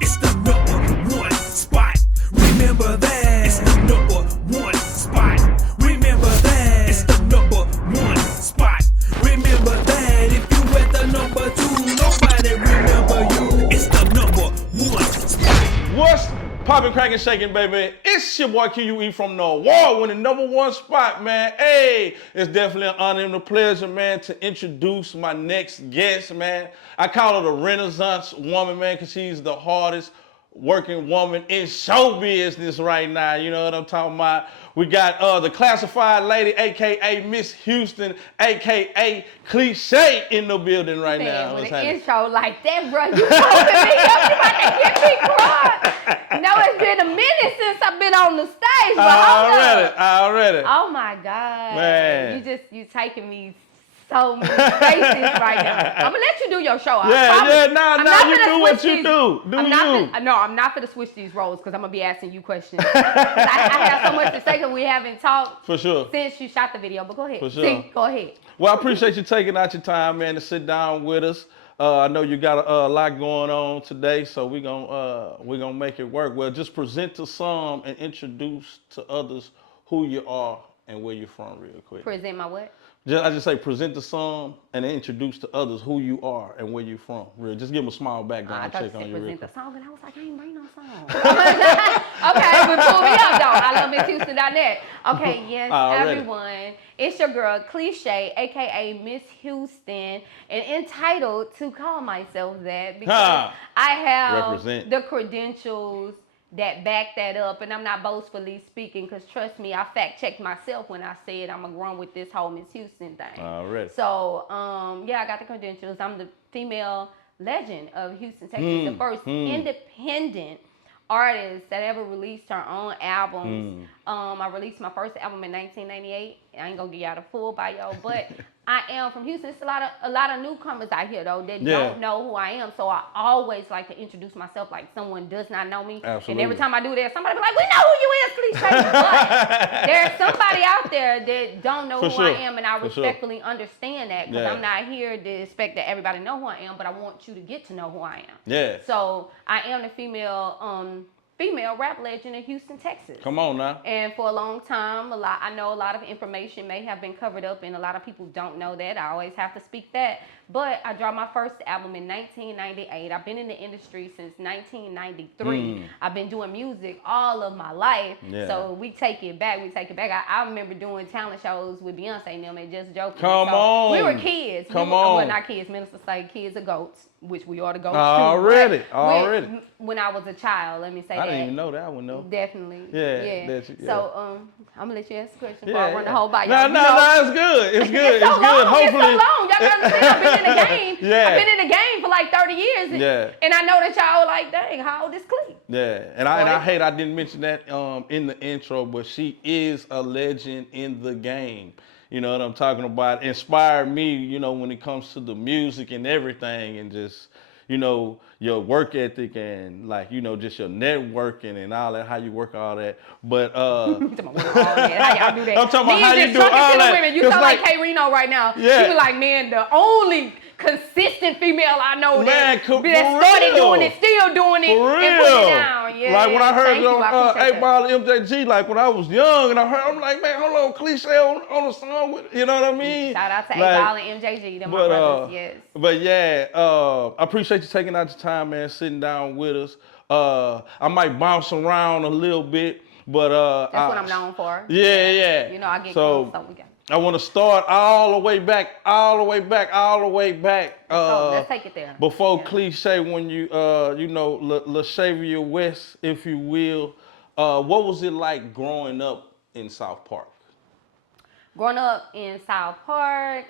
It's the #1 spot. Remember that. It's the #1 spot. Remember that. It's the #1 spot. Remember that. If you at the #2, nobody remember you. It's the #1 spot. What's poppin', crackin', shaking, baby? It's your boy Q.U.E from the award-winning #1 spot, man. Hey, it's definitely an honor and a pleasure, man, to introduce my next guest, man. I call her the Renaissance woman, man, because she's the hardest working woman in show business right now. You know what I'm talking about? We got the classified lady, aka Miss Houston, aka Cliche, in the building right now. With What's an happening? intro like that, bro, you open me up, you about to get me crying. No, it's been a minute since I've been on the stage, but hold up. Already. Oh my God. Man. You taking me so many places right now. I'm gonna let you do your show. You do what you do. I'm not gonna switch these roles because I'm gonna be asking you questions. I have so much to say because we haven't talked For sure. since you shot the video. But go ahead. For sure. Go ahead. Well, I appreciate you taking out your time, man, to sit down with us. I know you got a lot going on today, so we're gonna make it work. Well, just present to some and introduce to others who you are and where you're from real quick. Present my what? I just say present to some and then introduce to others who you are and where you're from. Real, just give them a small background check on you real present quick. the song, and I was like, I ain't bring no song. Okay, but pull me up though. I love MissHouston.net. Okay, yes, everyone. It's your girl Cliche, aka Miss Houston, and entitled to call myself that because I have the credentials that back that up, and I'm not boastfully speaking because trust me, I fact checked myself when I said I'm gonna run with this whole Miss Houston thing. Already. So yeah, I got the credentials. I'm the female legend of Houston, Texas, the first independent artist that ever released her own albums. I released my first album in 1998. I ain't gonna give y'all the full bio, but I am from Houston. It's a lot of newcomers out here though that don't know who I am. So I always like to introduce myself like someone does not know me. Absolutely. And every time I do that, somebody be like, "We know who you is, Cliche." But there's somebody out there that don't know who I am, and I respectfully understand that because I'm not here to expect that everybody know who I am, but I want you to get to know who I am. Yeah. So I am the female rap legend in Houston, Texas. Come on now. And for a long time, I know a lot of information may have been covered up, and a lot of people don't know that. I always have to speak that. But I dropped my first album in 1998. I've been in the industry since 1993. I've been doing music all of my life. Yeah. So we take it back. I remember doing talent shows with Beyonce and them and Just Joking. Come on. We were kids. Well, not kids. Ministers say kids are goats, which we are the goats already. too. When I was a child, let me say that. I didn't even know that one though. Definitely. Yeah. So I'm gonna let you ask the question before I run the whole bio. No, it's good. It's good. It's so long. Hopefully. It's so long. Y'all gotta understand. I've been in the game. I've been in the game for like 30 years. And I know that y'all were like, dang, how old is Clee? Yeah. And I didn't mention that in the intro, but she is a legend in the game. You know what I'm talking about? Inspired me, you know, when it comes to the music and everything, and just, you know, your work ethic and like, you know, just your networking and all that, how you work all that. But how y'all do that? I'm talking about how you do all that. Women. You sound like K Reno right now. Yeah. She be like, man, the only consistent female I know that started doing it, still doing it, and put it down. Yeah. Like when I heard on 8 Ball MJG, like when I was young, and I'm like, man, hold on, Cliche on a song with, you know what I mean? Shout out to 8 Ball and MJG, them my brothers, yes. But yeah, I appreciate you taking out your time, man, sitting down with us. I might bounce around a little bit, but that's what I'm known for. Yeah. You know, I get close, so we got. I want to start all the way back. Let's take it there. Before Cliche, when you, you know, LaShavia West, if you will, what was it like growing up in South Park? Growing up in South Park,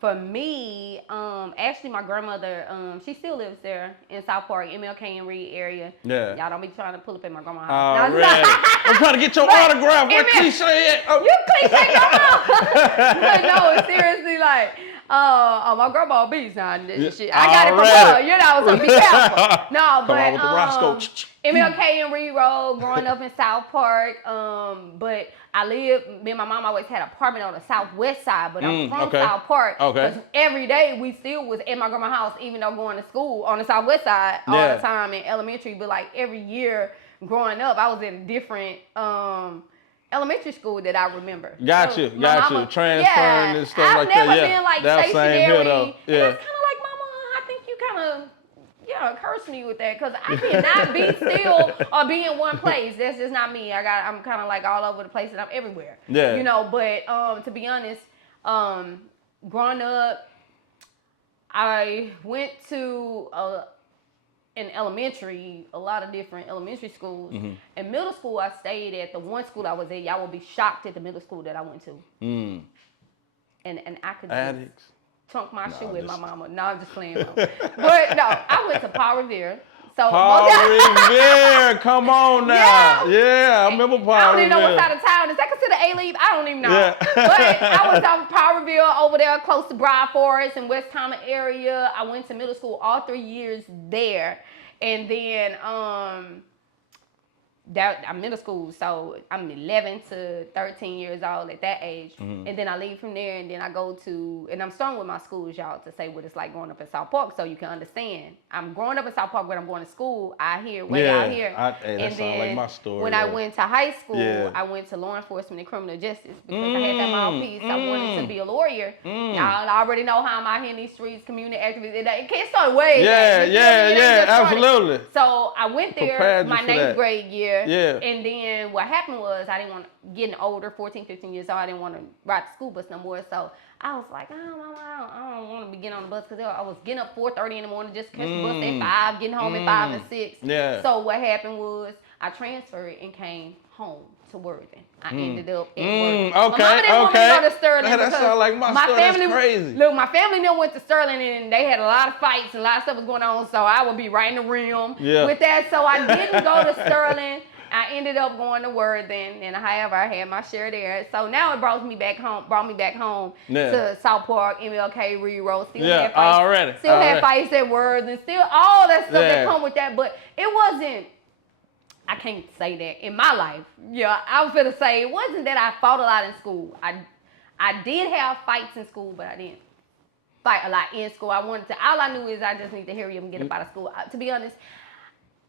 for me, actually my grandmother, she still lives there in South Park, MLK and Reed area. Yeah. Y'all don't be trying to pull up at my grandma's house. I'm trying to get your autograph. Where Cliche at? You Cliche, come on. But no, seriously, like, My grandma beats now. Shit. I got it from her, you know, so be careful. No, but with the Roscoe. MLK and Re-Roll, growing up in South Park. But me and my mom always had an apartment on the southwest side, but I'm from South Park. Because every day we still was at my grandma's house, even though going to school on the southwest side all the time in elementary. But like every year growing up, I was in a different elementary school that I remember. Gotcha. Transferring and stuff like that. I've never been like stationary. Yeah. And that's kind of like, Mama, I think you kind of curse me with that, because I cannot be still or be in one place. That's just not me. I'm kind of like all over the place and I'm everywhere. Yeah. You know, but to be honest, growing up, I went to a lot of different elementary schools. In middle school, I stayed at the one school I was at. Y'all will be shocked at the middle school that I went to. And I could Addicts. Trunk my shoe with my mama. No, I'm just playing. But no, I went to Paul Revere. So Paul Revere, come on now. Yeah, I remember Paul Revere. I don't even know what side of town. Is that considered A-Leave? I don't even know. Yeah. But I was on Paul Revere over there close to Broad Forest and West Thomas area. I went to middle school all 3 years there. And then I'm middle school, so I'm 11 to 13 years old at that age. And then I leave from there, and then I go to, and I'm starting with my schools, y'all, to say what it's like growing up in South Park, so you can understand. I'm growing up in South Park, but I'm going to school out here, out here. That sounds like my story. When I went to high school, I went to law enforcement and criminal justice because I had that mouthpiece. I wanted to be a lawyer. Y'all already know how I'm out here in these streets, community activist. It can't start way. Absolutely. So I went there my 9th grade year. Yeah. And then what happened was I didn't want to, getting older, 14, 15 years old, I didn't want to ride the school bus no more. So I was like, Mama, I don't want to be getting on the bus, because I was getting up 4:30 in the morning, just catch the bus at 5, getting home at 5 and 6. Yeah. So what happened was I transferred and came home to Worthing. I ended up at Worthing. My mama didn't want me to go to Sterling. That sounds like my story. Family, that's crazy. Look, my family then went to Sterling, and they had a lot of fights and a lot of stuff was going on, so I would be right in the rim with that. So I didn't go to Sterling. I ended up going to Worthing, and however, I had my share there. So now it brought me back home to South Park, MLK, Re-Roll. Still had fights at Worthing, still all that stuff that come with that. But it wasn't, I can't say that in my life. Yeah, I was gonna say it wasn't that I fought a lot in school. I did have fights in school, but I didn't fight a lot in school. All I knew is I just need to hurry up and get up out of school. To be honest,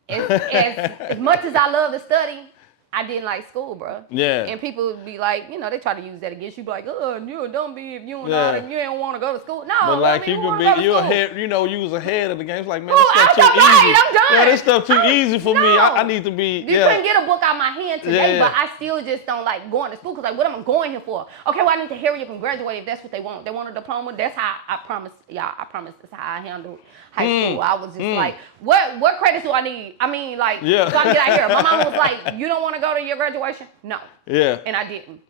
as much as I love to study, I didn't like school, bro. Yeah. And people would be like, they try to use that against you, be like, oh, you don't be if you don't want to go to school. No, but like you can be, you're ahead. You was ahead of the game. It's like, man, this stuff too easy. I'm done. Yeah, this stuff too easy for me. I need to be. You couldn't get a book out of my hand today, but I still just don't like going to school, because like, what am I going here for? Okay, well, I need to hurry up and graduate if that's what they want. They want a diploma. That's how I promise y'all. I promise that's how I handled high school. I was just like, what credits do I need? I mean, like, so I can get out here. My mom was like, you don't want to go to your graduation? No. Yeah. And I didn't.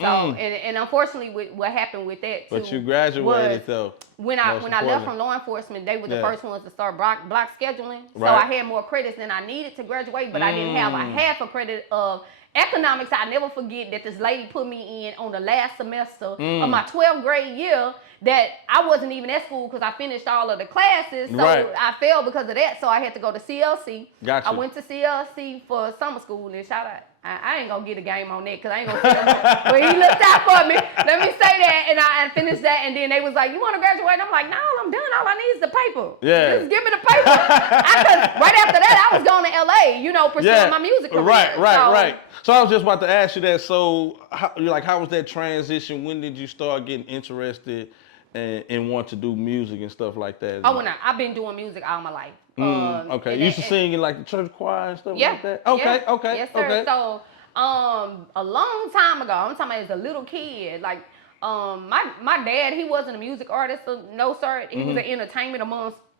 So, and unfortunately, what happened with that too. But you graduated though. When I left from law enforcement, they were the first ones to start block scheduling. So I had more credits than I needed to graduate, but I didn't have a half a credit of economics. I never forget that this lady put me in on the last semester of my 12th grade year, that I wasn't even at school because I finished all of the classes. So I failed because of that. So I had to go to CLC. Gotcha. I went to CLC for summer school, and shout out. I ain't gonna get a game on that because I ain't gonna tell him. But he looked out for me. Let me say that. And I finished that. And then they was like, you want to graduate? And I'm like, no, I'm done. All I need is the paper. Yeah. Just give me the paper. Right after that, I was going to LA, pursuing my music career. Right. So I was just about to ask you that. So how was that transition? When did you start getting interested and want to do music and stuff like that? Oh, I've been doing music all my life. Okay. You used to sing in like the church choir and stuff like that? Okay. Yes, sir. Okay. So, a long time ago, I'm talking about as a little kid, like, my dad, he wasn't a music artist, so no, sir. He was an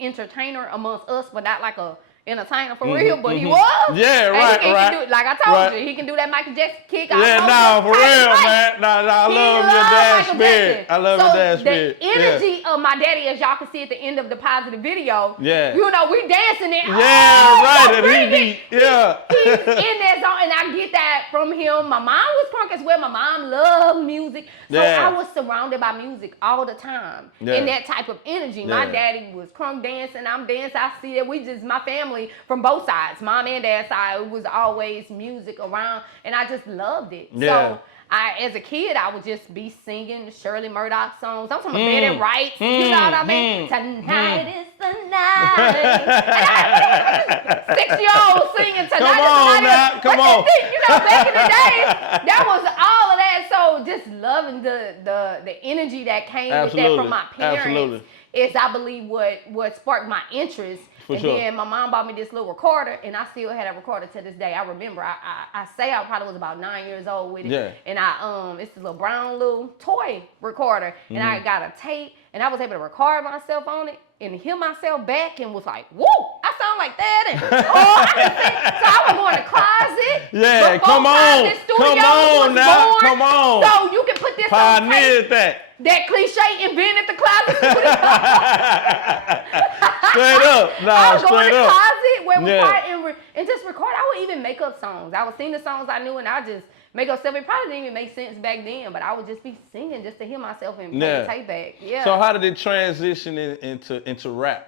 entertainer amongst us, but not like a entertainer for real, but he was. Yeah, And right, he can right. do, like I told Right. you, he can do that Michael Jackson kick. Yeah, nah, for real, man. Nah, I He love your loved dad's Michael spirit. Jackson. I love your dad's spirit. The energy of my daddy, as y'all can see at the end of the positive video, Yeah. you know, we dancing it. Yeah, right. So And bring it. yeah. He's in that zone, and I get that from him. My mom was crunk as well. My mom loved music. So Yeah. I was surrounded by music all the time. Yeah. And that type of energy. My Yeah. daddy was crunk dancing. I'm dancing. I see that my family from both sides, mom and dad's side, it was always music around. And I just loved it. Yeah. So as a kid, I would just be singing Shirley Murdoch songs. I'm talking about Betty Wright. You know what I mean? Tonight is the night. And 6-year-old singing Tonight Come is the on night. now, come on. You know, back in the day, that was all of that. So just loving the energy that came with that from my parents. Absolutely. Is I believe what sparked my interest. For and sure. then my mom bought me this little recorder, and I still had a recorder to this day. I remember I say I probably was about 9 years old with it. Yeah. And it's a little brown little toy recorder. And I got a tape, and I was able to record myself on it and hear myself back and was like, woo, I sound like that. And I can sing. So I would go in the closet. Yeah, before come on. Private Studios Come on was now. born. Come on. So you can put this on tape. Pioneered that. That cliche invented the closet. Straight up. I Nah, would go in straight the up. closet where we Yeah. quiet and just record. I would even make up songs. I would sing the songs I knew, and I just make up stuff. It probably didn't even make sense back then, but I would just be singing just to hear myself and play Yeah. the tape back. Yeah. So how did it transition into rap?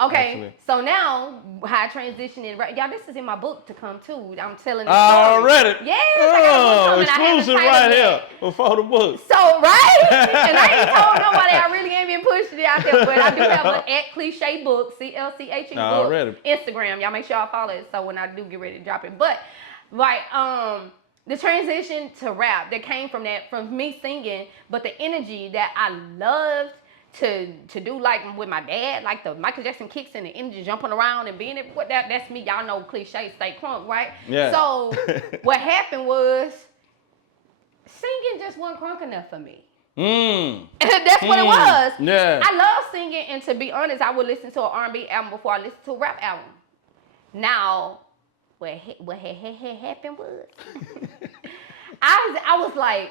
Okay, actually? so now how I transitioned in rap. Y'all, this is in my book to come too. I'm telling the Already? story. Yes, I got a book coming. I haven't Exclusive titled right it here yet. before the book. So, right? And I ain't told nobody. I really ain't been pushing it out there. But I do have an @cliche book, CLCHE book. Already. Instagram. Y'all make sure y'all follow it so when I do get ready to drop it. But, the transition to rap that came from me singing, but the energy that I loved to do, like with my dad, like the Michael Jackson kicks and the energy jumping around and being it. That's me. Y'all know cliche, stay crunk, right? Yeah. So what happened was singing just wasn't crunk enough for me. That's what it was. Yeah. I love singing, and to be honest, I would listen to an R&B album before I listened to a rap album. Now, what had happened was I was like,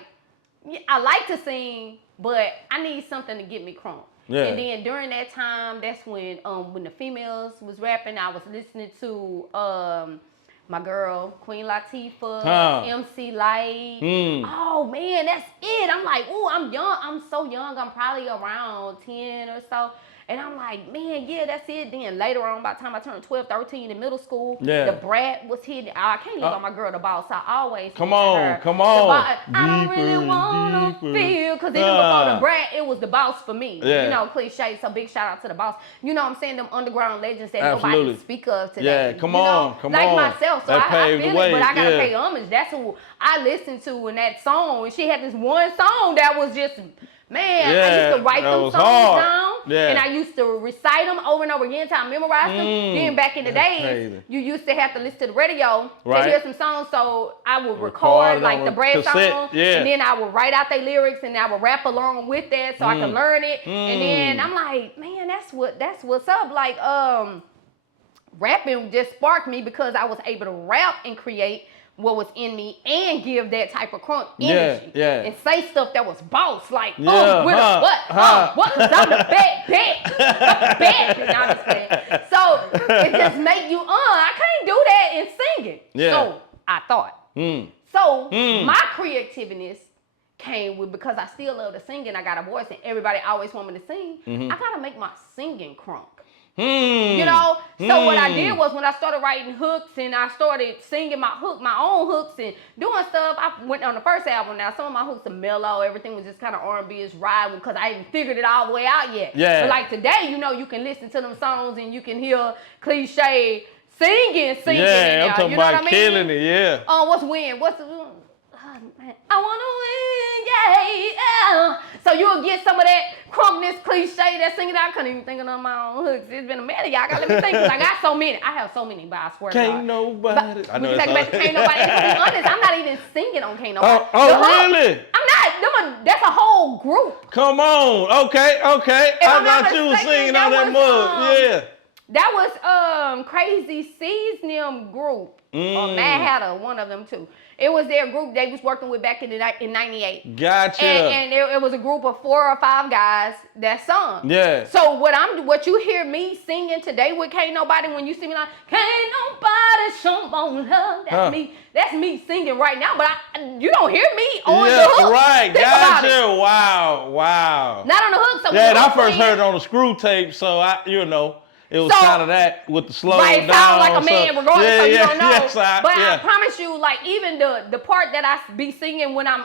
I like to sing, but I need something to get me crunk. Yeah. And then during that time, that's when the females was rapping, I was listening to my girl Queen Latifah, MC Light. Oh man, that's it. I'm like, ooh, I'm young. I'm so young. I'm probably around 10 or so. And I'm like, man, yeah, that's it. Then later on, by the time I turned 12, 13 in middle school, Yeah. the brat was hitting. I can't leave on my girl, the boss. I always Come listen to on, her. come The on. boss, I don't really Deeper, want to deeper. feel. Because even before the brat, it was the boss for me. Yeah. You know, cliche. So big shout out to the boss. You know what I'm saying? Them underground legends that Absolutely. nobody can speak of today. Yeah, come you know? on, come like on. myself. So That I paved feel the way, it, but I got to yeah. pay homage. That's who I listened to in that song. And she had this one song that was just... Man, I Yeah, used to write that them was songs hard. down, Yeah. and I used to recite them over and over again until I memorized them. Then back in the that's days, crazy. you used to have to listen to the radio Right. to hear some songs, so I would Record record it like on the a Brad cassette, song, yeah. and then I would write out their lyrics, and I would rap along with that so I could learn it. And then I'm like, man, that's what's up. Like, rapping just sparked me because I was able to rap and create what was in me and give that type of crunk energy. Yeah. And say stuff that was boss, like, Yeah, with a what? What? 'Cause I'm the bad bitch. Bad bitch. I'm just playing. So it just make you, I can't do that in singing. Yeah. So I thought. So my creativeness came with, because I still love to sing and I got a voice and everybody always want me to sing, I gotta make my singing crunk. You know, so what I did was when I started writing hooks and I started singing my own hooks and doing stuff, I went on the first album. Now some of my hooks are mellow, everything was just kind of R&B is riding because I haven't figured it all the way out yet. Yeah. But like today, you know, you can listen to them songs and you can hear cliche singing Yeah, in there. I'm talking you know about what I mean? killing it, yeah. Oh, what's win? What's the? I wanna win, yeah. So you'll get some of that crunkness cliche, that singing. I couldn't even think of my own hooks. It's been a minute, y'all. Gotta let me think, 'cause I got so many. I have so many, but I swear to God. Can't nobody. I We know can that's take it back to Can't Nobody. And to be honest, I'm not even singing on Can't Nobody. Oh, The hook, really? I'm not. That's a whole group. Come on. Okay. If I I'm not thought you was mistaken, singing on that that was, mug. Yeah. That was Crazy Seasoning group. Or Mad Hatter, one of them too. It was their group they was working with back in 98. Gotcha. And it was a group of 4 or 5 guys that sung. Yeah. So what you hear me singing today with Can't Nobody, when you see me like, Can't Nobody Show More Love, that's me. That's me singing right now, but you don't hear me on the hook. Right, Think gotcha. about it. Wow. Not on the hook. So yeah, and I first heard it on the screw tape, so it was kind of that with the slow down. Right, it sounds like a man regardless, so you don't know. Yes, I promise you, like even the part that I be singing when I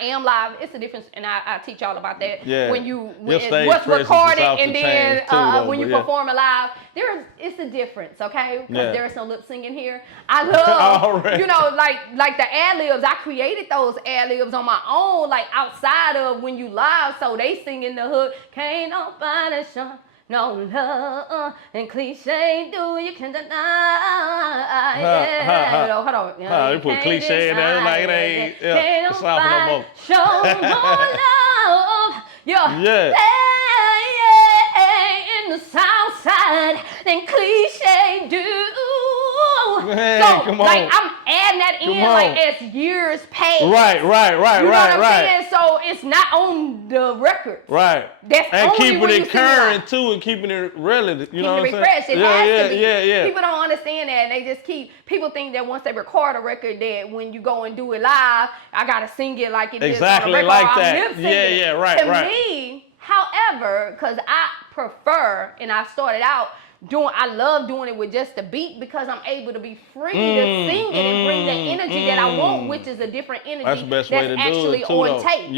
am live, it's a difference, and I teach y'all about that. Yeah. What's recorded and then when you perform it live, it's a difference, okay? Because there is no lip singing here. I love like the ad libs. I created those ad libs on my own, like outside of when you live, so they sing in the hook. Can't nobody show no love, and cliche do you can deny. Hold on. You put cliche in there like it ain't. Can't nobody show more love. Yeah. In the South Side than cliche do. Hey, so, come on. like, I'm adding that in like as years pass. Right. You know what I'm saying? So it's not on the record. Right. That's and only keeping when it current too, and keeping it relative. You know what I'm saying? Refreshed. It has to be. Yeah. People don't understand that. They just people think that once they record a record, that when you go and do it live, I gotta sing it like it is on a record. Like or that. I'm lip-syncing. Yeah, right. To me, however, because I prefer, and I started out I love doing it with just the beat because I'm able to be free to sing it and bring the energy that I want, which is a different energy that's the best way to actually do it too, on tape.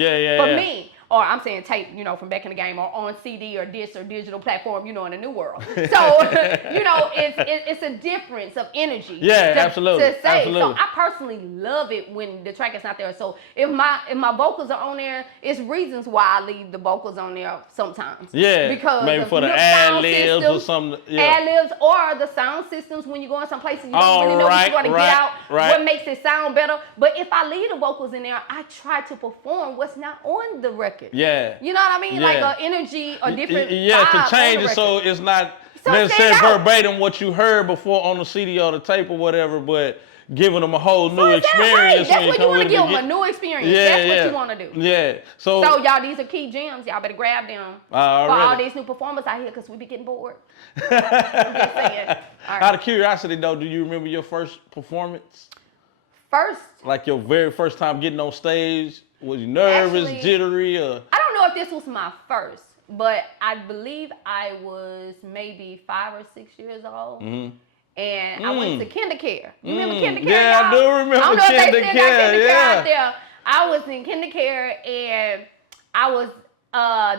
For me. Or I'm saying tape, from back in the game, or on CD or disc or digital platform, in the new world. So, it's a difference of energy. Yeah, absolutely. To say. So I personally love it when the track is not there. So if my vocals are on there, it's reasons why I leave the vocals on there sometimes. Yeah. Because maybe for the ad libs or something. Yeah. Ad libs or the sound systems when you go in some places you don't really know what you're going to get out. What makes it sound better. But if I leave the vocals in there, I try to perform what's not on the record. Yeah. You know what I mean? Yeah. Like an energy, a different vibe to change it so it's not necessarily verbatim what you heard before on the CD or the tape or whatever, but giving them a whole new experience. That's what you want to give them, a new experience. That's what you want to do. Yeah. So y'all, these are key gems. Y'all better grab them for all these new performers out here because we be getting bored. I'm just saying. All right. Out of curiosity though, do you remember your first performance? Like your very first time getting on stage? Was you nervous, jittery, or? I don't know if this was my first, but I believe I was maybe 5 or 6 years old. And I went to KinderCare. You remember KinderCare? Yeah, y'all? I do remember KinderCare. I don't know if they still got KinderCare out there. I was in KinderCare, and I was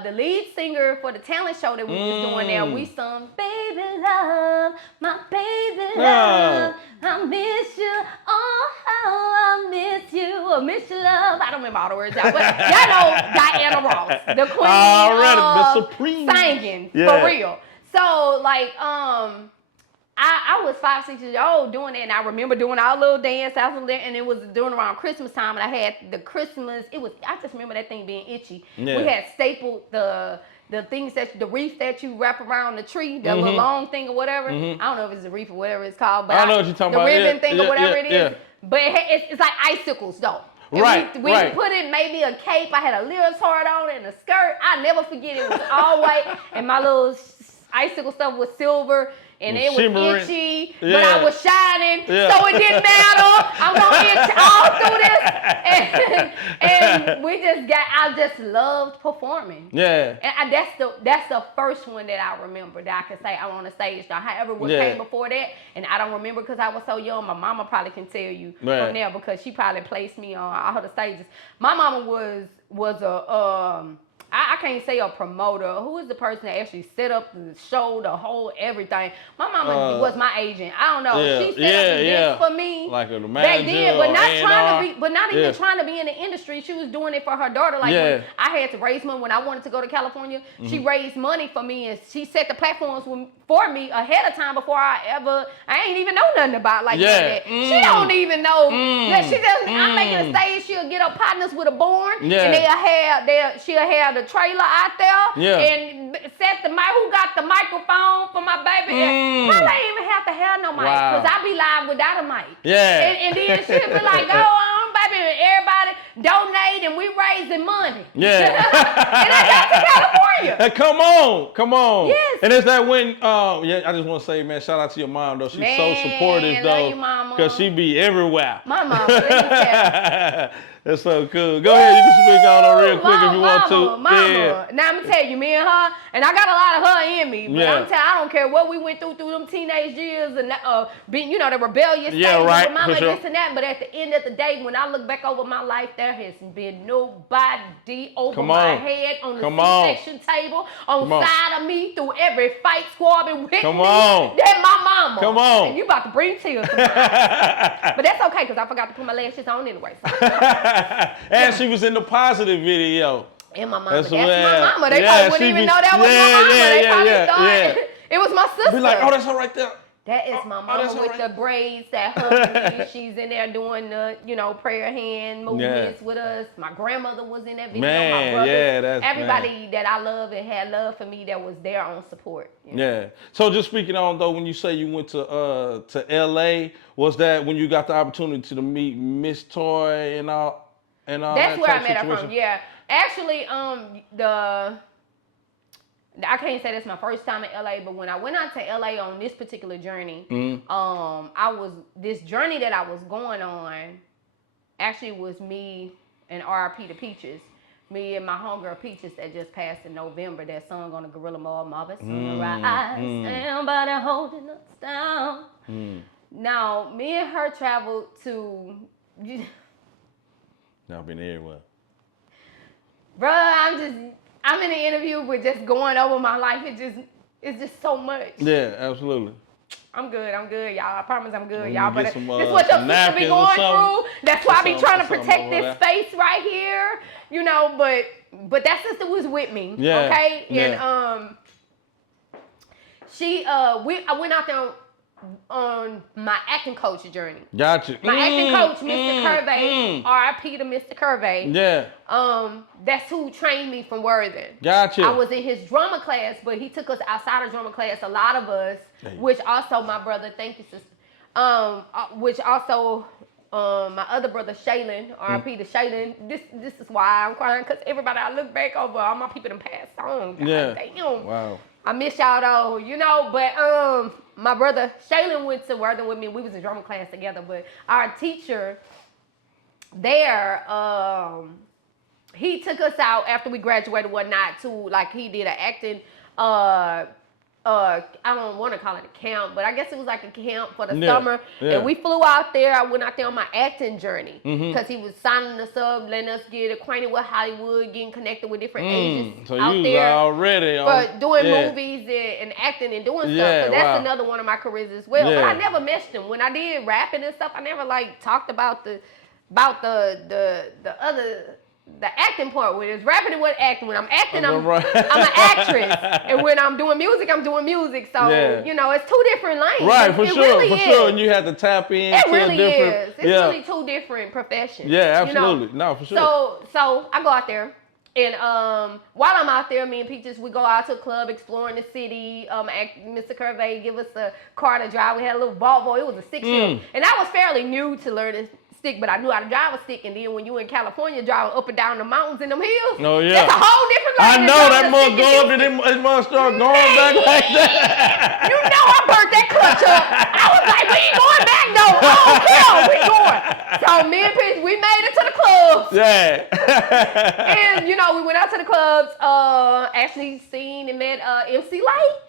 the lead singer for the talent show that we was doing there. We sung "Baby Love, My Baby Love, I Miss You, oh how I miss you, I miss your love." I don't remember all the words out, but y'all know Diana Ross, the queen, the supreme singing for real. So like I was 5, 6 years old doing it, and I remember doing our little dance, and it was during around Christmas time, and I had the Christmas. I just remember that thing being itchy. Yeah. We had stapled the things the wreath that you wrap around the tree, that little long thing or whatever. I don't know if it's a wreath or whatever it's called, but I know what you're talking about. The ribbon thing or whatever it is. Yeah. But it's like icicles though. And we put in maybe a cape. I had a leotard on and a skirt. I never forget it was all white, and my little icicle stuff was silver. And it was itchy, but I was shining, so it didn't matter. I'm gonna itch all through this, and I just loved performing. Yeah, and that's the first one that I remember that I can say I'm on the stage. Now, however, what came before that, and I don't remember because I was so young. My mama probably can tell you from there because she probably placed me on all the stages. My mama was a I can't say a promoter. Who is the person that actually set up the show, the whole everything? My mama was my agent. I don't know. She set up events for me like a manager back then, but not trying to be, even trying to be in the industry. She was doing it for her daughter. Like when I had to raise money when I wanted to go to California, she raised money for me, and she set the platforms for me ahead of time before I ain't even know nothing about that. She don't even know. She just I'm making a stage. She'll get her partners with a barn, and she'll have the trailer out there, and set the mic, who got the microphone for my baby. Probably ain't even have to have no mic, because I be live without a mic. Yeah. And then she'll be like, go on, baby, and everybody donate, and we raising money. Yeah. And I got to California. Come on. Yes. And it's that when, I just want to say, man, shout out to your mom, though. She's so supportive, love though. you, mama. Because she be everywhere. My mama, let me tell you. That's so cool. Go ahead, you can speak on her real quick if you want to. Mama. Yeah. Now I'm gonna tell you, me and her, and I got a lot of her in me, but I'm telling you, I don't care what we went through them teenage years and being, the rebellious stage with mama, this and that. But at the end of the day, when I look back over my life, there has been nobody over my head on the C-section table, on side of me, through every fight squabbing with me. That's my mama. Come on. And you about to bring tears to my eyes. But that's okay, because I forgot to put my lashes on anyway. So. And she was in the positive video. And my mama. That's my mama. They probably wouldn't even know that was my mama. They probably thought it was my sister. Be like, oh, that's her right there. That is my mama with the braids that hug me. She's in there doing the, prayer hand movements with us. My grandmother was in that video. My brothers, everybody that I love and had love for me that was there on support. Yeah. So just speaking on, though, when you say you went to LA, was that when you got the opportunity to meet Miss Toy and all? That's where I met her from. Yeah. Actually, I can't say that's my first time in LA, but when I went out to LA on this particular journey, this journey that I was going on actually was me and RIP to Peaches. Me and my homegirl Peaches that just passed in November, that song on the Gorilla Mall, Marvelous Sunrise, somebody holding us down. Now, me and her traveled to... I've been everywhere. Bruh, I'm in an interview with just going over my life. It's just so much. Yeah, absolutely. I'm good, y'all. I promise I'm good, y'all. But this is what your sister be going through. That's why I be trying to protect this space right here. But that sister was with me. Yeah. Okay? Yeah. And I went out there on my acting coach journey. Gotcha. My acting coach, Mr. Curvey, RIP to Mr. Curvey. Yeah. That's who trained me from Worthing. Gotcha. I was in his drama class, but he took us outside of drama class, a lot of us, which also my brother, thank you, sister, which also my other brother, Shaylin, RIP to Shaylin. This is why I'm crying, because everybody I look back over, all my people done passed on. God, damn. Wow. I miss y'all though, but my brother Shaylin went to Worthing with me. We was in drama class together, but our teacher there, he took us out after we graduated whatnot to, he did an acting, I don't want to call it a camp, but I guess it was like a camp for the summer. Yeah. And we flew out there. I went out there on my acting journey because he was signing us up, letting us get acquainted with Hollywood, getting connected with different agents so out you there. Already for doing movies and acting and doing stuff. So that's another one of my careers as well. But I never missed them. When I did rapping and stuff, I never talked about the acting part. When it's rapping, it wasn't acting. When I'm acting, I'm an actress. And when I'm doing music, I'm doing music. So, it's two different lanes. Right, for sure. And you have to tap in. It really is. It's really two different professions. Yeah, absolutely. No, for sure. So I go out there. And while I'm out there, me and Peaches, we go out to a club, exploring the city. Mr. Curvey give us a car to drive. We had a little Volvo. It was a 6-year. And I was fairly new to learning stick, but I knew how to drive a stick. And then when you in California driving up and down the mountains in them hills, that's a whole different life. I know that must go up and it must start going back like that. You know I burnt that clutch up. I was like, we ain't going back though. I don't care. We going. So me and Pitch, we made it to the clubs. Yeah. And we went out to the clubs, actually seen and met MC Light.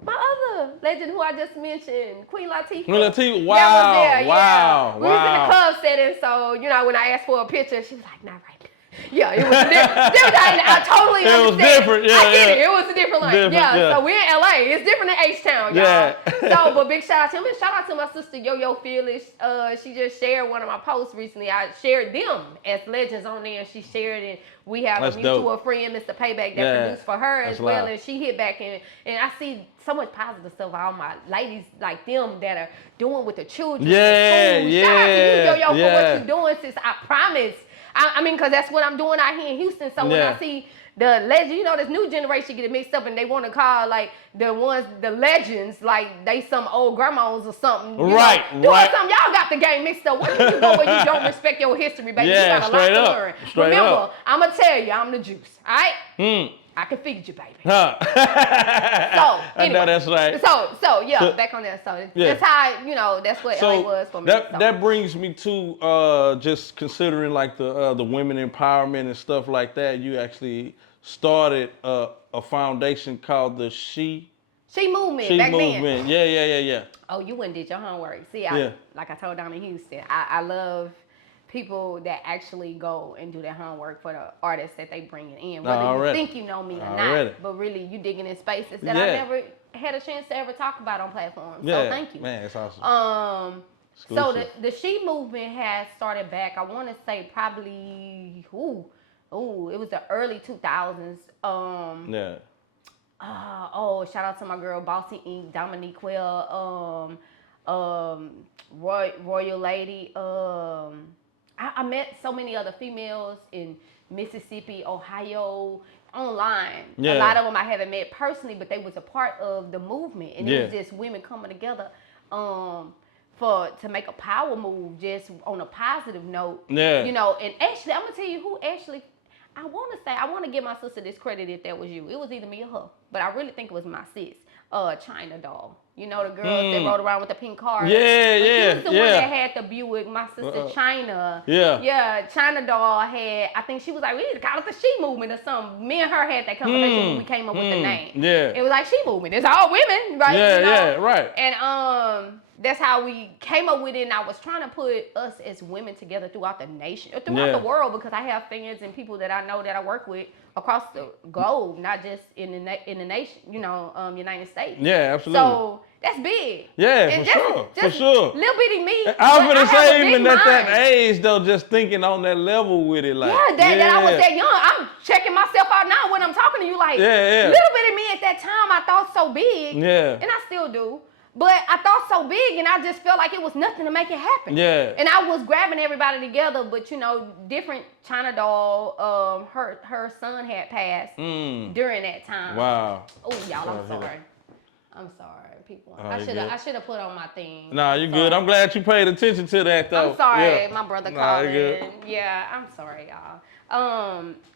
My other legend who I just mentioned, Queen Latifah. Wow. That was there, wow. We was in the club setting, so, when I asked for a picture, she was like, not right there. Yeah, it was different. I totally understand. It was different, I get it. It was a different line. So we're in LA. It's different than H-Town, y'all. So, but big shout out to him. And shout out to my sister, Yo-Yo Fearless. She just shared one of my posts recently. I shared them as legends on there, and she shared it. We have a mutual friend, Mr. Payback, that produced for her as well. And she hit back and I see so much positive stuff. All my ladies like them that are doing with the children. Shout out to you, Yo-Yo, for what you're doing, sis. I promise I mean, because that's what I'm doing out here in Houston. So when I see the legend, you know, this new generation get it mixed up and they want to call like the legends, like they some old grandmas or something. You know, doing something. Y'all got the game mixed up. Where do you go when you don't respect your history, baby? Yeah, you got a lot to learn. Remember, I'm going to tell you, I'm the juice. All right? I can feed you, baby. Huh. So, anyway. I know that's right. So yeah, back on that. So that's how, you know, that's what LA was for me. That brings me to just considering like the women empowerment and stuff like that. You actually started a foundation called the She Movement back then. Yeah. Oh, you went and did your homework. See, like I told down in Houston, I love people that actually go and do their homework for the artists that they bring in. Whether you think you know me or not, but really you digging in spaces that I never had a chance to ever talk about on platforms. So thank you. Man, it's awesome. So the She Movement has started back, I want to say probably, it was the early 2000s. Shout out to my girl Bossy Inc, Dominique Quell, Royal Lady. I met so many other females in Mississippi, Ohio, online. A lot of them I haven't met personally, but they was a part of the movement. And it was just women coming together to make a power move just on a positive note. You know, and actually, I'm going to tell you who actually, I want to give my sister this credit if that was you. It was either me or her, but I really think it was my sis, China Doll. You know, the girls that rode around with the pink cars. She was the one that had the Buick. My sister China. China Doll had, I think she was like, we need to call it the She Movement or something. Me and her had that conversation when we came up with the name. It was like She Movement. It's all women, right? Right. And that's how we came up with it. And I was trying to put us as women together throughout the nation, or throughout the world, because I have fans and people that I know that I work with across the globe, not just in the nation, you know, United States. Yeah, absolutely. So that's big. Yeah, and for sure. Little bitty me. I was gonna say, even at that age though, just thinking on that level with it, like that I was that young. I'm checking myself out now when I'm talking to you, like little bitty me at that time. I thought so big, and I still do. But I thought so big, and I just felt like it was nothing to make it happen. And I was grabbing everybody together, but you know, different. China Doll, her son had passed during that time. Wow. Oh, y'all, I'm sorry. I'm sorry, people. I should have put on my thing. Nah, you good. I'm glad you paid attention to that though. I'm sorry, my brother called in. Yeah, I'm sorry, y'all.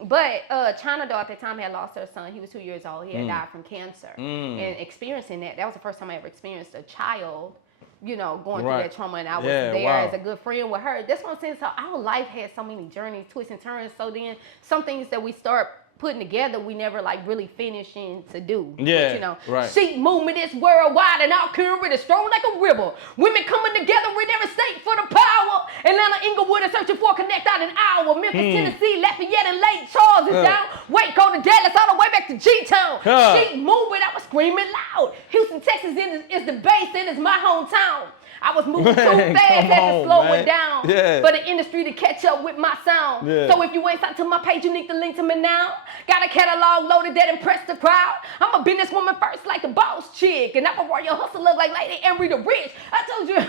But China Doll at the time had lost her son. He was 2 years old. He had died from cancer. And experiencing that was the first time I ever experienced a child, you know, going through that trauma. And I was there as a good friend with her. That's what I'm saying. So our life had so many journeys, twists and turns. So then some things that we start putting together, we never like really finishing to do. But, you know, She Movement is worldwide and our current is strong like a river. Women coming together in every state for the power. Atlanta, Inglewood is searching for a connect out an hour. Memphis, Tennessee, Lafayette, and Lake Charles is down. Waco to Dallas, all the way back to G-Town. She Movement, I was screaming loud. Houston, Texas is the base and it's my hometown. I was moving too fast, had to slow it down for the industry to catch up with my sound. So if you ain't signed to my page, you need to link to me now. Got a catalog loaded that impressed the crowd. I'm a businesswoman first like the boss chick, and I'm a royal hustler like Lady Emery the Rich. I told you, I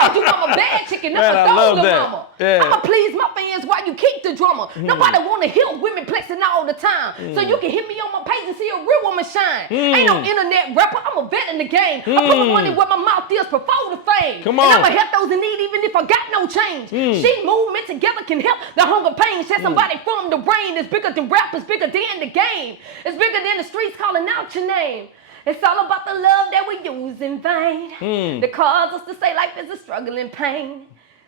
told you I'm a bad chick and not a stolen mama. I'ma please my fans while you keep the drama. Nobody wanna hear women flexing all the time. So you can hit me on my page and see a real woman shine. Ain't no internet rapper, I'm a vet in the game. I put my money where my mouth is before the fame. Come on. And I'ma help those in need even if I got no change. She Movement together can help the hunger pain. Set somebody from the brain. It's bigger than rap, it's bigger than the game. It's bigger than the streets calling out your name. It's all about the love that we use in vain. That cause us to say life is a struggle and pain.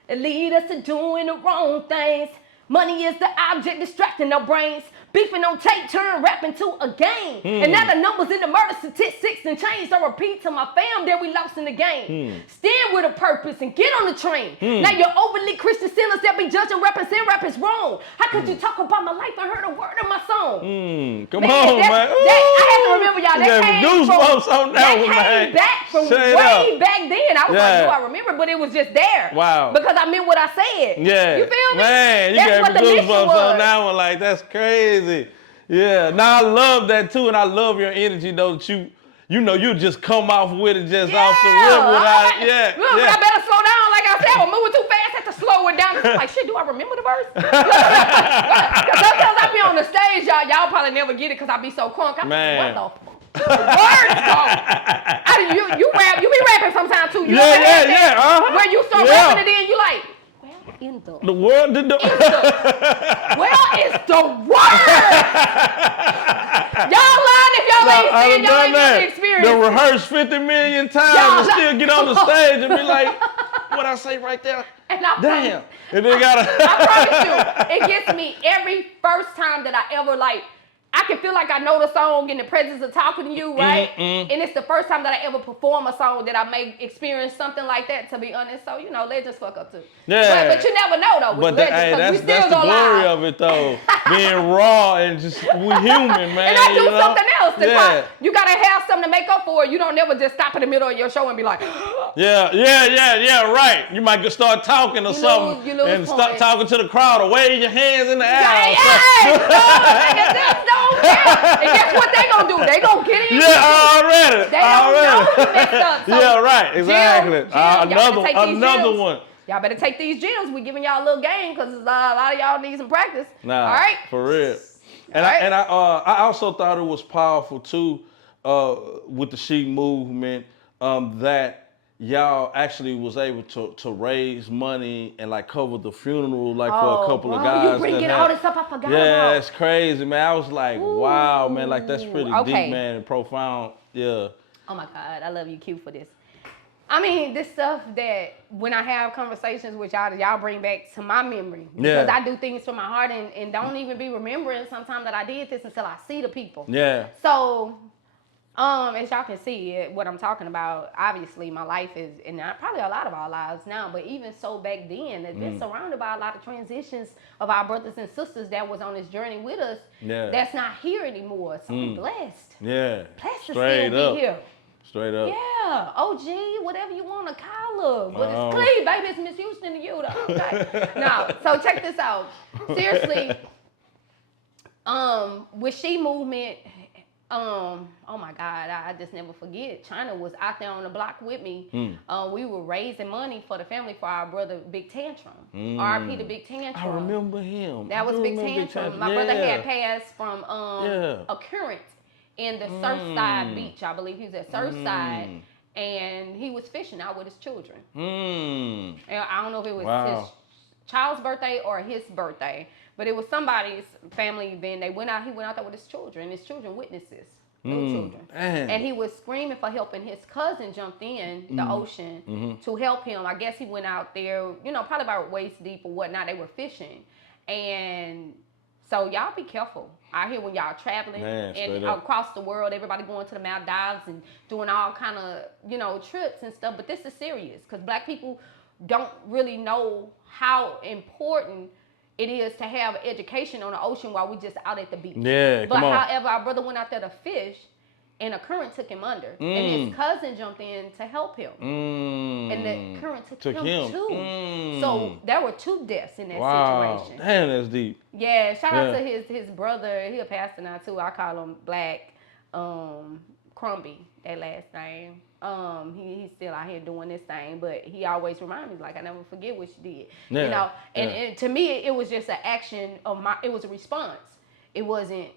It lead us to doing the wrong things. Money is the object distracting our brains. Beefing on tape, turn rap into a game. And now the numbers in the murder statistics and change. So repeat to my fam that we lost in the game. Stand with a purpose and get on the train. Now you're overly Christian sinners that be judging rap and saying rap is wrong. How could you talk about my life and heard a word of my song? Come on, man. I have to remember y'all. That came back from way back then. I was like, do I remember? But it was just there. Wow. Because I meant what I said. Yeah. You feel me? Man, you That's gave me goosebumps on that one. Like, that's crazy. Yeah, now I love that too, and I love your energy though. That you know, you just come off with it just off the rip without, Look, I better slow down like I say I was moving too fast, I had to slow it down. It's like, shit, do I remember the verse? Because sometimes I be on the stage, y'all probably never get it because I be so crunk. I'm like, what the words go? You be rapping sometimes too. You Yeah. Where you start rapping and then you like, in the word did the well, it's the word. Y'all lying if y'all ain't seen, y'all ain't got the experience. The rehearse 50 million times and still get on the stage and be like, what I say right there? And I damn. And then gotta I promise you, it gets me every first time that I ever like. I can feel like I know the song in the presence of talking to you, right? And it's the first time that I ever perform a song that I may experience something like that, to be honest. So, legends fuck up too. Yeah. But you never know, though, with legends, that's the glory of it, though. Being raw and just, we human, man. And I do something else. You got to have something to make up for it. You don't never just stop in the middle of your show and be like, yeah, right. You might just start talking or something and start talking to the crowd or wave your hands in the air. And guess what they gonna do? They gonna get in. Yeah, already. They don't know you messed up. So yeah, right. Exactly. Another one. Y'all better take these gems. We giving y'all a little game because a lot of y'all need some practice. Nah, all right. For real. And I also thought it was powerful too, with the She movement, that y'all actually was able to raise money and like cover the funeral for a couple of guys. You bringing all this up, I forgot about. Yeah, it's crazy, man. I was like, wow, man, like that's pretty deep, man, and profound. Yeah. Oh my God, I love you, Q, for this. I mean, this stuff that when I have conversations with y'all bring back to my memory. Because I do things from my heart and don't even be remembering sometimes that I did this until I see the people. Yeah. So, as y'all can see, what I'm talking about, obviously my life is, and probably a lot of our lives now, but even so back then, it's been surrounded by a lot of transitions of our brothers and sisters that was on this journey with us that's not here anymore. So I'm blessed. Yeah. Blessed to still be here. Straight up. Yeah. OG, whatever you want to call her. But it's Cleve, baby. It's Miss Houston to you, though. Okay. Now, so check this out. Seriously, with She movement, oh my God, I just never forget. China was out there on the block with me. We were raising money for the family for our brother Big Tantrum. RP to Big Tantrum. I remember him. That was Big Tantrum. My brother had passed from a current in the Surfside Beach. I believe he was at Surfside. And he was fishing out with his children. And I don't know if it was his child's birthday or his birthday. But it was somebody's family event. He went out there with his children. His children witnesses, little children. And he was screaming for help, and his cousin jumped in the ocean to help him. I guess he went out there, probably about waist deep or whatnot. They were fishing. And so y'all be careful out here when y'all traveling and across the world. Everybody going to the Maldives and doing all kind of, trips and stuff. But this is serious because Black people don't really know how important it is to have education on the ocean while we just out at the beach. Yeah, but however, our brother went out there to fish, and a current took him under, and his cousin jumped in to help him, and the current took him too. So there were 2 deaths in that situation. Damn, that's deep. Yeah, shout out to his brother. He a pastor now too. I call him Black Crumbie, that last name. He's still out here doing this thing, but he always reminds me, like, I never forget what you did. And to me, it was just an action it was a response. It wasn't,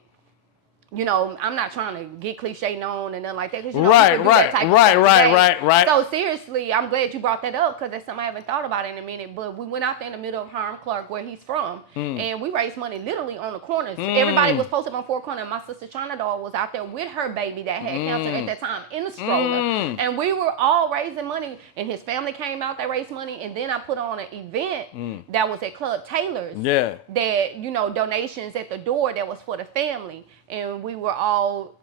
I'm not trying to get cliche known and nothing like that. Right. So seriously, I'm glad you brought that up because that's something I haven't thought about in a minute. But we went out there in the middle of Hiram Clark, where he's from, and we raised money literally on the corners. Everybody was posted on 4 corners. My sister China Doll was out there with her baby that had cancer at that time in the stroller, and we were all raising money. And his family came out, they raised money, and then I put on an event that was at Club Taylor's. That donations at the door that was for the family. And we were all,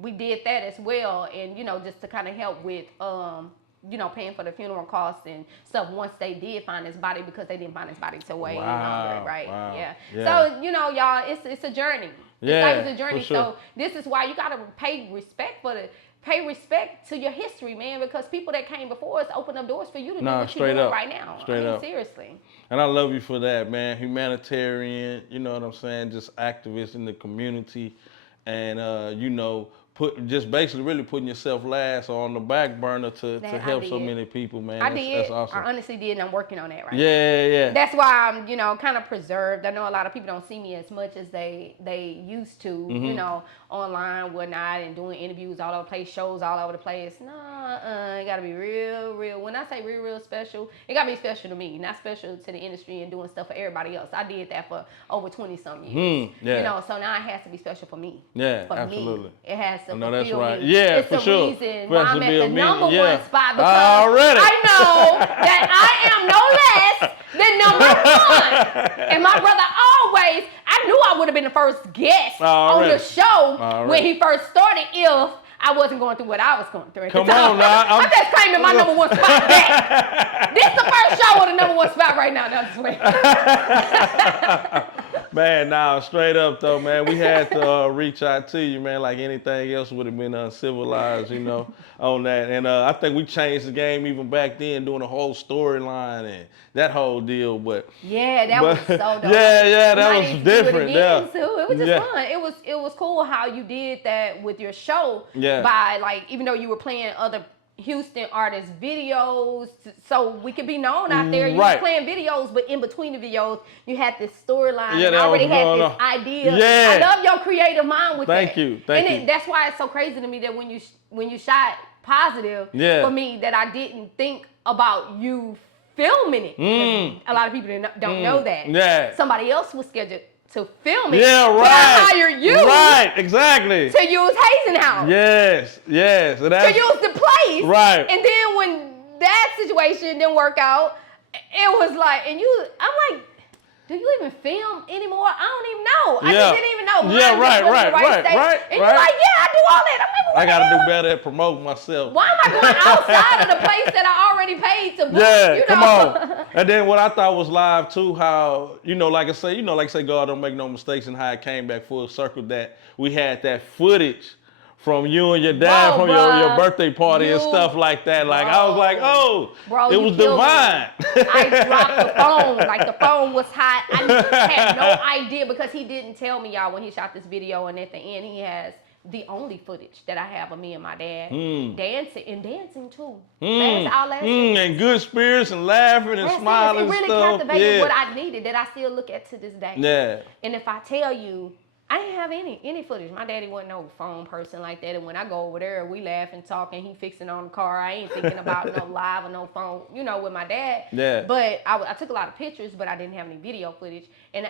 we did that as well. And, just to kind of help with, paying for the funeral costs and stuff once they did find his body, because they didn't find his body till way longer, right? Wow. Yeah. So, y'all, it's a journey. It's a journey. Sure. So this is why you got to pay respect to your history, man, because people that came before us opened up doors for you to do what you're doing right now. Seriously. And I love you for that, man. Humanitarian, you know what I'm saying? Just activist in the community. And, just basically really putting yourself last or on the back burner to help so many people, man. That's awesome. I honestly did, and I'm working on that right now. Yeah. That's why I'm, kind of preserved. I know a lot of people don't see me as much as they used to, online, whatnot, and doing interviews all over the place, shows all over the place. No, it gotta be real. When I say real special, it gotta be special to me, not special to the industry and doing stuff for everybody else. I did that for over 20-some years. So now it has to be special for me. Yeah, for absolutely. Me. It has to No, that's fulfill right. me. Yeah, it's for the sure. reason why I'm at the number yeah. one spot, because Already. I know that I am no less than number one. And my brother always, I knew I would have been the first guest on the show when he first started if I wasn't going through what I was going through. Come on now. I'm just claiming my number one spot back. This is the first show with the number one spot right now. That's sweet. Man, nah, straight up though, man. We had to reach out to you, man. Like anything else would have been uncivilized, on that. And I think we changed the game even back then, doing the whole storyline and that whole deal. But yeah, that was so dope. Yeah, that was different. Too. It was just fun. It was cool how you did that with your show. Yeah. By like, even though you were playing other Houston artists' videos, so we could be known out there. You were playing videos, but in between the videos, you had this storyline. Yeah, and already had this idea. Yeah. I love your creative mind with that. Thank you. That's why it's so crazy to me that when you shot Positive, for me, that I didn't think about you filming it. A lot of people don't know that. Yeah. Somebody else was scheduled to film it. Yeah, right. But I hired you. Right, exactly. To use Hazen House. Yes. To use the place. Right. And then when that situation didn't work out, it was like, I'm like, do you even film anymore? I don't even know. I just didn't even know. Right. And you're like, yeah, I do all that. I got to do better at promoting myself. Why am I going outside of the place that I already paid to book? Yeah, come on. And then what I thought was live too, how, like I say, God don't make no mistakes, and how it came back full circle that we had that footage from you and your dad from your birthday party and stuff like that. Like, I was like, it was divine. I dropped the phone. Like, the phone was hot. I had no idea, because he didn't tell me, y'all, when he shot this video, and at the end he has the only footage that I have of me and my dad dancing too. And good spirits and laughing and smiling and stuff. It really captivated what I needed, that I still look at to this day. Yeah. And if I tell you, I didn't have any footage. My daddy wasn't no phone person like that. And when I go over there, we laugh and talk, and he fixing on the car. I ain't thinking about no live or no phone, with my dad. Yeah. But I took a lot of pictures, but I didn't have any video footage. And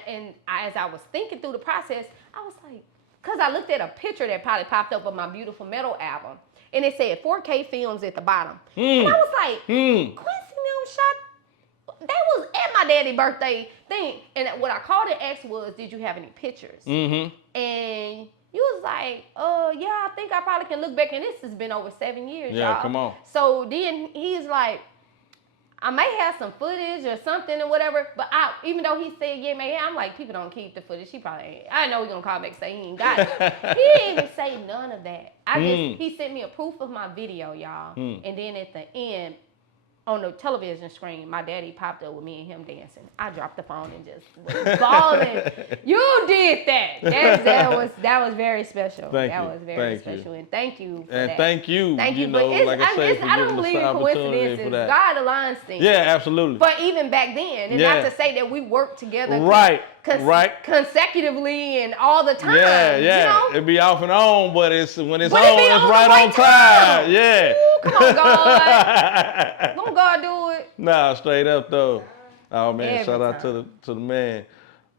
as I was thinking through the process, I was like, because I looked at a picture that probably popped up of my Beautiful Metal album, and it said 4K films at the bottom. And I was like, Quincy Mills shot, that was at my daddy's birthday thing. And what I called and asked was, did you have any pictures? And you was like, yeah, I think I probably can look back, and this has been over 7 years, y'all. Come on. So then he's like, I may have some footage or something or whatever, but even though he said, yeah, man, I'm like, people don't keep the footage. He probably ain't. I know he's going to call back and say he ain't got it. He didn't even say none of that. He sent me a proof of my video, y'all. And then at the end, on the television screen, my daddy popped up with me and him dancing. I dropped the phone and just was bawling. You did that. That was very special. That was very special. And thank you for that. Thank you. Thank you. But I don't believe in coincidences. God aligns things. Yeah, absolutely. But even back then, and not to say that we worked together consecutively and all the time. Yeah. It'd be off and on, but when it's on, it's right on time. Yeah. Ooh, come on, God. Don't God do it? Nah, straight up though. Oh man, Every shout out time. to the man.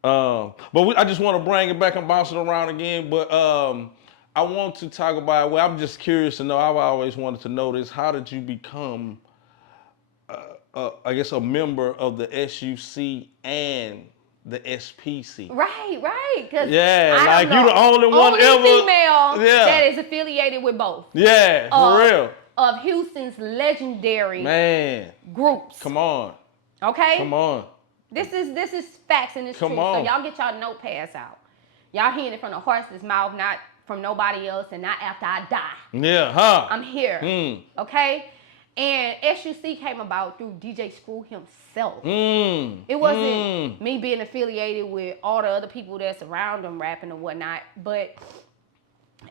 But I just want to bring it back and bounce it around again. But I want to talk about. Well, I'm just curious to know. I've always wanted to know this. How did you become, I guess, a member of the SUC and the SPC? Right. Because you the only one ever female that is affiliated with both. Yeah, for real. Of Houston's legendary groups. Come on. Okay? Come on. This is facts and it's true. So y'all get y'all notepads out. Y'all hearing it from the horse's mouth, not from nobody else, and not after I die. Yeah, huh? I'm here. Okay? And SUC came about through DJ Screw himself. It wasn't me being affiliated with all the other people that's around him rapping and whatnot, but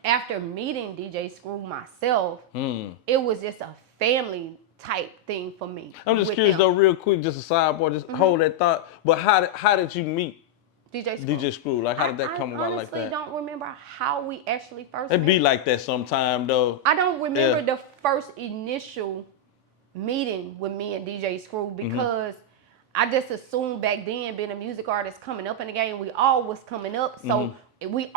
after meeting DJ Screw myself, it was just a family type thing for me. I'm just curious though, real quick, just a sidebar, just hold that thought. But how did you meet DJ Screw? Like, how did that come about like that? I honestly don't remember how we actually first It'd met. be like that sometime though. I don't remember the first initial meeting with me and DJ Screw because I just assumed back then, being a music artist coming up in the game, we all was coming up, so we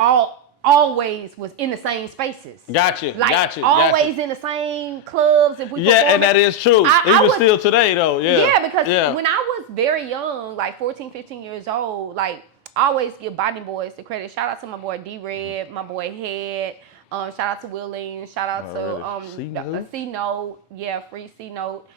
always was in the same spaces. Gotcha. Always in the same clubs. If we and that is true. Even still today though. Yeah, because when I was very young, like 14, 15 years old, like I always give Bonnie Boys the credit. Shout out to my boy D-Red, my boy Head. Shout out to Willing. Shout out to C-Note. Yeah, free C-Note.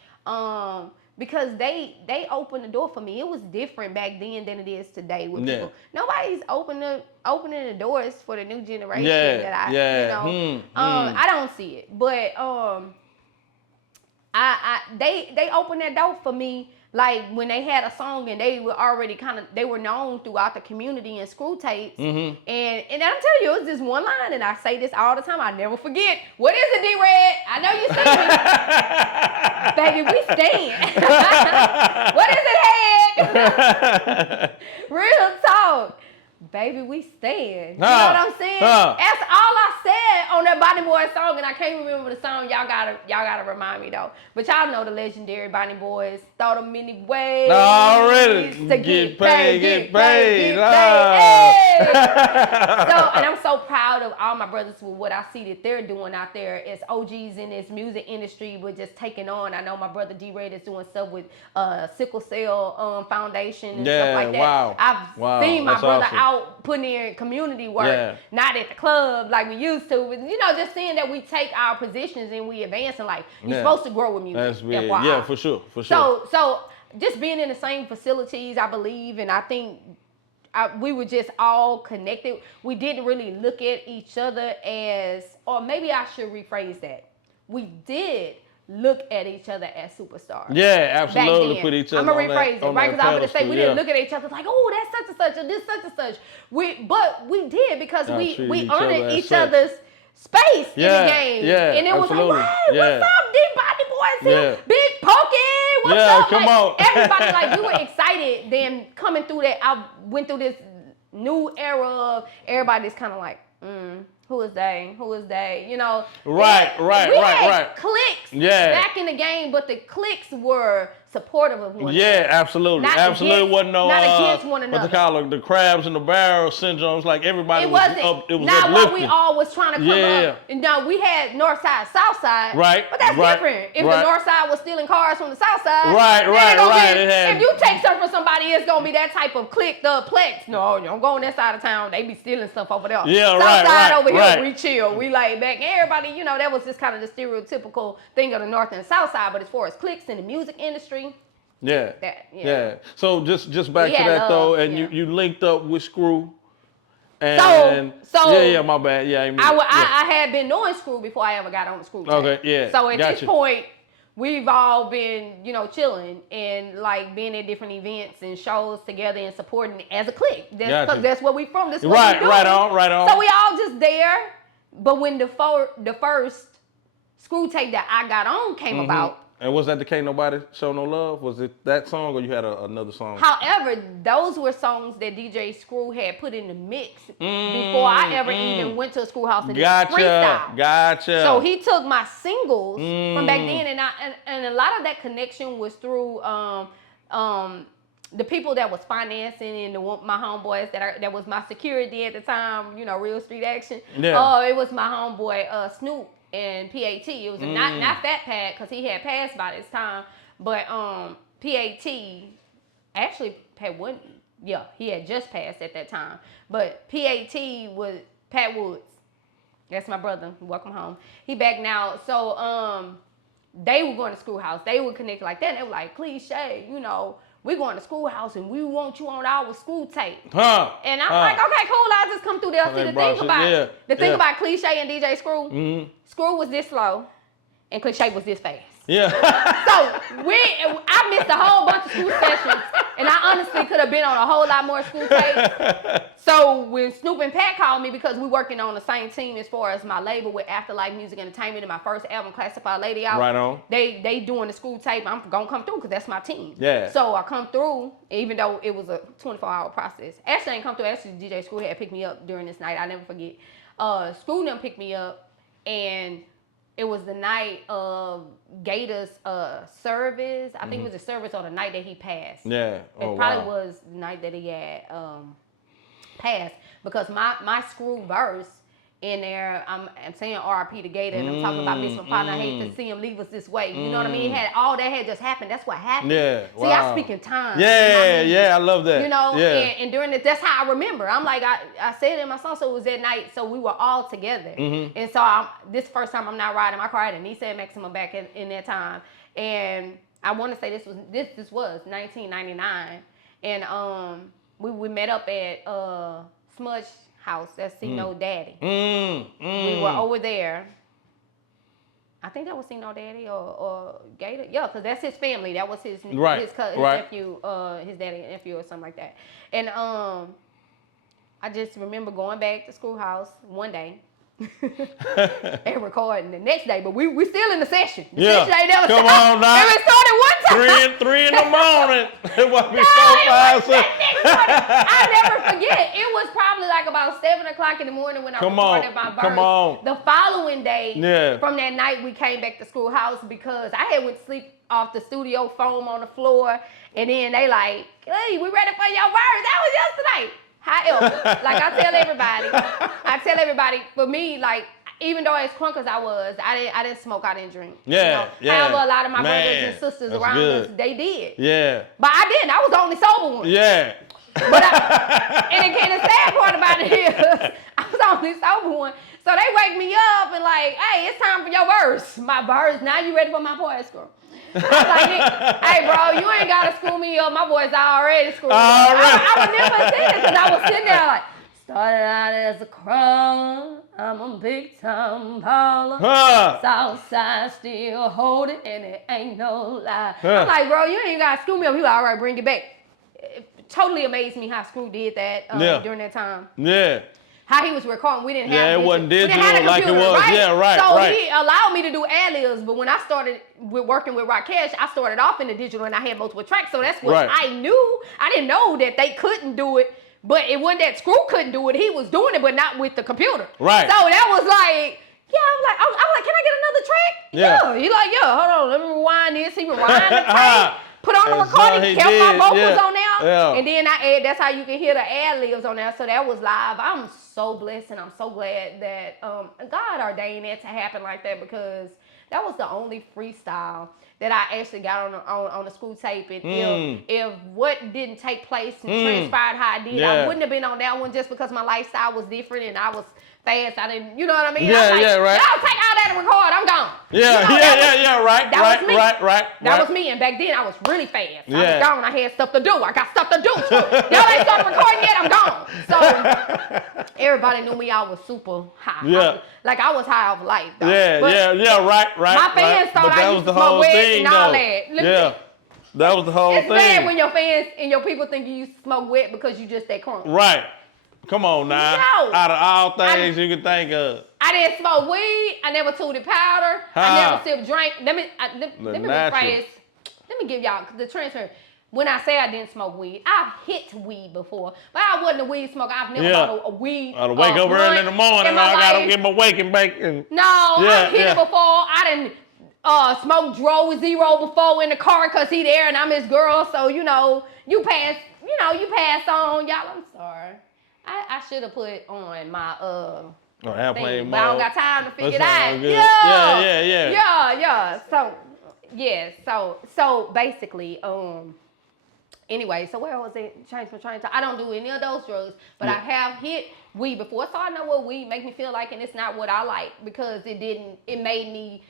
Because they opened the door for me. It was different back then than it is today with people. Nobody's opening the doors for the new generation I don't see it. But they opened that door for me. Like when they had a song and they were already they were known throughout the community in Screw tapes. And I'm telling you, it was this one line, and I say this all the time, I never forget. What is it, D-Red? I know you see me. Baby, we stand. What is it, Head? Real talk. Baby, we stand. You know what I'm saying? That's all I said on that Bonnie Boy song, and I can't remember the song. Y'all gotta remind me though. But y'all know the legendary Bonnie Boys. Thought of many ways. Already. To get paid. Hey. And I'm so proud of all my brothers with what I see that they're doing out there as OGs in this music industry, with just taking on. I know my brother D-Ray is doing stuff with Sickle Cell Foundation and stuff like that. I've seen my brother out putting in community work, not at the club like we used to. But, just seeing that we take our positions and we advance in life. You're supposed to grow with music. That's big. Yeah, for sure. So just being in the same facilities, I believe, and I think we were just all connected. We didn't really look at each other as, or maybe I should rephrase that. We did look at each other as superstars. Yeah, absolutely. Put each other I'm gonna rephrase it, right? Because I was gonna say we didn't look at each other like, oh, that's such and such, or this such and such. But we did because we honored each other's space in the game. Yeah, and it was absolutely. like, hey, what's up, Big Body Boys here? Big Pokey, what's up? Come on. Everybody, like, we were excited. Then coming through that, I went through this new era of everybody's kind of like, who is they? Right. We had cliques back in the game, but the cliques were supportive of one another. Yeah, absolutely. Wasn't no not against one another. What they call it, the crabs in the barrel syndrome. It's like everybody was not uplifting. what we all was trying to come up. And now we had North Side, South Side. Right. But that's different. If the North Side was stealing cars from the South Side. Right. If you take stuff from somebody, it's gonna be that type of clique, the plex. No, you don't go on that side of town. They be stealing stuff over there. Yeah, South Side over here, we chill. We laid back. Everybody, that was just kind of the stereotypical thing of the North and South Side. But as far as cliques in the music industry, So just back to that though, and you linked up with Screw. And my bad. I had been knowing Screw before I ever got on the Screw tape. Okay, yeah. So at this point, we've all been, chilling and like being at different events and shows together and supporting as a clique. That's where we from. That's what we do. Right on. So we all just there. But when the first Screw tape that I got on came about. And was that the Can't Nobody Show No Love? Was it that song, or you had another song? However, those were songs that DJ Screw had put in the mix before I ever even went to a Screw house and did freestyle. Gotcha. So he took my singles from back then, and a lot of that connection was through the people that was financing and my homeboys that was my security at the time. Real street action. Yeah. It was my homeboy Snoop and PAT. It was not Fat Pat, because he had passed by this time, but PAT actually he had just passed at that time. But PAT was Pat Woods. That's my brother. Welcome home. He back now. So they were going to Schoolhouse. They were connected like that. And they were like, Cliche, we're going to Schoolhouse and we want you on our school tape. And I'm like, okay, cool. I'll just come through there. See, the thing about Cliche and DJ Screw, Screw was this slow and Cliche was this fast. Yeah. So I missed a whole bunch of school sessions, and I honestly could have been on a whole lot more school tapes. So when Snoop and Pat called me, because we working on the same team as far as my label with Afterlife Music Entertainment and my first album, Classified Lady Out. Right on. They doing the school tape. I'm gonna come through because that's my team. Yeah. So I come through, even though it was a 24-hour process. Actually, I didn't come through. Actually, DJ Screw had picked me up during this night. I never forget. Screw them picked me up, and it was the night of Gator's service. I think it was the service on the night that he passed. Yeah. It probably was the night that he had passed, because my Screw verse in there, I'm saying RIP to Gator, and I'm talking about miss my partner. I hate to see him leave us this way. You know what I mean? All that had just happened. That's what happened. Yeah. See, I speak in time. Yeah, I love that. You know, yeah. and during that's how I remember. I'm like, I said it in my song, so it was that night, so we were all together. And so this first time I'm not riding my car, I had a Nissan Maxima back in that time. And I want to say this was 1999. And we met up at Smudge House. That's See No Daddy. We were over there. I think that was See No Daddy or Gator. Yeah, because that's his family. That was his nephew, his daddy and nephew or something like that. And I just remember going back to schoolhouse one day and recording the next day, but we still in the session. The session ain't never Come stopped. on now. And we started one time. 3 in the morning. It wasn't be 4, 5, 6. I never forget. It was probably like about 7 o'clock in the morning when I recorded my verse. Come on. The following day, from that night, we came back to schoolhouse because I had went to sleep off the studio foam on the floor, and then they like, hey, we ready for your verse? That was yesterday. However, like I tell everybody, for me, like, even though as crunk as I was, I didn't smoke, I didn't drink. Yeah, you know? However, a lot of my brothers and sisters around us, they did. Yeah. But I didn't. I was the only sober one. Yeah. But and again, the sad part about it is, I was the only sober one. So they wake me up and like, hey, it's time for your verse. My verse, now you ready for my poetry school? I was like, hey, bro, you ain't got to school me up. My boys already schooled me up. I would never say it because I was sitting there like, started out as a crumb. I'm a big time baller. Southside still holding, and it ain't no lie. I'm like, bro, you ain't got to school me up. He like, all right, bring it back. It totally amazed me how Screw did that during that time. Yeah. How he was recording, we didn't have it wasn't digital like it was. Right? Yeah, right, so right. he allowed me to do ad-libs, but when I started working with Rakesh, I started off in the digital and I had multiple tracks, so that's what I knew. I didn't know that they couldn't do it, but it wasn't that Screw couldn't do it. He was doing it, but not with the computer. Right. So that was like, I'm like, can I get another track? Yeah. He like, hold on, let me rewind this. He rewind the tape. Put on the recording, kept my vocals on there, and then I add. That's how you can hear the ad-libs on there. So that was live. I'm so blessed, and I'm so glad that God ordained that to happen like that, because that was the only freestyle that I actually got on the school tape. And if what didn't take place and transpired how I did, I wouldn't have been on that one just because my lifestyle was different and I was fast. I didn't, you know what I mean? Yeah, like, right. Y'all take all that and record. I'm gone. Yeah, right. That was me. Right. That was me. And back then I was really fast. I was gone. I had stuff to do. I got stuff to do. So y'all ain't started recording yet. I'm gone. So everybody knew me. I was super high. Yeah. I was high off life. Though. Right. My fans thought I used to smoke weed and all that. That was the whole thing. It's bad when your fans and your people think you used to smoke wet because you just that crunk. Right. Come on now. No. Out of all things you can think of. I didn't smoke weed. I never tooted powder. I never sipped drink. Let me rephrase. Let me give y'all the transfer. When I say I didn't smoke weed, I've hit weed before, but I wasn't a weed smoker. I've never bought a weed. I'd wake up early in the morning. I gotta get my waking bacon. No, I've hit it before. I didn't smoke Dro Zero before in the car because he there and I'm his girl. So you pass on. Y'all, I'm sorry. I should have put on my airplane thing, mode. but I don't got time to figure it out. Yeah. So basically, anyway, so where was it? I don't do any of those drugs, but I have hit weed before, so I know what weed make me feel like, and it's not what I like because it made me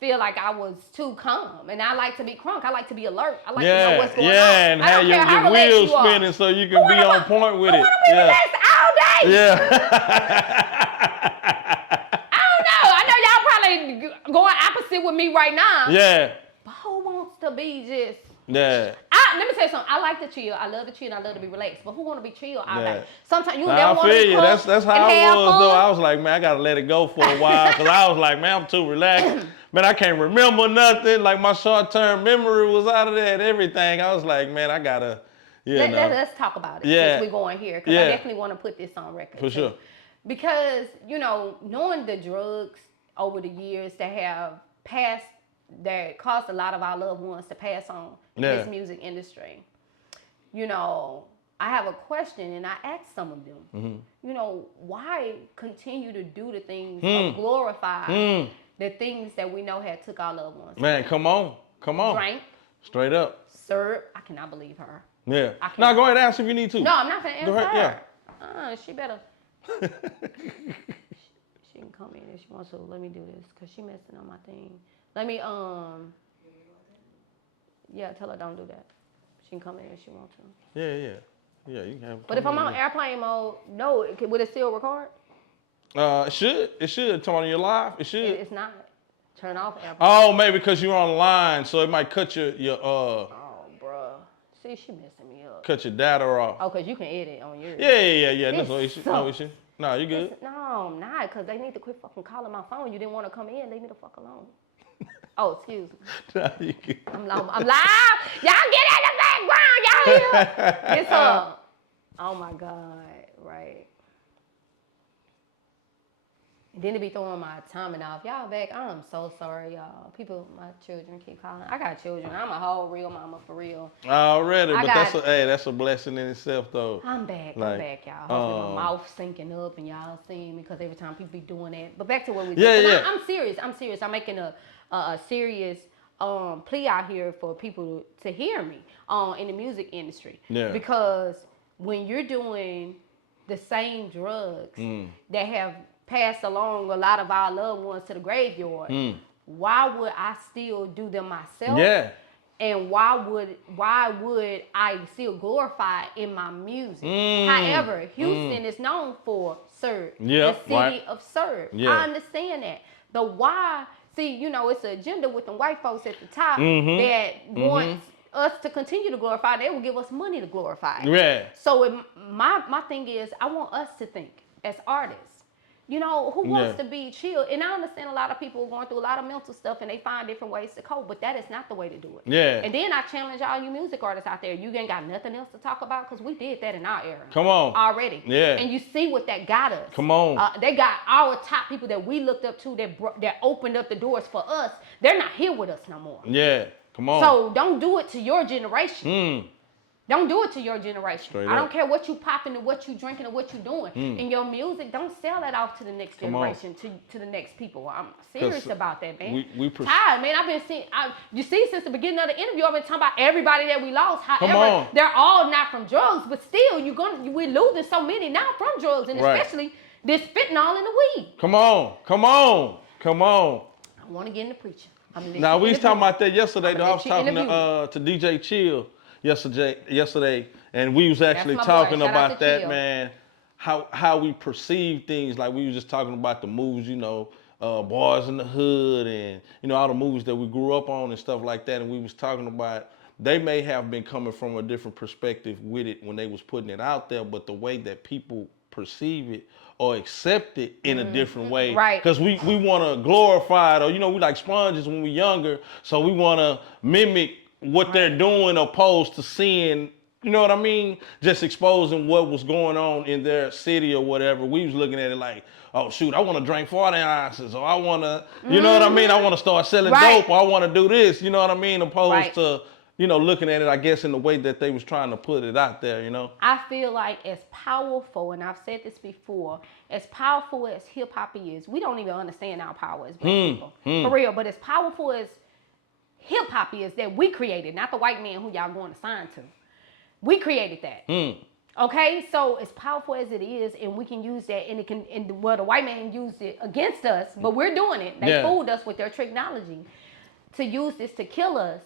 feel like I was too calm, and I like to be crunk. I like to be alert. I like to know what's going on. And have your wheels spinning so you can be on point with it. Relax all day. Yeah. I don't know. I know y'all probably going opposite with me right now. Yeah. But who wants to be just? Yeah. Let me tell you something. I like to chill. I love to chill. I love to be relaxed. But who want to be chill all day? Yeah. Sometimes you I never want to feel be you. cooked That's how and I have was fun. though. I was like, man, I gotta let it go for a while because I was like, man, I'm too relaxed. Man, I can't remember nothing. Like my short-term memory was out of there and everything. I was like, man, I gotta, Let's talk about it since we're going here because I definitely want to put this on record. For sure. Because, knowing the drugs over the years that have passed, that caused a lot of our loved ones to pass on in this music industry, I have a question and I asked some of them, why continue to do the things or glorify the things that we know had took our loved ones? Man, come on. Drank. Straight up. Sir, I cannot believe her. Yeah. Now go ahead and answer if you need to. No, I'm not going to answer go ahead, her. Yeah. She better. She can come in if she wants to. Let me do this because she messing on my thing. Let me, yeah, tell her don't do that. She can come in if she wants to. Yeah, you can have. But if I'm on airplane mode, no, would it still record? It should. Turn on your live. It should. It's not. Turn off airplane. Oh, maybe because you're online, so it might cut your Oh, bruh. See, she messing me up. cut your data off. Oh, because you can edit on yours. Yeah. That's no issue. No issue. No, you good. No, I'm not, because they need to quit fucking calling my phone. You didn't want to come in. They need to fuck alone. Oh, excuse me. No, you good. I'm loud. Y'all get in the background. Y'all hear? It's her. Oh, my God. Right. And then to be throwing my timing off. Y'all back. I'm so sorry, y'all. People, my children keep calling. I got children. I'm a whole real mama for real. Already, but that's a blessing in itself, though. I'm back, y'all. Hopefully my mouth syncing up and y'all seeing me because every time people be doing that. But back to what we said. I'm serious. I'm making a serious plea out here for people to hear me in the music industry. Yeah. Because when you're doing the same drugs that have passed along a lot of our loved ones to the graveyard, why would I still do them myself? Yeah. And why would I still glorify in my music? However, Houston is known for Serve, the city of Serve. Yeah. I understand that. The why, see, it's an agenda with the white folks at the top that wants us to continue to glorify. They will give us money to glorify. Yeah. So my thing is, I want us to think as artists. Who wants to be chill? And I understand a lot of people are going through a lot of mental stuff and they find different ways to cope, but that is not the way to do it. Yeah. And then I challenge all you music artists out there. You ain't got nothing else to talk about because we did that in our era. Come on. Already. Yeah. And you see what that got us. Come on. They got our top people that we looked up to that opened up the doors for us. They're not here with us no more. Yeah. Come on. So don't do it to your generation. Don't do it to your generation. I don't care what you popping and what you drinking and what you doing. In your music, don't sell that off to the next generation, to the next people. I'm serious about that, man. Tired, man. I've been seeing, you see, since the beginning of the interview, I've been talking about everybody that we lost. However, they're all not from drugs, but still, we're losing so many now from drugs, and especially this fentanyl in the weed. Come on. I want to get into preaching. Now, we was talking about that yesterday, though. I was talking to DJ Chill yesterday, and we was actually talking about that, Chill. Man, how we perceive things. Like we was just talking about the movies, Boys in the Hood, and all the movies that we grew up on and stuff like that. And we was talking about they may have been coming from a different perspective with it when they was putting it out there, but the way that people perceive it or accept it in a different way. Right. Because we want to glorify it, or we like sponges when we're younger, so we want to mimic what they're doing opposed to seeing, you know what I mean? Just exposing what was going on in their city or whatever. We was looking at it like, oh shoot, I want to drink 40 ounces, or I want to, you know what I mean? I want to start selling dope, or I want to do this, you know what I mean? Opposed to, looking at it, I guess, in the way that they was trying to put it out there, I feel like as powerful, and I've said this before, as powerful as hip hop is, we don't even understand our power as black people. For real, but as powerful as hip hop is that we created, not the white man who y'all going to sign to. We created that. Okay, so as powerful as it is, and we can use that, and the white man used it against us, but we're doing it. They fooled us with their technology to use this to kill us.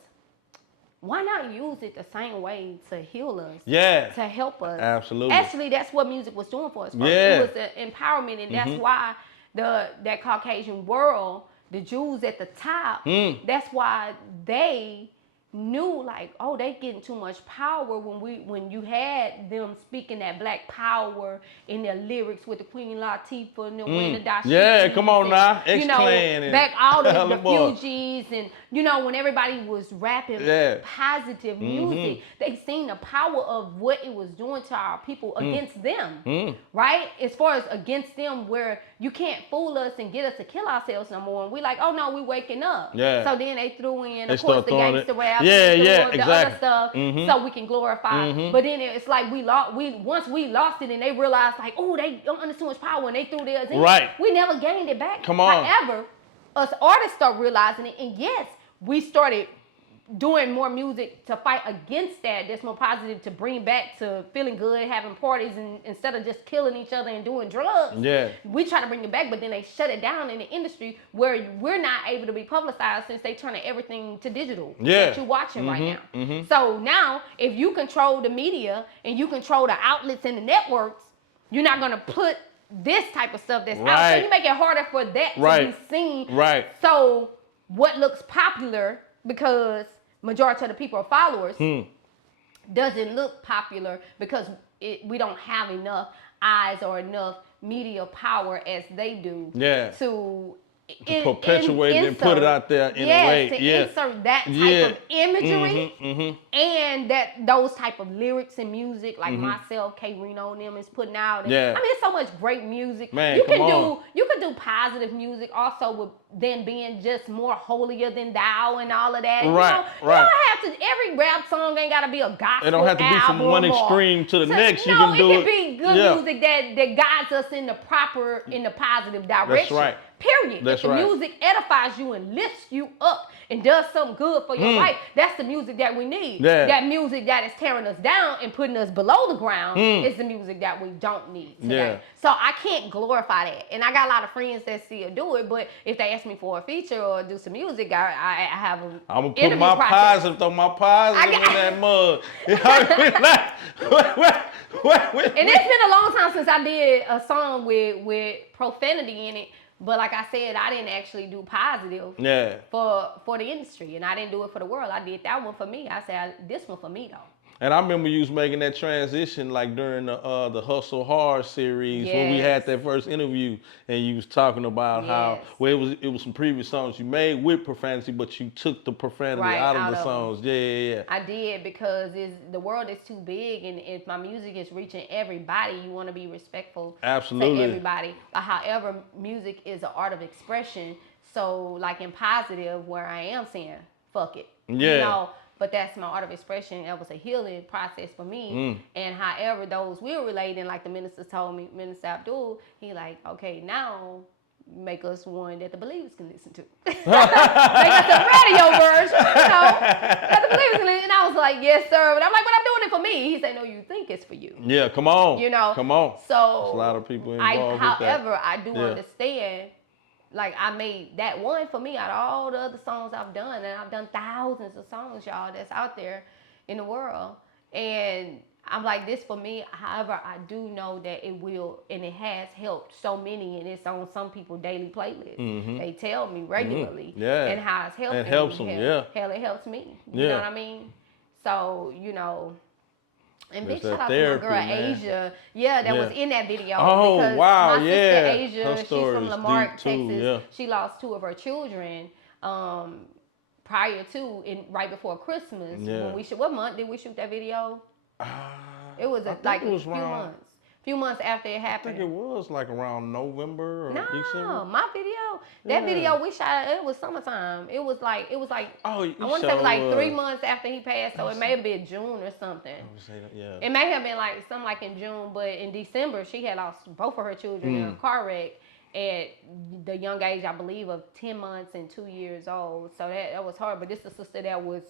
Why not use it the same way to heal us? Yeah. To help us. Absolutely. Actually, that's what music was doing for us. Yeah. It was empowerment, and that's why that Caucasian world the Jews at the top, that's why they knew like, oh, they getting too much power when you had them speaking that black power in their lyrics with the Queen Latifah and the Wayne the Yeah, come on now. You know, X-Clan back all the boy. Fugees and, you know, when everybody was rapping positive music, they seen the power of what it was doing to our people against them, right? As far as against them, where you can't fool us and get us to kill ourselves no more. And we like, oh no, we waking up. Yeah. So then they threw in, They of course, the gangster rap, the other stuff, so we can glorify. But then it's like once we lost it and they realized like, oh, they don't understand too much power and they threw theirs in. Right. We never gained it back. Come on. However, us artists start realizing it, and yes, we started doing more music to fight against that. That's more positive, to bring back to feeling good, having parties, and instead of just killing each other and doing drugs. Yeah. We try to bring it back, but then they shut it down in the industry where we're not able to be publicized since they turning everything to digital that you're watching right now. So now, if you control the media and you control the outlets and the networks, you're not gonna put this type of stuff that's out. So you make it harder for that to be seen. Right. So what looks popular, because majority of the people are followers, doesn't look popular because we don't have enough eyes or enough media power as they do to perpetuate it and put it out there in a way. To insert that type of imagery and those type of lyrics and music, like myself, K Reno and them is putting out. And, I mean, it's so much great music. Man, you can do positive music also with them being just more holier than thou and all of that. You don't have to, every rap song ain't gotta be a gospel. It don't have to be from one extreme to the next. You can do it. It can be good music that guides us in the positive direction. That's right. Period. If the music edifies you and lifts you up and does something good for your life, that's the music that we need. That music that is tearing us down and putting us below the ground is the music that we don't need today. So I can't glorify that. And I got a lot of friends that still do it, but if they ask me for a feature or do some music, I have a I'm gonna put my positive in that mug. And it's been a long time since I did a song with profanity in it. But like I said, I didn't actually do positive for the industry, and I didn't do it for the world. I did that one for me. I said, this one for me though. And I remember you was making that transition like during the Hustle Hard series when we had that first interview, and you was talking about how it was some previous songs you made with profanity, but you took the profanity out of the songs. I did, because the world is too big, and if my music is reaching everybody, you want to be respectful to everybody. But however, music is an art of expression. So like in positive, where I am saying fuck it, you know. But that's my art of expression. That was a healing process for me. And however those will relate, and like the minister told me, Minister Abdul, he like, okay, now make us one that the believers can listen to. Make us a radio version, you know, that the believers can listen. And I was like, yes, sir. But I'm like, but I'm doing it for me. He said, no, you think it's for you. Yeah, come on. You know, come on. So there's a lot of people involved however, I do understand. Like, I made that one for me out of all the other songs I've done. And I've done thousands of songs, y'all, that's out there in the world. And I'm like, this for me. However, I do know that it will, and it has helped so many, and it's on some people's daily playlists. They tell me regularly and how it's helping. It helps them, Hell, it helps me. You know what I mean? So, you know. And big shout out to my girl, Asia. That was in that video. Oh, because wow, my sister, Asia, she's from Lamar, Texas. Too, she lost 2 of her children prior to, right before Christmas. When what month did we shoot that video? It was a few months after it happened. I think it was like around November or December. No, my video. That video we shot, it was summertime. It was like I want to say it was like 3 months after he passed, so it may have been June or something. It may have been like something like in June, but in December she had lost both of her children in a car wreck at the young age, I believe, of 10 months and 2 years old. So that was hard. But this is a sister that was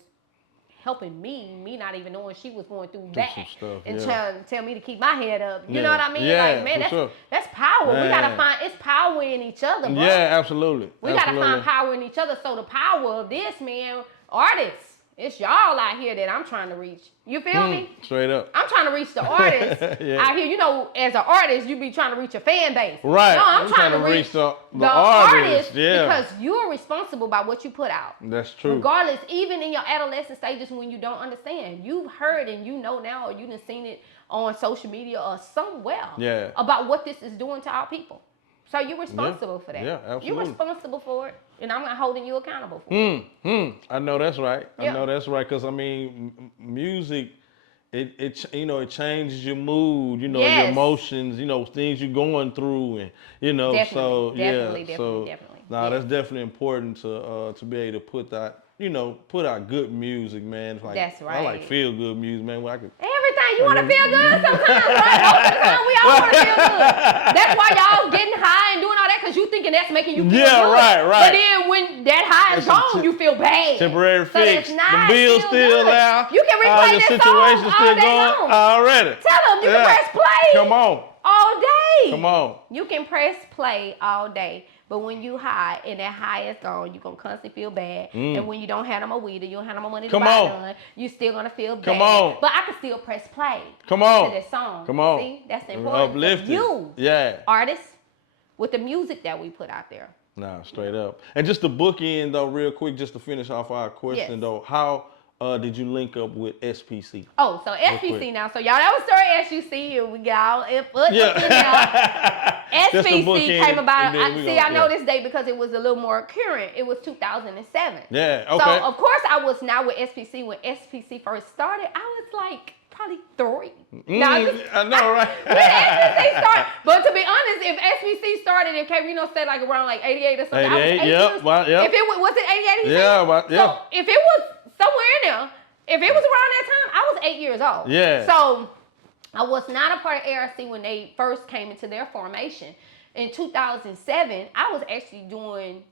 helping me not even knowing she was going through that, and trying to tell me to keep my head up. You know what I mean? Like, man, that's power. Man. We gotta find power in each other, bro. Yeah, absolutely. We gotta find power in each other. So the power of this, man, artists, It's y'all out here that I'm trying to reach. You feel me? Straight up. I'm trying to reach the artists out here. You know, as an artist, you be trying to reach a fan base. Right. No, I'm trying to reach the artist because you're responsible by what you put out. That's true. Regardless, even in your adolescent stages when you don't understand, you've heard and you know now, or you've seen it on social media or somewhere about what this is doing to our people. So you're responsible for that. Yeah, absolutely. You're responsible for it, and I'm not holding you accountable for it. I know that's right. I know that's right, because I mean, music, it you know, it changes your mood, you know, your emotions, you know, things you're going through, and you know, definitely. Nah, that's definitely important to be able to put that, you know, put out good music, man. It's like, that's right. I like feel good music, man. Where I could, everything you want to feel good sometimes, right? Most of the time we all want to feel good. That's why y'all getting high and doing all that, because you thinking that's making you feel good. Right. But then when that high is gone, you feel bad. Temporary fix. The bill's still there. You can replay this song all day long. Already. Tell them you can press play. Come on. All day. Come on. You can press play all day. But when you high and that high is gone, you're going to constantly feel bad. And when you don't have no more weed or you don't have no more money to buy none, you're still going to feel bad. Come on. But I can still press play to that song. Come on. See, that's the importance Uplifted. of you, artists, with the music that we put out there. Nah, straight up. And just to bookend, though, real quick, just to finish off our question, though, how did you link up with SPC? Oh, so SPC now. So y'all, that was story SUC, and we got all SPC came about. I know this date because it was a little more current. It was 2007. Yeah, okay. So, of course, I was now with SPC. When SPC first started, I was like probably 3. I know, right? When SPC started. But to be honest, if SPC started, if K-Reno said like around like 88 or something, 88, I was 8 years. If it was it 88? So if it was somewhere in there, if it was around that time, I was 8 years old. Yeah. So I was not a part of ARC when they first came into their formation. In 2007, I was actually doing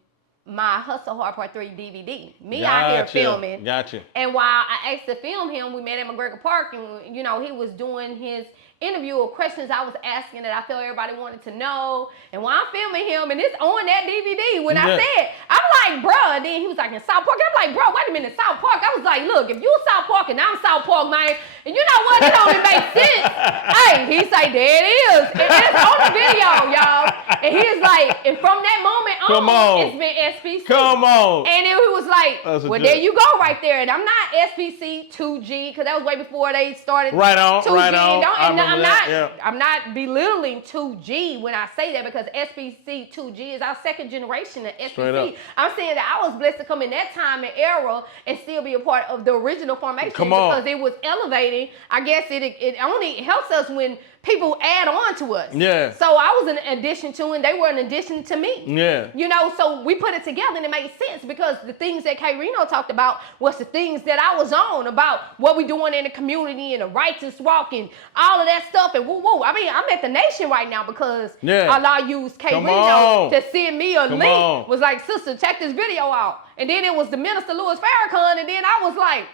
my Hustle Hard Part 3 DVD. Out here filming. Gotcha. And while I asked to film him, we met at McGregor Park, and you know, he was doing his interview or questions I was asking that I felt everybody wanted to know. And while I'm filming him, and it's on that DVD, when I said, I'm like, bruh, and then he was like, in South Park. I'm like, bro, wait a minute, South Park. I was like, look, if you South Park and I'm South Park, man, and you know what, it only makes sense. Hey, he's like, there it is. And it's on the video, y'all. And he's like, and from that moment on, it's been SPC. Come on. And it was like, well, there you go right there. And I'm not SPC 2G, because that was way before they started 2G. I'm not belittling 2G when I say that, because SPC 2G is our second generation of SPC. I'm saying that I was blessed to come in that time and era and still be a part of the original formation because it was elevating. I guess it only helps us when people add on to us. Yeah. So I was an addition to, and they were an addition to me. Yeah. You know, so we put it together, and it made sense because the things that K-Reno talked about was the things that I was on, about what we doing in the community and the righteous walk and all of that stuff. And woo. I mean, I'm at the nation right now because Allah used K-Reno to send me a link. Was like, sister, check this video out. And then it was the minister Louis Farrakhan, and then I was like,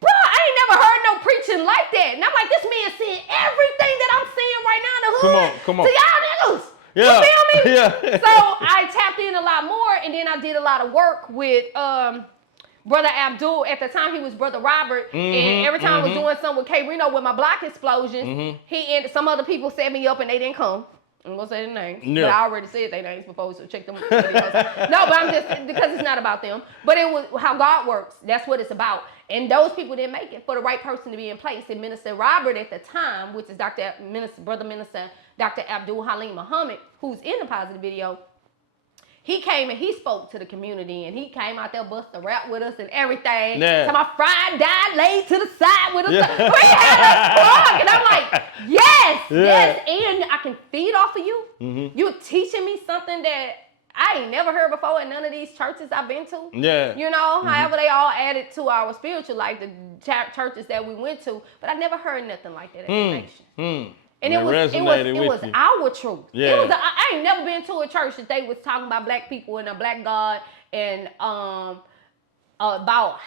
bro, I ain't never heard no preaching like that. And I'm like, this man seeing everything that I'm seeing right now in the hood. Come on. To y'all niggas. Yeah. You feel me? Yeah. So I tapped in a lot more, and then I did a lot of work with Brother Abdul. At the time, he was Brother Robert. And every time I was doing something with K-Reno with my block explosions, some other people set me up and they didn't come. I'm gonna say their names, but I already said their names before, so check them videos. No, but I'm just, because it's not about them, but it was how God works. That's what it's about. And those people didn't make it for the right person to be in place. And Minister Robert at the time, which is Brother Minister Dr. Abdul Halim Muhammad, who's in the positive video, he came and he spoke to the community, and he came out there bust a rap with us and everything. Talking about fried, died, laid to the side with us. We had us talk, and I'm like, yes, and I can feed off of you. You're teaching me something that I ain't never heard before in none of these churches I've been to. You know, however they all added to our spiritual life, the churches that we went to, but I never heard nothing like that information. And it was our truth. I ain't never been to a church that they was talking about black people and a black God and about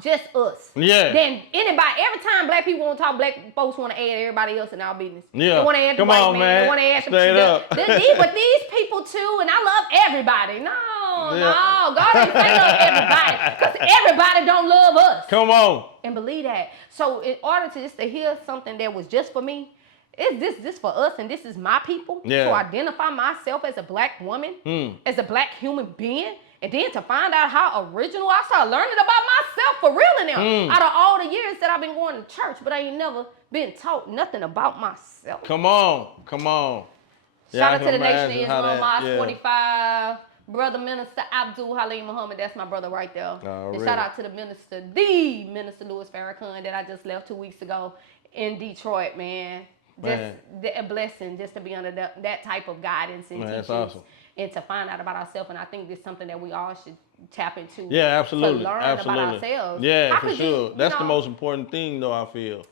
just us. Yeah. Then anybody, every time black people want to talk, black folks want to add everybody else in our business. Yeah. They want to add the Come white on, man. They want to add Straight up. but these people too, and I love everybody. No, God ain't say love everybody, because everybody don't love us. Come on. And believe that. So in order to just to hear something that was just for me, is this for us, and this is my people, to identify myself as a black woman, as a black human being, and then to find out how original I started learning about myself for real now. Out of all the years that I've been going to church, but I ain't never been taught nothing about myself. Come on. Shout out to the Nation of Islam, Mosque 45, Brother Minister Abdul Halim Muhammad. That's my brother right there. And shout out to the Minister Louis Farrakhan that I just left 2 weeks ago in Detroit, man. Just a blessing just to be under that type of guidance and teachings. That's awesome. And to find out about ourselves. And I think this is something that we all should tap into. Yeah, absolutely. To learn about ourselves. Yeah, for sure. That's the most important thing, though, I feel.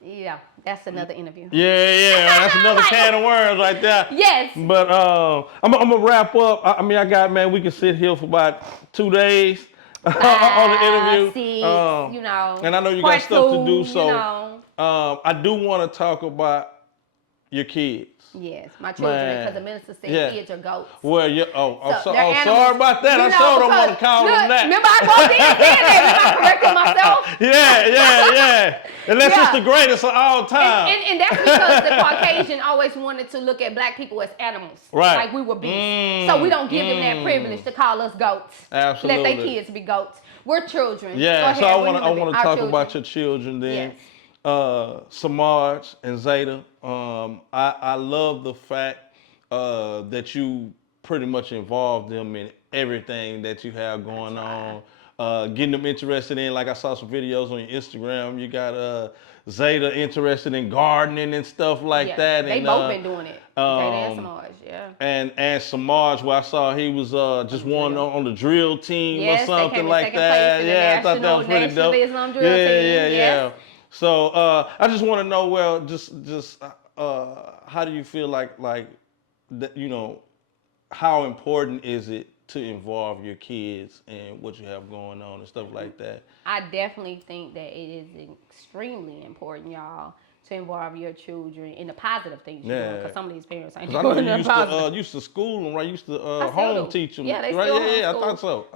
Yeah, that's another interview. Yeah, that's another can of worms right there. Yes. But I'm gonna wrap up. I mean, we can sit here for about 2 days on the interview. 6, and I know you got stuff to do, so I do want to talk about your kids. Yes, my children, because the minister said kids are goats. Well, sorry about that. I sure don't want to call them that. Remember, I walked in and said that. Remember, I corrected myself. Yeah. And that's just the greatest of all time. And that's because the Caucasian always wanted to look at black people as animals. Right. Like we were beasts. So we don't give them that privilege to call us goats. Absolutely. Let their kids be goats. We're children. Yeah, so I want to talk about your children then. Yes. Samaj and Zeta. I love the fact that you pretty much involve them in everything that you have going on. Getting them interested in, like I saw some videos on your Instagram. You got Zeta interested in gardening and stuff like that. They both been doing it. Zeta and Samaj, yeah. And Samaj, where I saw he was just one on the drill team or something like that. Yeah, I thought that was pretty dope. Islam drill team. Yeah. So I just want to know, just how do you feel like that, how important is it to involve your kids and what you have going on and stuff like that? I definitely think that it is extremely important, y'all, to involve your children in the positive things you're doing, because some of these parents ain't doing the positive. Used to school them, right? Used to home teach them. Yeah, they right? still I thought so.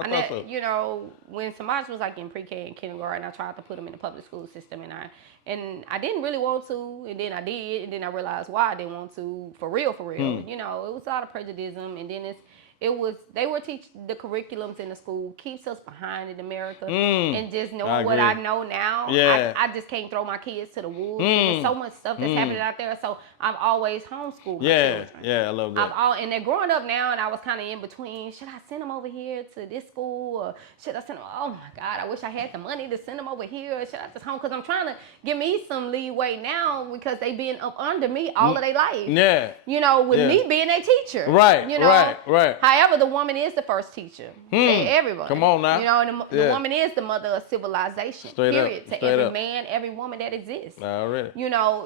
When Samaj was like in pre-K and kindergarten, I tried to put him in the public school system, and I didn't really want to, and then I did, and then I realized why I didn't want to, for real. It was a lot of prejudice, and then they were teaching the curriculums in the school keeps us behind in America, and just knowing what I know now, I just can't throw my kids to the wolves. There's so much stuff that's happening out there, so I've always homeschooled my children. Yeah, I love that. And they're growing up now, and I was kind of in between. Should I send them over here to this school, or should I send them? Oh my God, I wish I had the money to send them over here, or should I just home? Because I'm trying to give me some leeway now, because they've been up under me all of their life. Yeah. With me being a teacher. Right. Right. However, the woman is the first teacher to everyone. Come on now. And the woman is the mother of civilization. Period. To every man, every woman that exists. Already.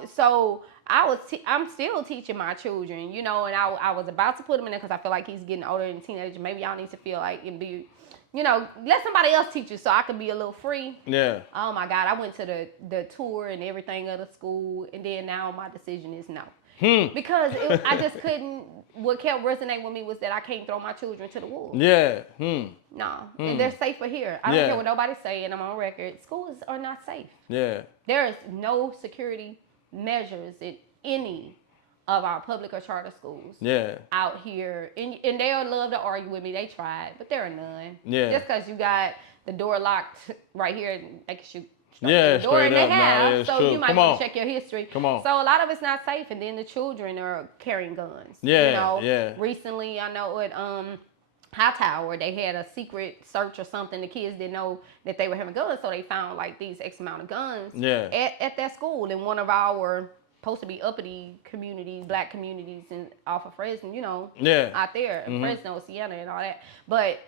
So I'm still teaching my children. And I was about to put him in there because I feel like he's getting older and teenager. Maybe y'all need to feel like and be, let somebody else teach you so I can be a little free. Yeah. Oh my God, I went to the tour and everything of the school, and then now my decision is no. Because I just couldn't. What kept resonating with me was that I can't throw my children to the wolves. Yeah. No. And they're safer here. I don't care what nobody's saying. I'm on record. Schools are not safe. Yeah. There is no security measures in any of our public or charter schools out here. And they'll love to argue with me. They tried, but there are none. Yeah. Just because you got the door locked right here, they can shoot. Door in the house, so you might want to check your history. Come on. So a lot of it's not safe, and then the children are carrying guns. Recently, I know at Hightower, they had a secret search or something. The kids didn't know that they were having guns, so they found like these X amount of guns at that school in one of our supposed to be uppity communities, black communities, and off of Fresno, out there in Fresno, Siena, and all that. But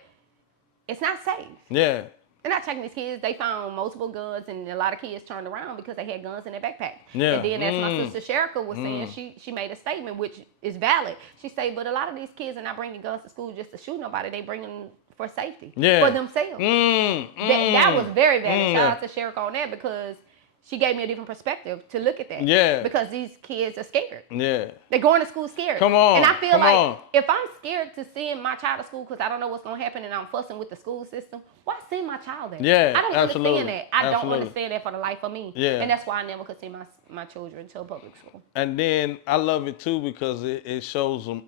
it's not safe. Yeah. They're not checking these kids. They found multiple guns, and a lot of kids turned around because they had guns in their backpack. Yeah. And then, as my sister Sherika was saying, she made a statement, which is valid. She said, but a lot of these kids are not bringing guns to school just to shoot nobody. They bring them for safety Yeah. for themselves. That was very valid. Shout out to Sherrick on that because she gave me a different perspective to look at that. Yeah. Because these kids are scared. Yeah. They're going to school scared. Come on. And I feel Come like on. if I'm scared to send my child to school because I don't know what's going to happen and I'm fussing with the school system, why send my child there? Yeah, I don't absolutely. understand that. I don't Absolutely. understand that for the life of me. Yeah. And that's why I never could send my children to a public school. And then I love it too because it shows them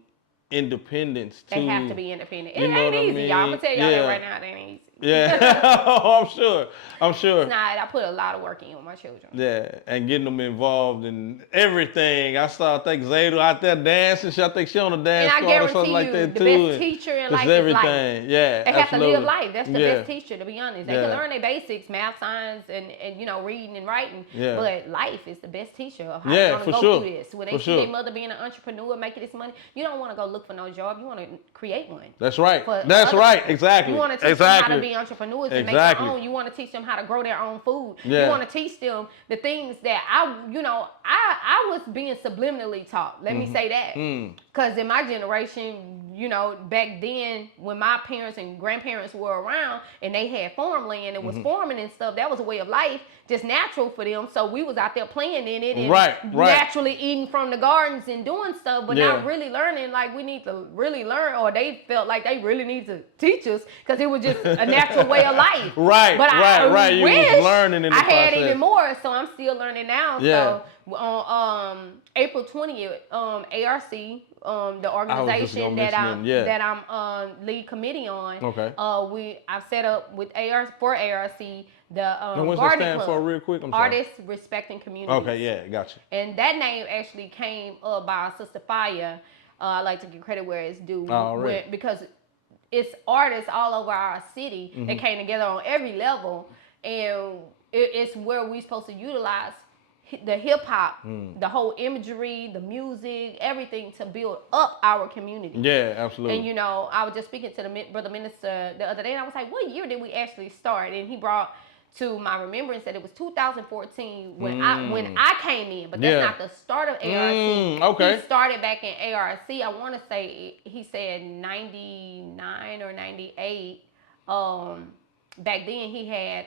independence too. They have to be independent. It You know ain't what I easy, mean? y'all. I'm going to tell y'all Yeah. that right now. It ain't easy. Yeah. Oh, I'm sure. It's not. I put a lot of work in with my children. Yeah, and getting them involved in everything. I think Zayda out there dancing. I think she on the dance And I floor or something guarantee like you, that the too. best teacher in Just life is life. everything. Yeah, They absolutely. have to live life. That's the Yeah. best teacher, to be honest. They Yeah. can learn their basics, math, science, and reading and writing. Yeah. But life is the best teacher of how Yeah, they're for going to go sure. through this. When they For see sure. their mother being an entrepreneur, making this money, you don't want to go look for no job. You want to create one. That's right. For That's other right. people. Exactly. You want to teach them how to be entrepreneurs and make their Exactly. own. You want to teach them how to grow their own food. Yeah. You want to teach them the things that I was being subliminally taught. Let me say that. Because in my generation, back then when my parents and grandparents were around and they had farmland and was farming and stuff, that was a way of life, just natural for them. So we was out there playing in it and Right. naturally eating from the gardens and doing stuff, but Yeah. not really learning like we need to really learn, or they felt like they really need to teach us because it was just a natural way of life. Right, But I right. You was wish learning in the I had process. even more, so I'm still learning now. Yeah. So on April 20th, ARC, the organization gonna mention them, that I'm lead committee on. Okay. I've set up with ARC the And what's that garden stand club. for real quick? I'm sorry. Artists Respecting Communities. Okay, yeah, gotcha. And that name actually came up by our sister Faya. I like to give credit where it's due. Alright. Because it's artists all over our city that came together on every level. And it's where we're supposed to utilize the hip hop, the whole imagery, the music, everything to build up our community. Yeah, absolutely. And I was just speaking to the brother minister the other day, and I was like, what year did we actually start? And he brought to my remembrance that it was 2014 when I came in, but that's Yeah. not the start of ARC. Okay. He started back in ARC. I want to say he said 99 or 98. Back then he had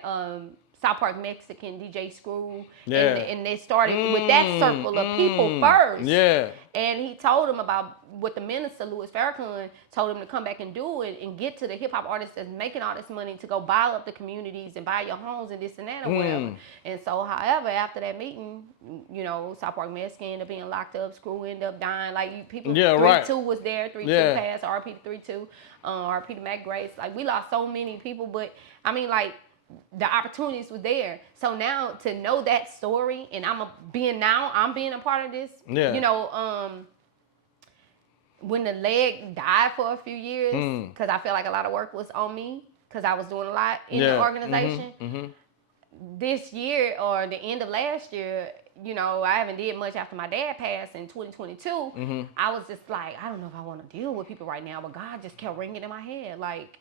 South Park Mexican DJ Screw, Yeah. and they started with that circle of people first. Yeah. And he told him about what the minister, Louis Farrakhan, told him to come back and do it and get to the hip-hop artists that's making all this money to go buy up the communities and buy your homes and this and that or whatever. And so, however, after that meeting, South Park Mexican ended up being locked up, Screw ended up dying. Like, people, Yeah, right. 3-2 was there, 3-2 Yeah. passed, RP to 3-2, RP to Mac Grace. Like, we lost so many people, but, I mean, like, the opportunities were there. So now to know that story, and I'm being a part of this. Yeah. When the leg died for a few years, because I feel like a lot of work was on me, because I was doing a lot in the organization. This year or the end of last year, I haven't did much after my dad passed in 2022. I was just like, I don't know if I want to deal with people right now, but God just kept ringing in my head. Like,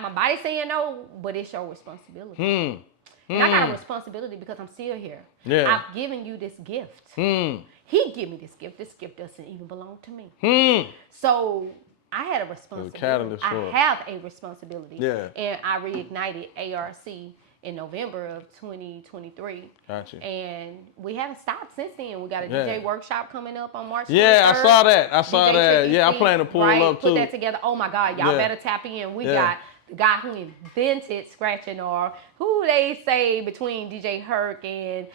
my body's saying no, but it's your responsibility. And I got a responsibility because I'm still here. Yeah. I've given you this gift. He gave me this gift. This gift doesn't even belong to me. So I had a responsibility. catalyst for I it. have a responsibility. Yeah. And I reignited ARC in November of 2023. Gotcha. And we haven't stopped since then. We got a Yeah. DJ workshop coming up on March 23rd. Yeah, I saw that. I saw DJ that. Yeah, I'm CBC, planning to pull right? up too. Put that together. Oh my God, y'all Yeah. better tap in. We Yeah. got the guy who invented scratching, or who they say between DJ Herc and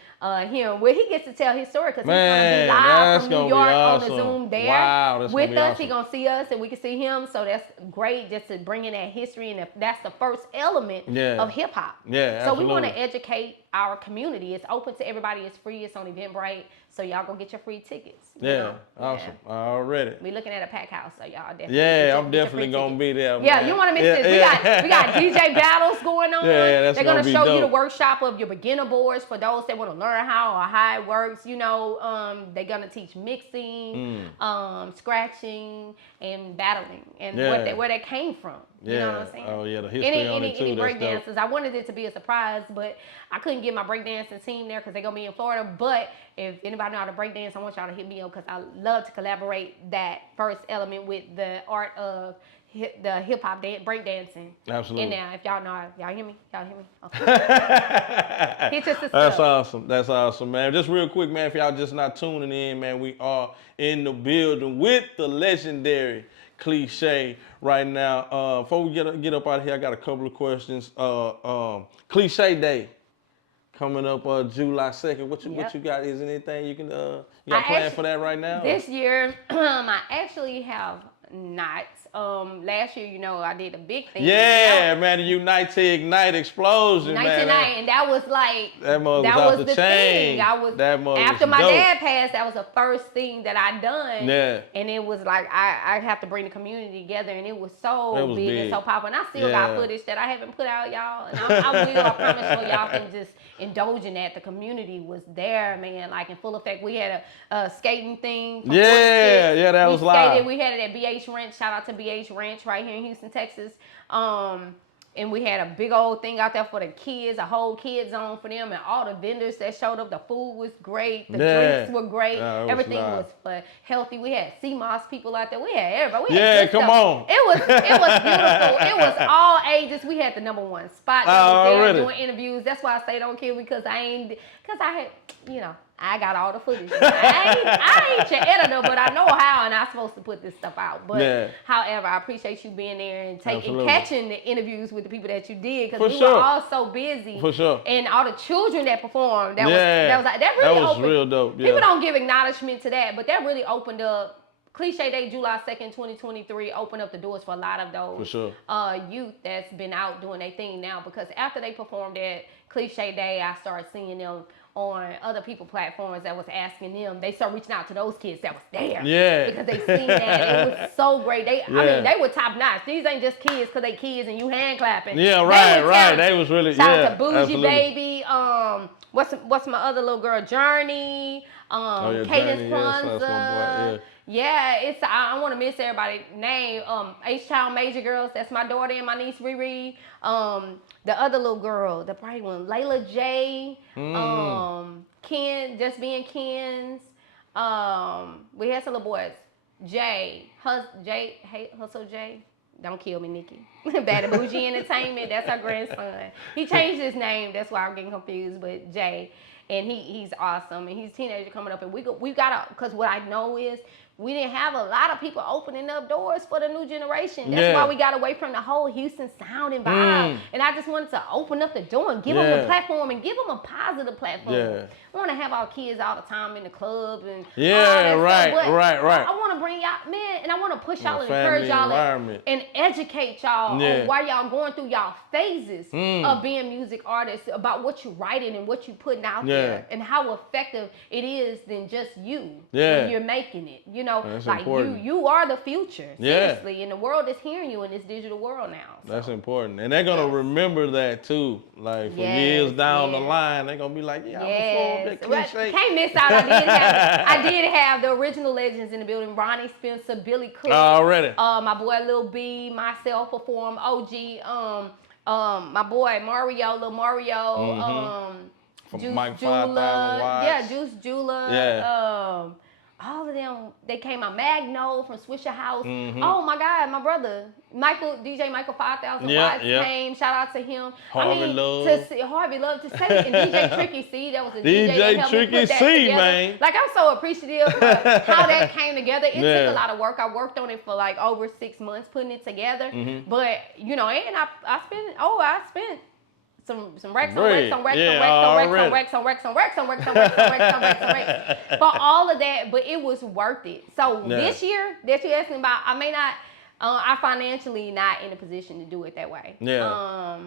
him, where he gets to tell his story because he's Man, gonna be live that's from New gonna be York on awesome. the Zoom there Wow, that's with gonna be us. awesome. He gonna see us and we can see him. So that's great, just to bring in that history, and that's the first element Yeah. of hip hop. Yeah, So we want to absolutely. educate our community. It's open to everybody. It's free. It's on Eventbrite. So y'all go get your free tickets. you Yeah, know? awesome. Already. We looking at a pack house, so y'all definitely. Yeah, I'm get your definitely free gonna tickets. be there. Yeah, man. you want to miss Yeah, this? yeah. We got DJ battles going on. Yeah, that's They're gonna gonna be show you the dope. workshop of your beginner boards for those that want to learn how it works. They're gonna teach mixing, scratching, and battling, and Yeah. where that came from. Yeah. You know what I'm saying? Oh, yeah, the history on it, too. Any That's break dancers. I wanted it to be a surprise, but I couldn't get my breakdancing team there because they're going to be in Florida. But if anybody know how to break dance, I want y'all to hit me up because I love to collaborate that first element with the art of the hip-hop break dancing. Absolutely. And now, if y'all know, y'all hear me? Y'all hear me? Okay. Hit your sister. That's awesome. That's awesome, man. Just real quick, man, if y'all just not tuning in, man, we are in the building with the legendary Cliche right now. Before we get up out of here, I got a couple of questions. Cliche Day coming up July 2nd. What you got? Is anything you can you got planned for that right now? This year, I actually have not. Last year, you know, I did a big thing. Yeah, man, the Unite to Ignite explosion, man. And that was like that was the chain. Thing. After my dad passed, that was the first thing that I done. Yeah. And it was like I have to bring the community together, and it was so big and so powerful. And I still got footage that I haven't put out, y'all. And I promise you, y'all can just indulge in that. The community was there, man, like in full effect. We had a skating thing. That was live. We had it at BH Ranch. Shout out to BH Ranch right here in Houston, Texas. And we had a big old thing out there for the kids, a whole kid zone for them, and all the vendors that showed up. The food was great, the drinks were great, everything was healthy. We had CMOS people out there. We had everybody. We had come on. It was beautiful. It was all ages. We had the #1 spot that was there doing interviews. That's why I say don't kill me because I had, you know, I got all the footage. I ain't your editor, but I know how, and I'm supposed to put this stuff out. But however, I appreciate you being there and catching the interviews with the people that you did because we were all so busy. For sure. And all the children that performed, that was real dope. Yeah. People don't give acknowledgement to that, but that really opened up. Cliche Day, July 2nd, 2023, opened up the doors for a lot of those youth that's been out doing their thing now. Because after they performed at Cliche Day, I started seeing them on other people platforms that was asking them. They started reaching out to those kids that was there. Yeah. Because they seen that. It was so great. I mean, they were top notch. These ain't just kids because they kids and you hand clapping. Yeah, right. They was really, Shout out to Bougie Baby. What's my other little girl? Journey. Cadence Kwanzaa. Yeah, I don't want to miss everybody's name. H-Child Major Girls, that's my daughter and my niece Riri. The other little girl, the bright one, Layla J. Ken, Just Being Ken's. We had some little boys. Hustle J. Don't kill me, Nikki. Bad Bougie Entertainment, that's our grandson. He changed his name, that's why I'm getting confused, but Jay. And he's awesome, and he's a teenager coming up, and we got to, because what I know is we didn't have a lot of people opening up doors for the new generation. That's why we got away from the whole Houston sound and vibe. And I just wanted to open up the door and give them a platform and give them a positive platform. I want to have our kids all the time in the club and right. I want to bring y'all, man, and I want to push y'all and encourage y'all and educate y'all on why y'all going through y'all phases of being music artists, about what you're writing and what you're putting out there, and how effective it is than just you when you're making it. You know, that's like important. you are the future, seriously, and the world is hearing you in this digital world now. So. That's important, and they're gonna remember that too. Like for years down the line, they're gonna be like, I performed that Cliche. Can't miss out. I did have the original legends in the building. Ronnie Spencer, Billy Cook. Already. My boy Lil B, myself performed. OG. My boy Mario, Lil Mario. From Mike 5,000 Watts. Juice Jula. All of them, they came out. Magno from Swisher House. Oh my God, my brother, DJ Michael 5,000 Watts came. Shout out to him. Harvey Love to say, and DJ Tricky C, that was a DJ DJ that helped me put that C, together. man. Like, I'm so appreciative for how that came together. It took a lot of work. I worked on it for like over 6 months putting it together. But, you know, and I spent some racks on racks on racks on racks for all of that, but it was worth it. So this year that you're asking about, I may not, I'm financially not in a position to do it that way. I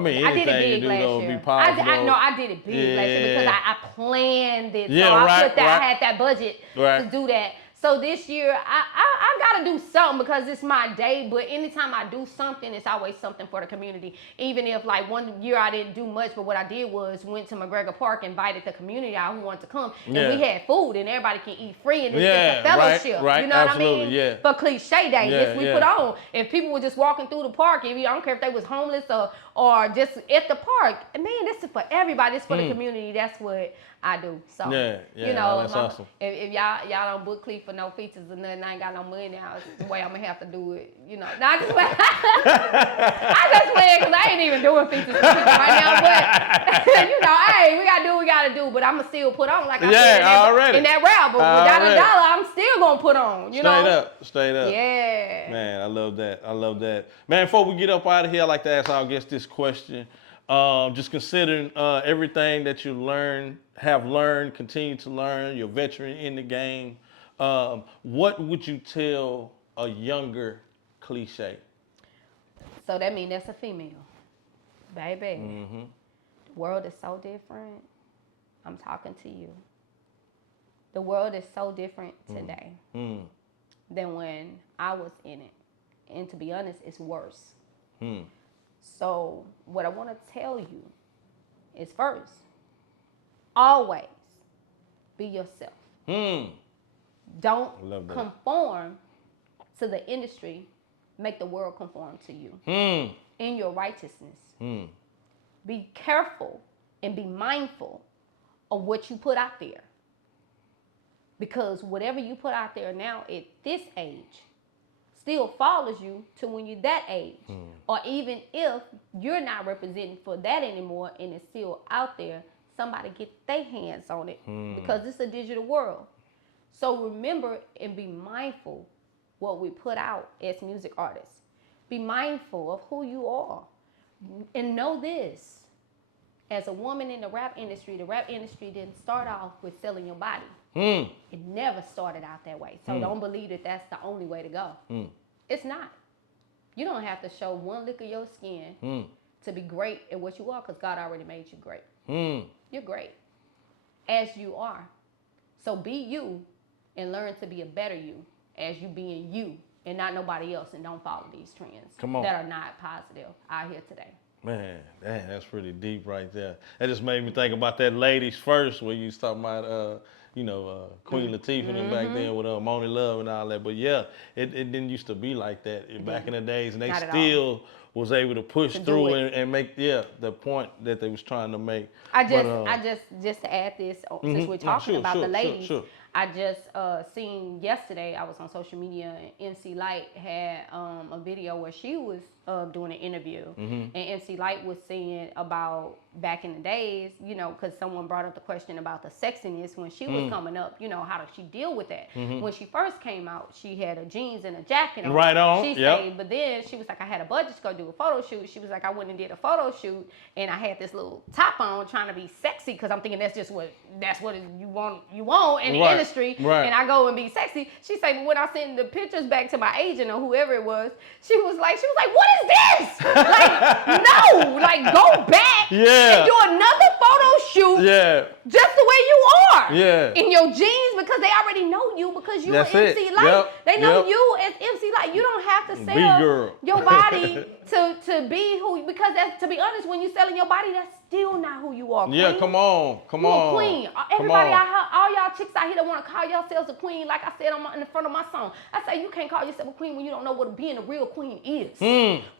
mean, I did it big last year. I did it big last year because I planned it. So I had that budget to do that. So this year, I gotta do something because it's my day. But anytime I do something, it's always something for the community. Even if like one year I didn't do much, but what I did was went to McGregor Park, invited the community out who wanted to come, and we had food, and everybody can eat free, and it's just a fellowship. Right, you know absolutely, what I mean? Yeah. For Cliche Day, this we put on. If people were just walking through the park, I don't care if they was homeless or just at the park, man, this is for everybody. It's for the community. That's what I do. So you know, that's awesome. If y'all don't book Clee for no features or nothing, I ain't got no money now. It's the way I'm gonna have to do it. You know, I just play because I ain't even doing features for people right now. But you know, hey, we gotta do what we gotta do. But I'ma still put on like I said in that rap. But without a dollar, I'm still gonna put on. You know, straight up. Yeah. Man, I love that. Man, before we get up out of here, I like to ask our guests this question. Just considering everything that you have learned, continue to learn, you're a veteran in the game. What would you tell a younger Cliche? So that means that's a female. Baby, the world is so different. I'm talking to you. The world is so different today than when I was in it. And to be honest, it's worse. So what I want to tell you is first, always be yourself. Don't conform to the industry. Make the world conform to you. In your righteousness. Be careful and be mindful of what you put out there. Because whatever you put out there now at this age still follows you to when you're that age. Or even if you're not representing for that anymore and it's still out there, somebody get their hands on it because it's a digital world. So remember and be mindful what we put out as music artists. Be mindful of who you are. And know this, as a woman in the rap industry didn't start off with selling your body. It never started out that way. So don't believe that that's the only way to go. It's not. You don't have to show one lick of your skin to be great at what you are because God already made you great. You're great as you are. So be you and learn to be a better you as you being you and not nobody else, and don't follow these trends that are not positive out here today. Man, that's pretty deep right there. That just made me think about that Ladies First where you was talking about, Queen Latifah and back then with Money Love and all that. But yeah, it didn't used to be like that back in the days, and they still was able to push through and make the point that they was trying to make. I just to add this, since we're talking about the ladies, I just seen yesterday, I was on social media, and MC Lyte had a video where she was doing an interview. And MC Lyte was saying about back in the days, because someone brought up the question about the sexiness when she was coming up, how did she deal with that? When she first came out, she had a jeans and a jacket on. Right on. She said, but then she was like, I had a budget to go do a photo shoot. She was like, I went and did a photo shoot, and I had this little top on trying to be sexy, because I'm thinking that's what you want in the industry. Right. And I go and be sexy. She said, but when I sent the pictures back to my agent or whoever it was, she was like, what is this? Go back and do another photo shoot just the way you are. In your jeans, because they already know you because you're MC Lyte. They know you as MC Lyte. You don't have to sell your body to be who, because that's, to be honest, when you're selling your body, that's still not who you are. Queen. Yeah, come on. You're a queen. Everybody out here, all y'all chicks out here that want to call yourselves a queen, like I said in the front of my song. I say you can't call yourself a queen when you don't know what being a real queen is.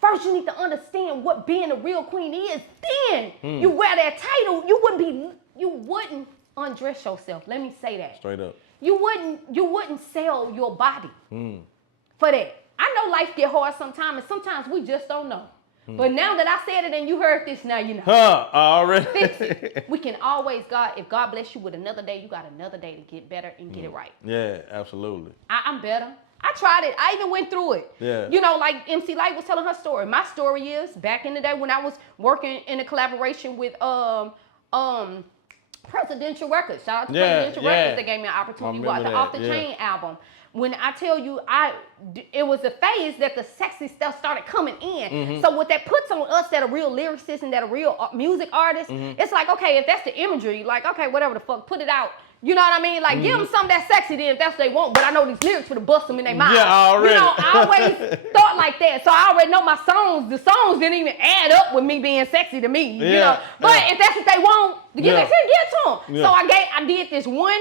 First, you need to understand what being a real queen is. Then you wear that title. You wouldn't undress yourself. Let me say that. Straight up. You wouldn't sell your body for that. I know life get hard sometimes, and sometimes we just don't know. But now that I said it and you heard this, now you know. Already. Fix it. We can always, if God bless you with another day, you got another day to get better and get it right. Yeah, absolutely. I'm better. I tried it. I even went through it. Yeah. Like MC Lyte was telling her story. My story is back in the day when I was working in a collaboration with Presidential Records. Shout out to Presidential Records. They gave me an opportunity to watch the Off the Chain album. When I tell you, it was a phase that the sexy stuff started coming in. So what that puts on us that are real lyricists and that are real music artists, it's like, okay, if that's the imagery, like, okay, whatever the fuck, put it out You know what I mean? Like, give them something that's sexy then if that's what they want. But I know these lyrics for the bust them in their mind. Yeah, already. You know, I always thought like that. So I already know my songs. The songs didn't even add up with me being sexy to me. You know? But if that's what they want, give it to them. Yeah. So I did this one.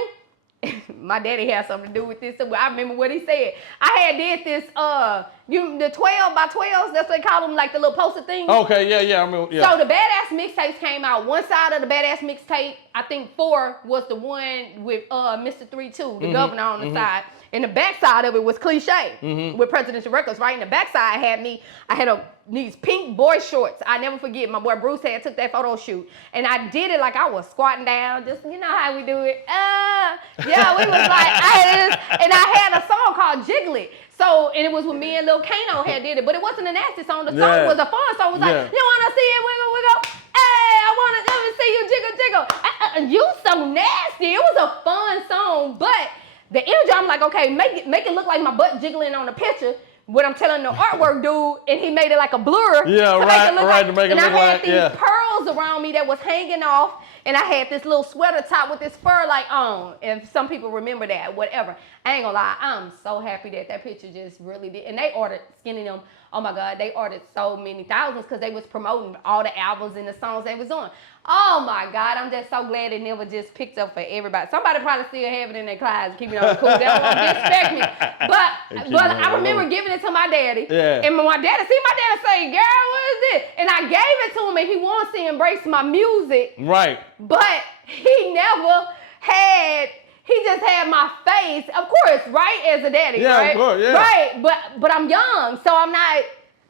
My daddy had something to do with this. So I remember what he said. I did this, the 12 by 12s, that's what they call them, like the little poster thing. Okay, yeah, I mean, yeah. So the Badass mixtapes came out. One side of the Badass mixtape, I think 4 was the one with Mr. 3-2, the governor on the side. And the back side of it was Cliche with Presidential Records, right? And the back side I had these pink boy shorts. I never forget, my boy Bruce took that photo shoot. And I did it like I was squatting down, just, you know how we do it. Yeah, we was like, and I had a song called Jiggle It. So, and it was with me and Lil Kano had did it, but it wasn't a nasty song. The song was a fun song. It was like, you wanna see it wiggle, wiggle? Hey, I wanna let me see you jiggle, jiggle. You so nasty. It was a fun song, but the energy, I'm like, okay, make it look like my butt jiggling on the picture. When I'm telling the artwork dude, and he made it like a blur. Yeah, right, to make it look like, and I had these pearls around me that was hanging off, and I had this little sweater top with this fur like on. And some people remember that, whatever. I ain't gonna lie, I'm so happy that picture just really did. And they ordered Skinny them. Oh my God, they ordered so many thousands because they was promoting all the albums and the songs they was on. Oh my God, I'm just so glad it never just picked up for everybody. Somebody probably still have it in their closet, keep it on the cool. They don't want to disrespect me. But I remember giving it to my daddy. Yeah. And my daddy say, girl, what is this? And I gave it to him and he wants to embrace my music. Right. But he just had my face, of course, right, as a daddy, right? Of course, yeah. Right, but I'm young, so I'm not,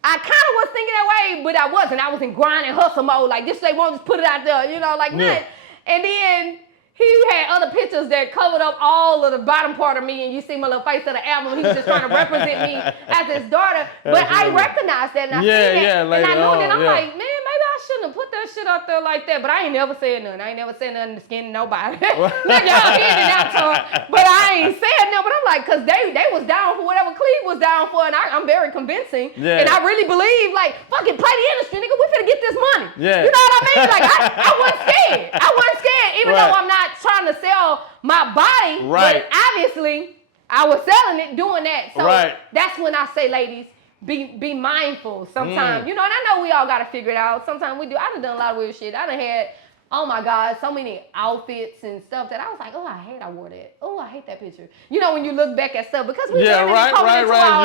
I kind of was thinking that way, but I wasn't. I was in grind and hustle mode, like this, they won't just put it out there, you know, like that. And then he had other pictures that covered up all of the bottom part of me, and you see my little face of the album. He was just trying to represent me as his daughter. But I recognized that, and I seen that, and I knew that. I'm like, man, maybe I shouldn't have put that shit out there like that. But I ain't never said nothing. I ain't never said nothing to skin nobody. Look, y'all hearing it out to but I ain't said nothing. But I'm like, cause they was down for whatever Cleve was down for, and I'm very convincing. Yeah. And I really believe, like, fucking play the industry, nigga. We finna get this money. Yeah. You know what I mean? Like, I wasn't scared. I wasn't scared, even though I'm not trying to sell my body, but obviously I was selling it, doing that. So that's when I say, ladies, be mindful sometimes. You know, and I know we all got to figure it out. Sometimes we do. I done a lot of weird shit. I done had, oh my God, so many outfits and stuff that I was like, oh, I wore that. Oh, I hate that picture. You know, when you look back at stuff, because we right.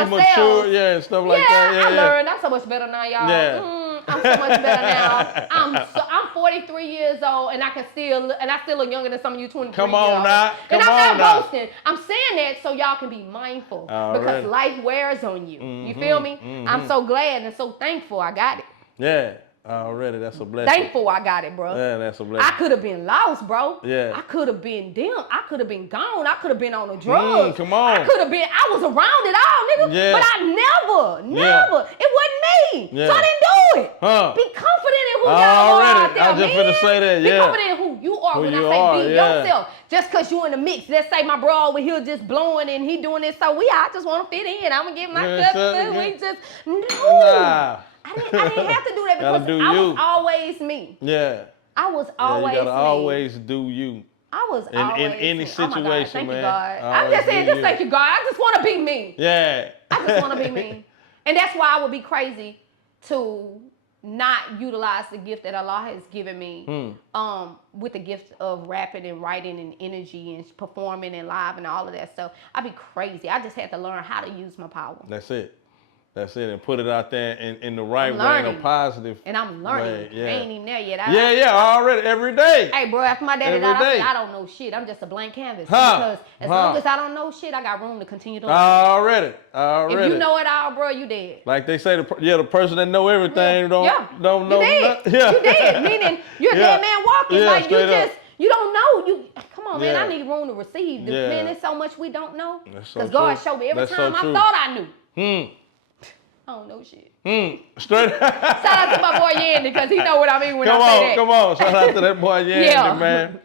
You mature, and stuff like that. Yeah, I learned. I'm so much better now, y'all. Yeah. I'm so much better now. I'm 43 years old, and I still look younger than some of you 23 Come on now. And I'm not boasting. I'm saying that so y'all can be mindful because life wears on you. You feel me? I'm so glad and so thankful I got it. Yeah. Already, that's a blessing. Thankful I got it, bro. Yeah, that's a blessing. I could have been lost, bro. Yeah. I could have been dim. I could have been gone. I could have been on the drugs. Come on. I was around it all, nigga. Yeah. But I never. It wasn't me. Yeah. So I didn't do it. Be confident in who y'all are out there, I was just finna say that, Be confident in who you are when I say be yourself. Just because you in the mix. Let's say my bro over here just blowing and he doing this. So I just want to fit in. I'm going to get my stuff. We just, no. I didn't have to do that because I was always me. Yeah. I was always you gotta me. always do you. I was always in any situation, God, thank man. You, God. I'm just saying, just thank you, God. I just want to be me. Yeah. I just want to be me. And that's why I would be crazy to not utilize the gift that Allah has given me with the gift of rapping and writing and energy and performing and live and all of that stuff. I'd be crazy. I just had to learn how to use my power. That's it. That's it, and put it out there in the right way, in a positive and I'm learning. way. I ain't even there yet. Already, every day. Hey, bro, after my daddy died, I said, I don't know shit. I'm just a blank canvas. Because as long as I don't know shit, I got room to continue to learn. Already. If you know it all, bro, you dead. Like they say, the person that know everything don't know nothing. Yeah. You dead, meaning you're a dead man walking. Like you don't know. Come on, man, I need room to receive. Man, there's so much we don't know. Because God showed me every time I thought I knew. I don't know shit. Straight. Shout out to my boy Yandy because he know what I mean when I say that. Come on. Shout out to that boy Yandy, man.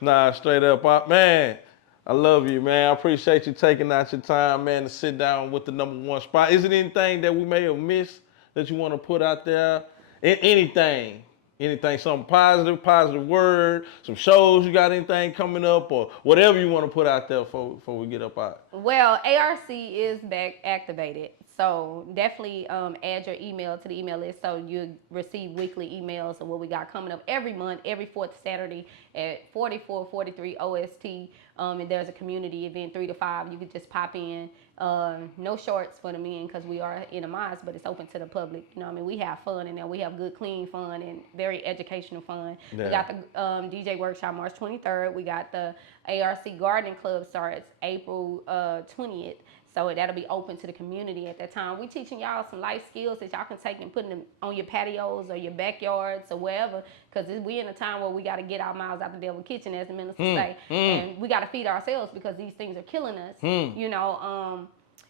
Nah, straight up. Man, I love you, man. I appreciate you taking out your time, man, to sit down with the #1 spot. Is it anything that we may have missed that you want to put out there? Anything? Anything, something positive word, some shows you got anything coming up or whatever you want to put out there before we get up out? Well, ARC is back activated. So definitely add your email to the email list so you receive weekly emails of what we got coming up every month, every fourth Saturday at 4443 OST. And there's a community event 3 to 5. You could just pop in. No shorts for the men because we are in a MOS, but it's open to the public. You know what I mean? We have fun in there. We have good, clean fun and very educational fun. Yeah. We got the DJ workshop March 23rd. We got the ARC Gardening Club starts April 20th. So that'll be open to the community at that time. We teaching y'all some life skills that y'all can take and put them on your patios or your backyards or wherever. Because we in a time where we got to get our mouths out the devil's kitchen, as the minister say. And we got to feed ourselves because these things are killing us. You know,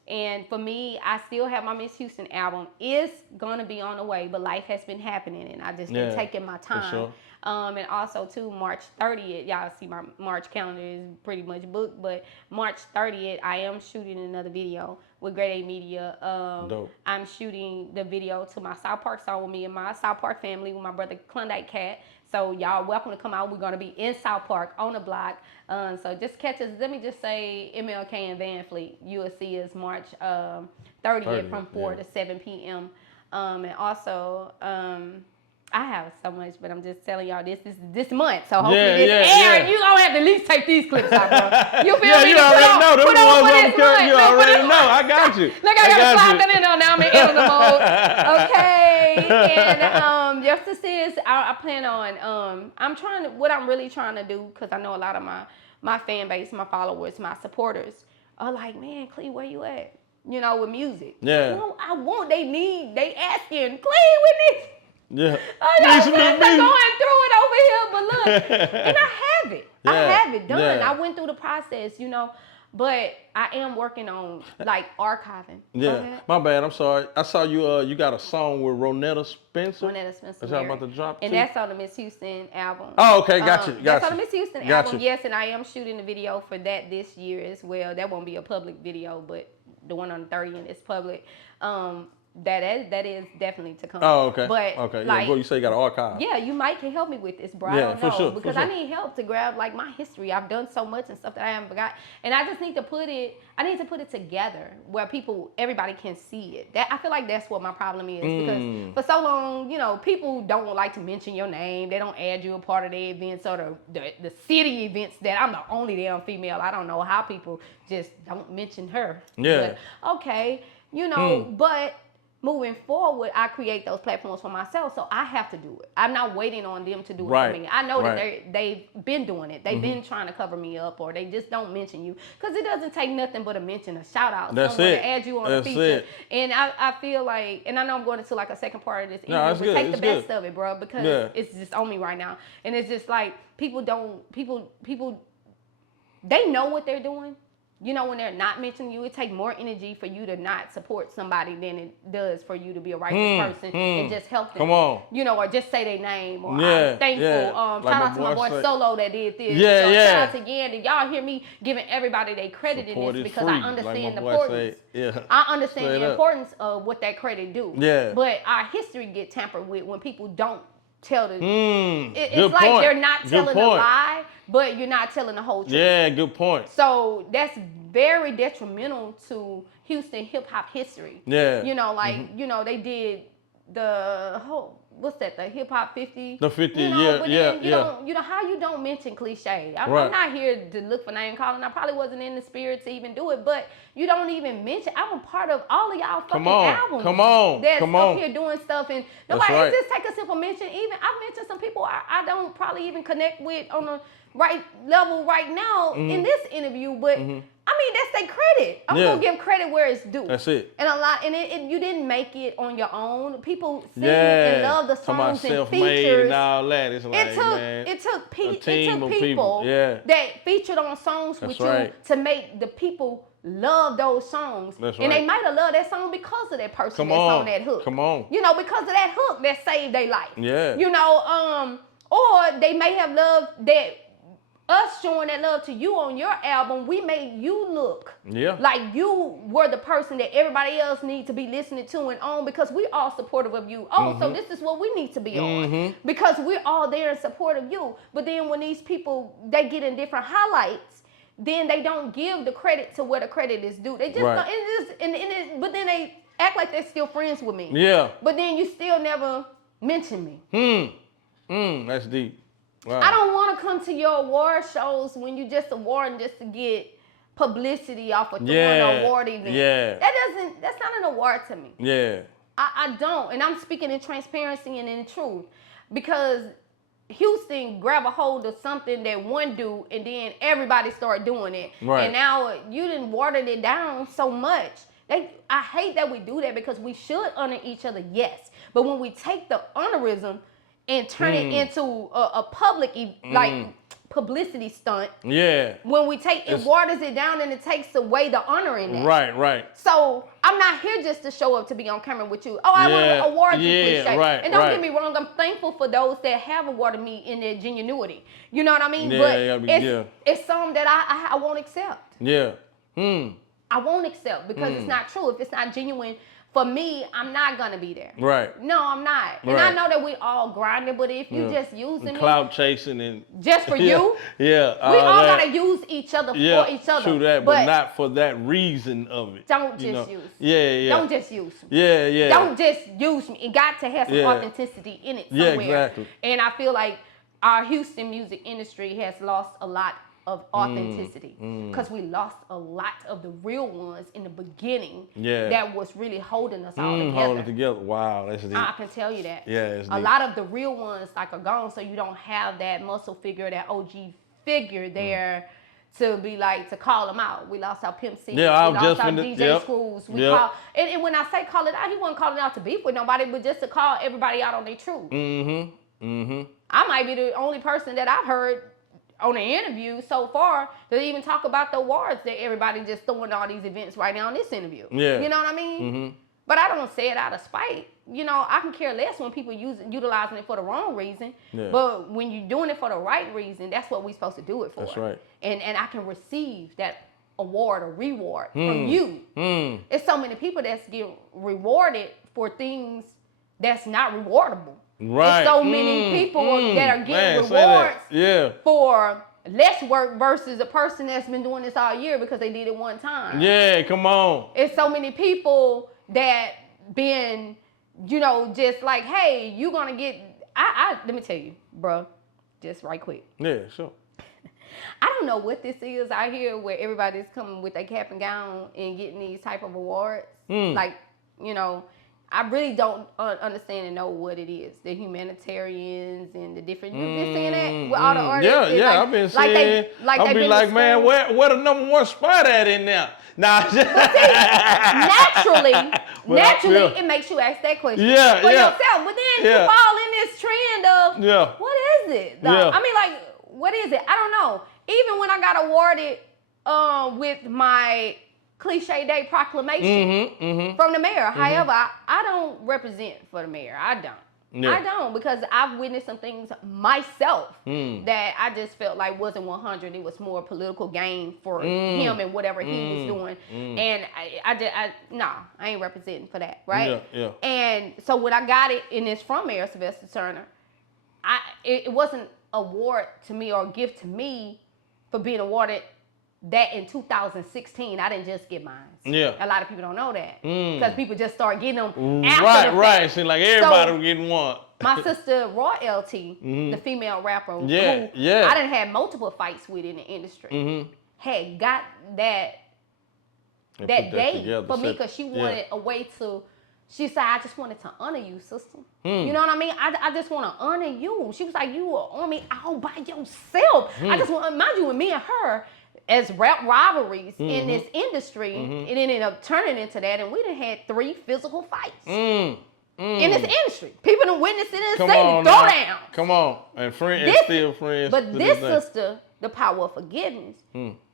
and for me, I still have my Miss Houston album. It's going to be on the way, but life has been happening, and I just been taking my time. For sure. And also, too, March 30th, y'all see my March calendar is pretty much booked, but March 30th, I am shooting another video with Grade A Media. Dope. I'm shooting the video to my South Park song with me and my South Park family with my brother Klondike Cat. So y'all welcome to come out. We're going to be in South Park on the block. So just catch us. Let me just say MLK and Van Fleet. You will see us March 30th from 4 to 7 p.m. And also, I have so much, but I'm just telling y'all this month. So hopefully this air, you gonna have to at least take these clips out, bro. You feel me? You already know. Put on for this month. You already know. I got you. Look, I gotta slide that in on now. I'm in editor mode. Okay. And just to see is, I plan on what I'm really trying to do, because I know a lot of my fan base, my followers, my supporters are like, man, Clee, where you at? You know, with music. Yeah. They asking, Clee, we need. Yeah. I'm going through it over here, but look, and I have it. I have it done. I went through the process, you know, but I am working on like archiving. Yeah. My bad. I'm sorry. I saw you got a song with Ronetta Spencer. Ronetta Spencer. Is that about to drop? And that's on the Miss Houston album. Oh, okay. Got you. That's on the Miss Houston album. Yes, and I am shooting the video for that this year as well. That won't be a public video, but the one on the 30th is public. That is definitely to come. Oh, okay. But okay, like, well, you say you got an archive. Yeah, you might can help me with this, bro. I don't know. Because I need help to grab like my history. I've done so much and stuff that I haven't forgot. And I just need to put it together where everybody can see it. I feel like that's what my problem is. Because for so long, you know, people don't like to mention your name. They don't add you a part of their events or the city events that I'm the only damn female. I don't know how people just don't mention her. Yeah. But, okay, you know, but moving forward, I create those platforms for myself, so I have to do it. I'm not waiting on them to do it for me. I know that they've been doing it. They've been trying to cover me up, or they just don't mention you. Because it doesn't take nothing but a mention, a shout out, someone to add you on a feature. And I feel like, and I know I'm going into like a second part of this interview, but take the best of it, bro, because it's just on me right now. And it's just like, people they know what they're doing. You know, when they're not mentioning you, it takes more energy for you to not support somebody than it does for you to be a righteous person and just help them. Come on. You know, or just say their name. Or I'm thankful. Shout out to my boy Solo that did this. Shout out to Yandy. Y'all hear me giving everybody their credit in this because I understand the importance. I understand the importance of what that credit do. Yeah. But our history get tampered with when people don't tell the it's like they're not telling a lie, but you're not telling the whole truth. Yeah, good point. So that's very detrimental to Houston hip hop history. Yeah. You know, like, you know, they did the whole, what's that, the hip hop 50? The 50, you know, you know how you don't mention Cliche. I'm not here to look for name calling. I probably wasn't in the spirit to even do it, but you don't even mention. I'm a part of all of y'all fucking albums. That's up here doing stuff, and nobody just take a simple mention. Even I've mentioned some people I don't probably even connect with on the right level right now in this interview, but I mean, that's their credit. I'm gonna give credit where it's due. That's it. And a lot, and you didn't make it on your own. People sing and love the songs and features. And all that. It's like, it took people that featured on songs with you to make the people love those songs. And they might have loved that song because of that person that's on that hook. Come on. You know, because of that hook that saved their life. Yeah. You know, or they may have loved that us showing that love to you on your album, we made you look like you were the person that everybody else needs to be listening to and on, because we all supportive of you. Oh, so this is what we need to be on, because we're all there in support of you. But then when these people, they get in different highlights, then they don't give the credit to where the credit is due. They just but then they act like they're still friends with me. Yeah. But then you still never mention me. That's deep. Wow. I don't want to come to your award shows when you just awarding just to get publicity off of doing an award event. Yeah. That's not an award to me. Yeah. I don't. And I'm speaking in transparency and in truth. Because Houston grab a hold of something that one do, and then everybody start doing it. Right. And now you done watered it down so much. I hate that we do that, because we should honor each other, yes. But when we take the honorism and turn it into a public, like, publicity stunt. Yeah. When we take it, waters it down, and it takes away the honor in that. Right. So I'm not here just to show up to be on camera with you. Oh, I want to award you, cliche. Right, and don't get me wrong, I'm thankful for those that have awarded me in their genuinity. You know what I mean? Yeah, but it's something that I won't accept. Yeah. I won't accept, because it's not true. If it's not genuine for me, I'm not gonna be there. Right. No, I'm not. And I know that we all grinding, but if you just using me, cloud chasing and just for you, we all gotta use each other for each other. True that, but not for that reason of it. Don't just use. Don't just use me. Don't just use me. It got to have some authenticity in it somewhere. Yeah, exactly. And I feel like our Houston music industry has lost a lot of authenticity, because we lost a lot of the real ones in the beginning that was really holding us all together. Holding together. Wow, that's deep. I can tell you that. Yeah, it's deep. A lot of the real ones are gone, so you don't have that muscle figure, that OG figure there to be like, to call them out. We lost our Pimp C. Yeah, we lost our DJ Schools. And when I say call it out, he wasn't calling out to beef with nobody, but just to call everybody out on their truth. I might be the only person that I've heard on the interview so far to even talk about the awards that everybody just throwing all these events right now in this interview. Yeah. You know what I mean? But I don't say it out of spite. You know, I can care less when people utilizing it for the wrong reason. Yeah. But when you're doing it for the right reason, that's what we're supposed to do it for. That's right. And I can receive that award or reward from you. It's so many people that's get rewarded for things that's not rewardable. Right. There's so many people that are getting rewards for less work versus a person that's been doing this all year because they did it one time. Yeah, come on. It's so many people that been, you know, just like, hey, you gonna get, let me tell you, bro, just right quick. Yeah, sure. I don't know what this is out here where everybody's coming with their cap and gown and getting these type of awards. Like, you know, I really don't understand and know what it is. The humanitarians and the different, you've been seeing that with all the artists? Yeah, like, I've been seeing, I'll be like, man, where the #1 spot at in there? Nah. But see, naturally, it makes you ask that question for yourself. But then you fall in this trend of, what is it? Though? I mean, like, what is it? I don't know. Even when I got awarded with my Cliche Day proclamation from the mayor. However, I don't represent for the mayor. I don't. Yeah. I don't, because I've witnessed some things myself that I just felt like wasn't 100. It was more political gain for him and whatever he was doing. And I ain't representing for that, right? Yeah. And so when I got it, and it's from Mayor Sylvester Turner, it wasn't award to me or gift to me for being awarded that in 2016. I didn't just get mine. Yeah. A lot of people don't know that. Because people just start getting them after the fact. Seems like everybody was getting one. My sister, Raw LT, the female rapper, who I done had multiple fights with in the industry, had got that day for me because she wanted a way to, she said, I just wanted to honor you, sister. You know what I mean? I just want to honor you. She was like, you will honor me all by yourself. I just want to remind you, with me and her, as rap rivalries in this industry, it ended up turning into that, and we done had 3 physical fights in this industry. People done witnessed it and say, go down. Come on. And still friends. But this sister, the power of forgiveness,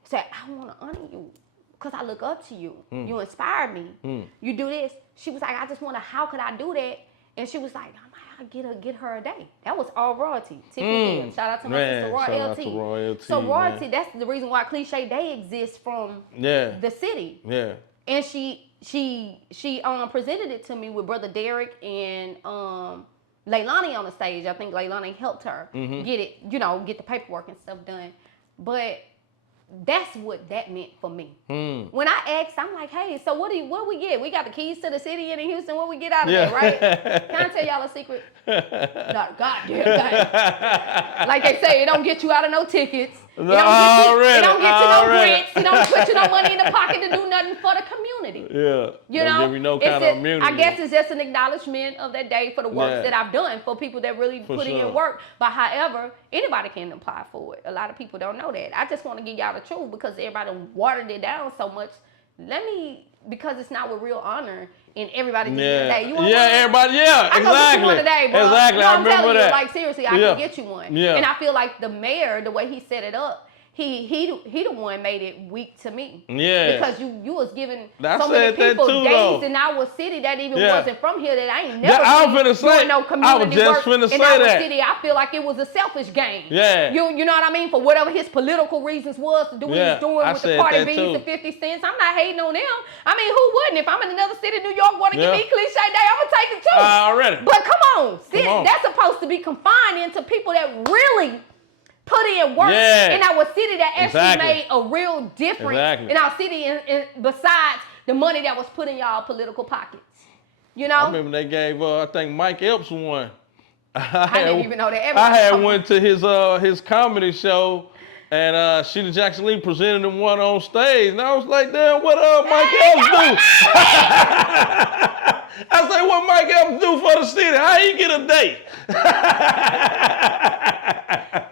said, I want to honor you because I look up to you. You inspire me. You do this. She was like, I just wonder, how could I do that And she was like, I might get her a day. That was all royalty. Tiffany Hill. Shout out to my sister Royalty. So royalty, that's the reason why Cliche Day exists from the city. Yeah. And she presented it to me with Brother Derek and Leilani on the stage. I think Leilani helped her get it, get the paperwork and stuff done. But that's what that meant for me. When I asked, I'm like, hey, so what do we get? We got the keys to the city in Houston. What we get out of that, right? Can I tell y'all a secret? Not a goddamn thing. Like they say, it don't get you out of no tickets. It don't get you no grants. It don't put you no money in the pocket to do nothing for the community. Yeah. Don't give you no kind of immunity. I guess it's just an acknowledgement of that day for the work that I've done for people that really put in work. But however, anybody can apply for it. A lot of people don't know that. I just want to give y'all the truth because everybody watered it down so much. Because it's not with real honor and everybody just today. You want one? Everybody, I go get you one today, bro. Exactly, No, I I'm remember telling that. you, like seriously, I can get you one. Yeah. And I feel like the mayor, the way he set it up, he the one made it weak to me. Yeah. Because you was giving so many people days in our city that even wasn't from here that I ain't never seen no community work in our city. I feel like it was a selfish game. Yeah. You know what I mean? For whatever his political reasons was to do what he's doing with the Cardi B's and 50 cents. I'm not hating on them. I mean, who wouldn't? If I'm in another city, New York, want to give me Cliche Day, I'm going to take it too. Already. But come on. That's supposed to be confined into people that really put in work in our city that actually made a real difference in our city and besides the money that was put in y'all political pockets. You know? I remember they gave, I think Mike Epps one. I didn't even know that. I had went to his comedy show and Sheila Jackson Lee presented him one on stage. And I was like, damn, what Mike Epps do? I said, what Mike Epps do for the city? How he get a date?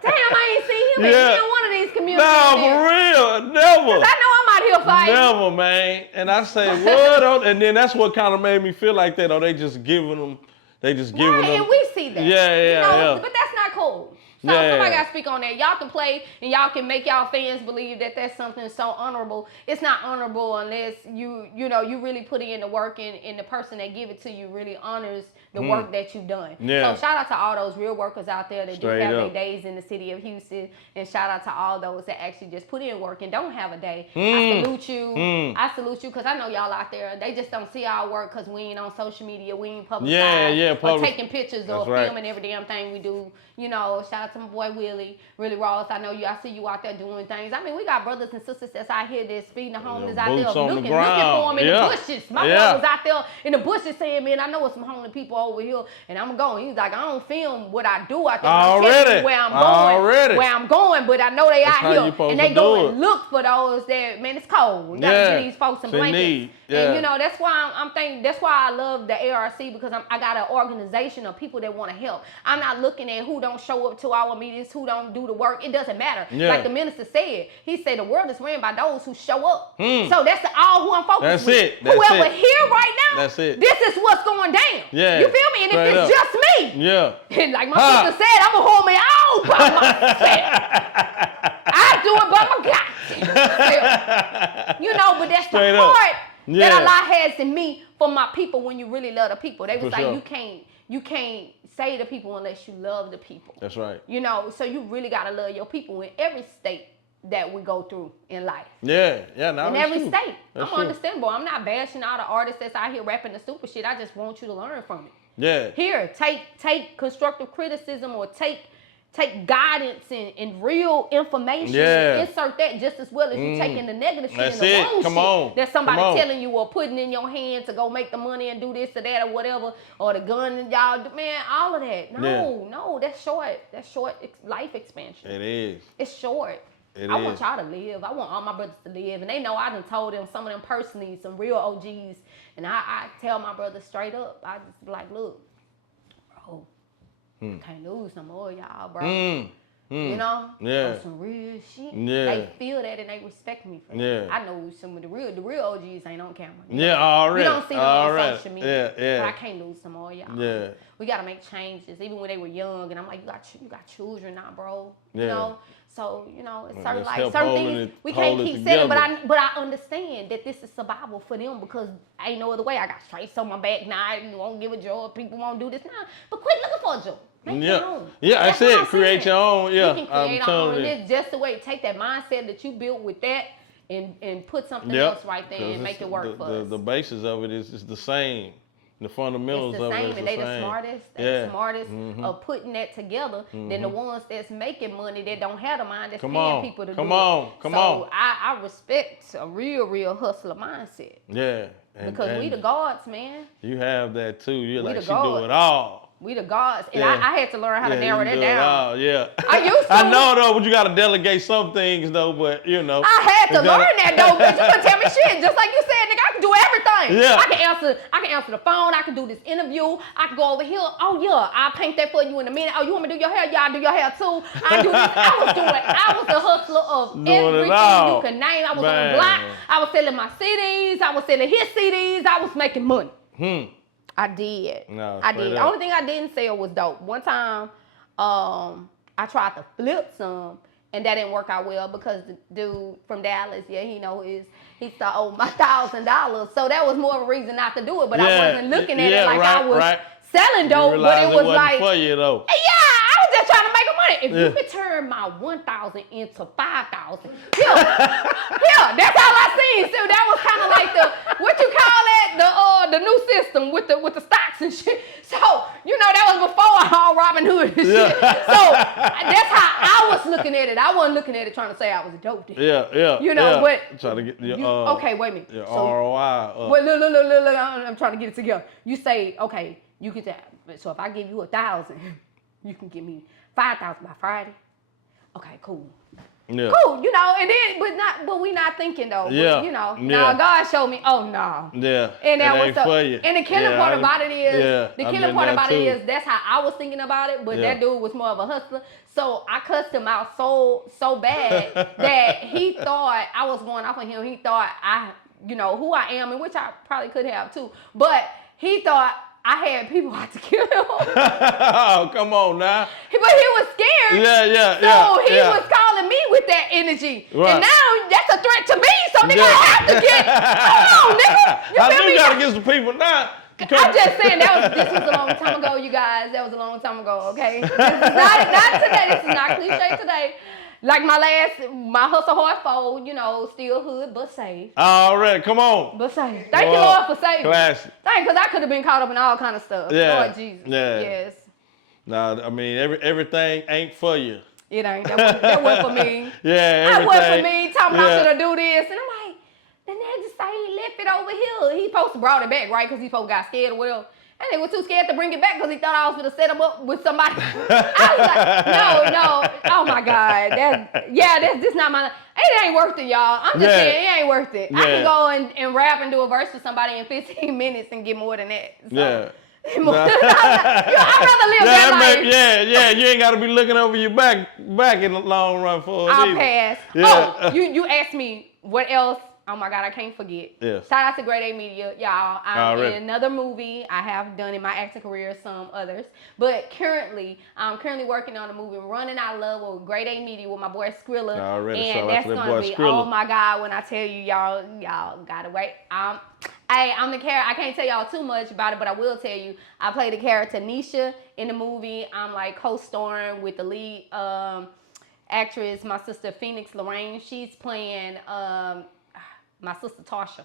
Damn, I ain't seen him in one of these communities. No, for real, never. Cause I know I'm out here fighting. Never, man. And I say, what? And then that's what kind of made me feel like that. They just giving them. And we see that. Yeah. But that's not cool. So somebody got to speak on that. Y'all can play and y'all can make y'all fans believe that that's something so honorable. It's not honorable unless you really put in the work and the person that give it to you really honors the work that you've done. Yeah. So shout out to all those real workers out there that do have their days in the city of Houston, and shout out to all those that actually just put in work and don't have a day. I salute you. I salute you because I know y'all out there, they just don't see our work because we ain't on social media, we ain't publicized or taking pictures or filming every damn thing we do. Shout out to my boy Willie Ross. I see you out there doing things. I mean, we got brothers and sisters that's out here that's feeding the homeless out there looking for them in the bushes. My boy was out there in the bushes saying, man, I know it's some homeless people over here, and I'm going. He's like, I don't film what I do out there. I'm telling you where I'm going, but I know they out here, and they go and look for those that, man, it's cold. We gotta get these folks some blankets. And that's why I'm thinking. That's why I love the ARC because I got an organization of people that want to help. I'm not looking at who don't show up to our meetings, who don't do the work. It doesn't matter. Like the minister said, he said the world is ran by those who show up. So that's all who I'm focused with. Whoever here right now, this is what's going down. You feel me? And if it's just me, like my sister said, I'm gonna hold me all by myself. I do it by my God. But that's the part that Allah has in me for my people when you really love the people. They was you can't say to people unless you love the people. That's right. So you really gotta love your people in every state that we go through in life. In every state. I'm understandable. I'm not bashing all the artists that's out here rapping the stupid shit. I just want you to learn from it. Here, take constructive criticism or take guidance and real information and insert that just as well as you taking the negative shit and the wrong shit that somebody telling you or putting in your hand to go make the money and do this or that or whatever, or the gun and y'all, man, all of that. No, that's short. That's short life expansion. It is. It's short. I want y'all to live. I want all my brothers to live. And they know I done told them, some of them personally, some real OGs. And I tell my brothers straight up. I just be like, look, bro, can't lose no more, y'all, bro. Some real shit. They feel that and they respect me for that. I know some of the real OGs ain't on camera. Already. We don't see them on social media. But I can't lose some more, y'all. We gotta make changes. Even when they were young, and I'm like, you got children now, bro. So, you know, it's Well, certain, let's like, help certain holding things it- we hold can't it keep selling, together. but I understand that this is survival for them because ain't no other way. I got straights on my back now. I won't give a job. People won't do this now. But quit looking for a job. Make your own. Yeah, I That's what said I'm create saying. your own. Yeah, We can create I'm our own. telling And you. it's just the way. Take that mindset that you built with that and put something Yep. else right there 'Cause and make it's it work for us. The basis of it is the same. The fundamentals It's the of it same, is and the they the same. smartest. They Yeah. the smartest of putting that together than the ones that's making money that don't have the mind that's paying people to do it. Come on. So I respect a real hustler mindset Yeah. because we the gods, man. You have that too. You're We like, the she do gods. it all. We the gods, and Yeah. I had to learn how to narrow you that do it down. all, yeah. I used to. I know though, but you gotta delegate some things though, but you know. I had to you gotta- learn that though, bitch. You couldn't tell me shit. Just like you said, nigga, I can do everything. Yeah. I can answer the phone. I can do this interview. I can go over here. Oh yeah, I'll paint that for you in a minute. Oh, you want me to do your hair? Yeah, I do your hair too. I do this. I was the hustler of Doing it everything all. you can name. I was Man. on block. I was selling my CDs. I was selling his CDs. I was making money. I did. No, I straight did. The up. only thing I didn't sell was dope. One time, I tried to flip some, and that didn't work out well because the dude from Dallas, he stole my $1,000. So that was more of a reason not to do it. But I wasn't looking at it like I was selling dope. But it was like, for you though. yeah, I was just trying to make money. If you could turn my 1,000 into 5,000, that's all I seen. So that was kind of like what you call that, the new system with the stocks and shit. So that was before all Robin Hood and shit. So that's how I was looking at it. I wasn't looking at it trying to say I was a dope dealer. But trying to get your okay, wait a minute. your So, ROI up. Wait, look, I'm trying to get it together. You say, okay, you can say, so if I give you 1,000, you can give me 5,000 by Friday. Okay, cool. Yeah. Cool, and then, but we not thinking though. Yeah. But, Yeah. God showed me, oh no. Yeah. And that ain't was for you. And the killing part about it is, too. That's how I was thinking about it, but that dude was more of a hustler. So I cussed him out so bad that he thought I was going off on him. He thought who I am, and which I probably could have too. But he thought I had people out to kill him. Oh, come on now. But he was scared. So he was calling me with that energy. Right. And now that's a threat to me. So nigga, I have to get, hold on, nigga. You feel me? You gotta get some people now. I'm just saying this was a long time ago, you guys. That was a long time ago, okay? This is not today. This is not cliche today. Like my hustle hard fold, still hood, but safe. Already, come on. But safe. Thank you, Lord, for saving. Classic. Because I could have been caught up in all kind of stuff. Yeah. Lord Jesus. Yeah. Yes. Nah, I mean, everything ain't for you. It ain't. That wasn't for me. Yeah, That everything. wasn't for me. Talking about should I do this. And I'm like, the nigga just say he left it over here. He supposed to brought it back, right? Because he supposed to got scared or whatever. And they was too scared to bring it back because he thought I was going to set him up with somebody. I was like, no. Oh, my God. This not my... It ain't worth it, y'all. I'm just saying, it ain't worth it. I can go and rap and do a verse for somebody in 15 minutes and get more than that. So, I'd rather live that life. Yeah, you ain't got to be looking over your back in the long run for it. I'll pass. Yeah. Oh, you asked me what else. Oh my God, I can't forget. Yes. Shout out to Grade A Media, y'all. I'm Already. in another movie. I have done in my acting career some others, but I'm currently working on a movie, Running Out of Love with Grade A Media with my boy Skrilla. Already. And Shout out that's to that gonna boy be, Skrilla. oh my God, when I tell you, y'all gotta wait. I'm the character. I can't tell y'all too much about it, but I will tell you. I play the character Nisha in the movie. I'm like co-starring with the lead actress, my sister Phoenix Lorraine. She's playing my sister Tasha.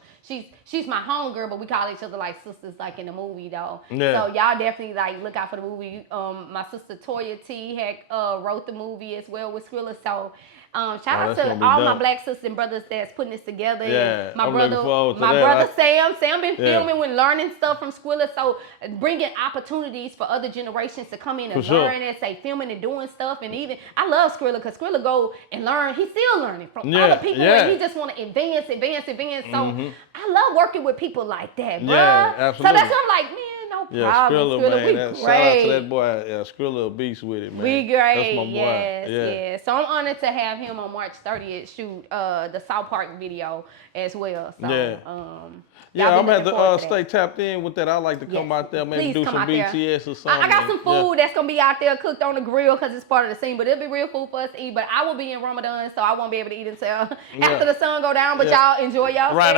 She's my homegirl, but we call each other like sisters, like in the movie though. Yeah. So y'all definitely like look out for the movie. My sister Toya T had wrote the movie as well with Skrilla. So shout out that's to gonna be all my dope. black sisters and brothers that's putting this together. Yeah, And my I'm looking forward to that. brother Sam been filming and learning stuff from Skrilla. So bringing opportunities for other generations to come in and For sure. learn and say filming and doing stuff. And even I love Skrilla because Skrilla go and learn. He's still learning from other people, and he just want to advance. So I love working with people like that, bro. Yeah, absolutely. So that's what I'm like, man. No Yeah, problem. Skrilla, man. we Shout out to great. that boy. Yeah, Skrilla a beast with it, man. We great. That's my boy. Yes. So I'm honored to have him on March 30th shoot the South Park video as well. So, Yeah, Y'all I'm be gonna have looking forward to to stay that. tapped in with that. I like to come out there, maybe Please do come some out there. BTS or something. I got some food that's gonna be out there cooked on the grill because it's part of the scene, but it'll be real food for us to eat. But I will be in Ramadan, so I won't be able to eat until after the sun go down. But y'all enjoy yourselves. Right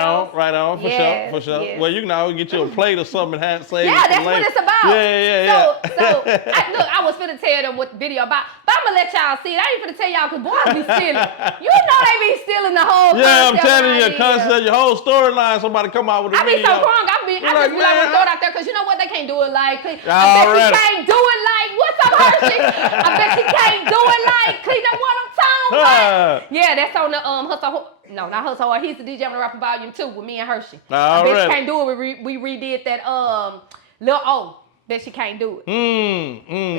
on, for sure. Yes. Well, you can always get you a plate or something and save it Yeah, for that's later. what it's about. Yeah. So look, I was finna tell them what the video about, but I'm gonna let y'all see it. I ain't finna tell y'all because boys be stealing. You know they be stealing the whole Yeah, I'm concept telling you, right concept, your whole storyline, somebody come out with a I be video. so drunk. I just like, be like, man, throw it out there because you know what? They can't do it like. I bet Already. she can't do it like. What's up, Hershey? I bet she can't do it like. Clean up what I'm talking about. Yeah, that's on the Hustle. No, not Hustle. He's the DJ on the Rapper Volume 2 with me and Hershey. I bet she can't do it. We redid that Lil O. Bet she can't do it.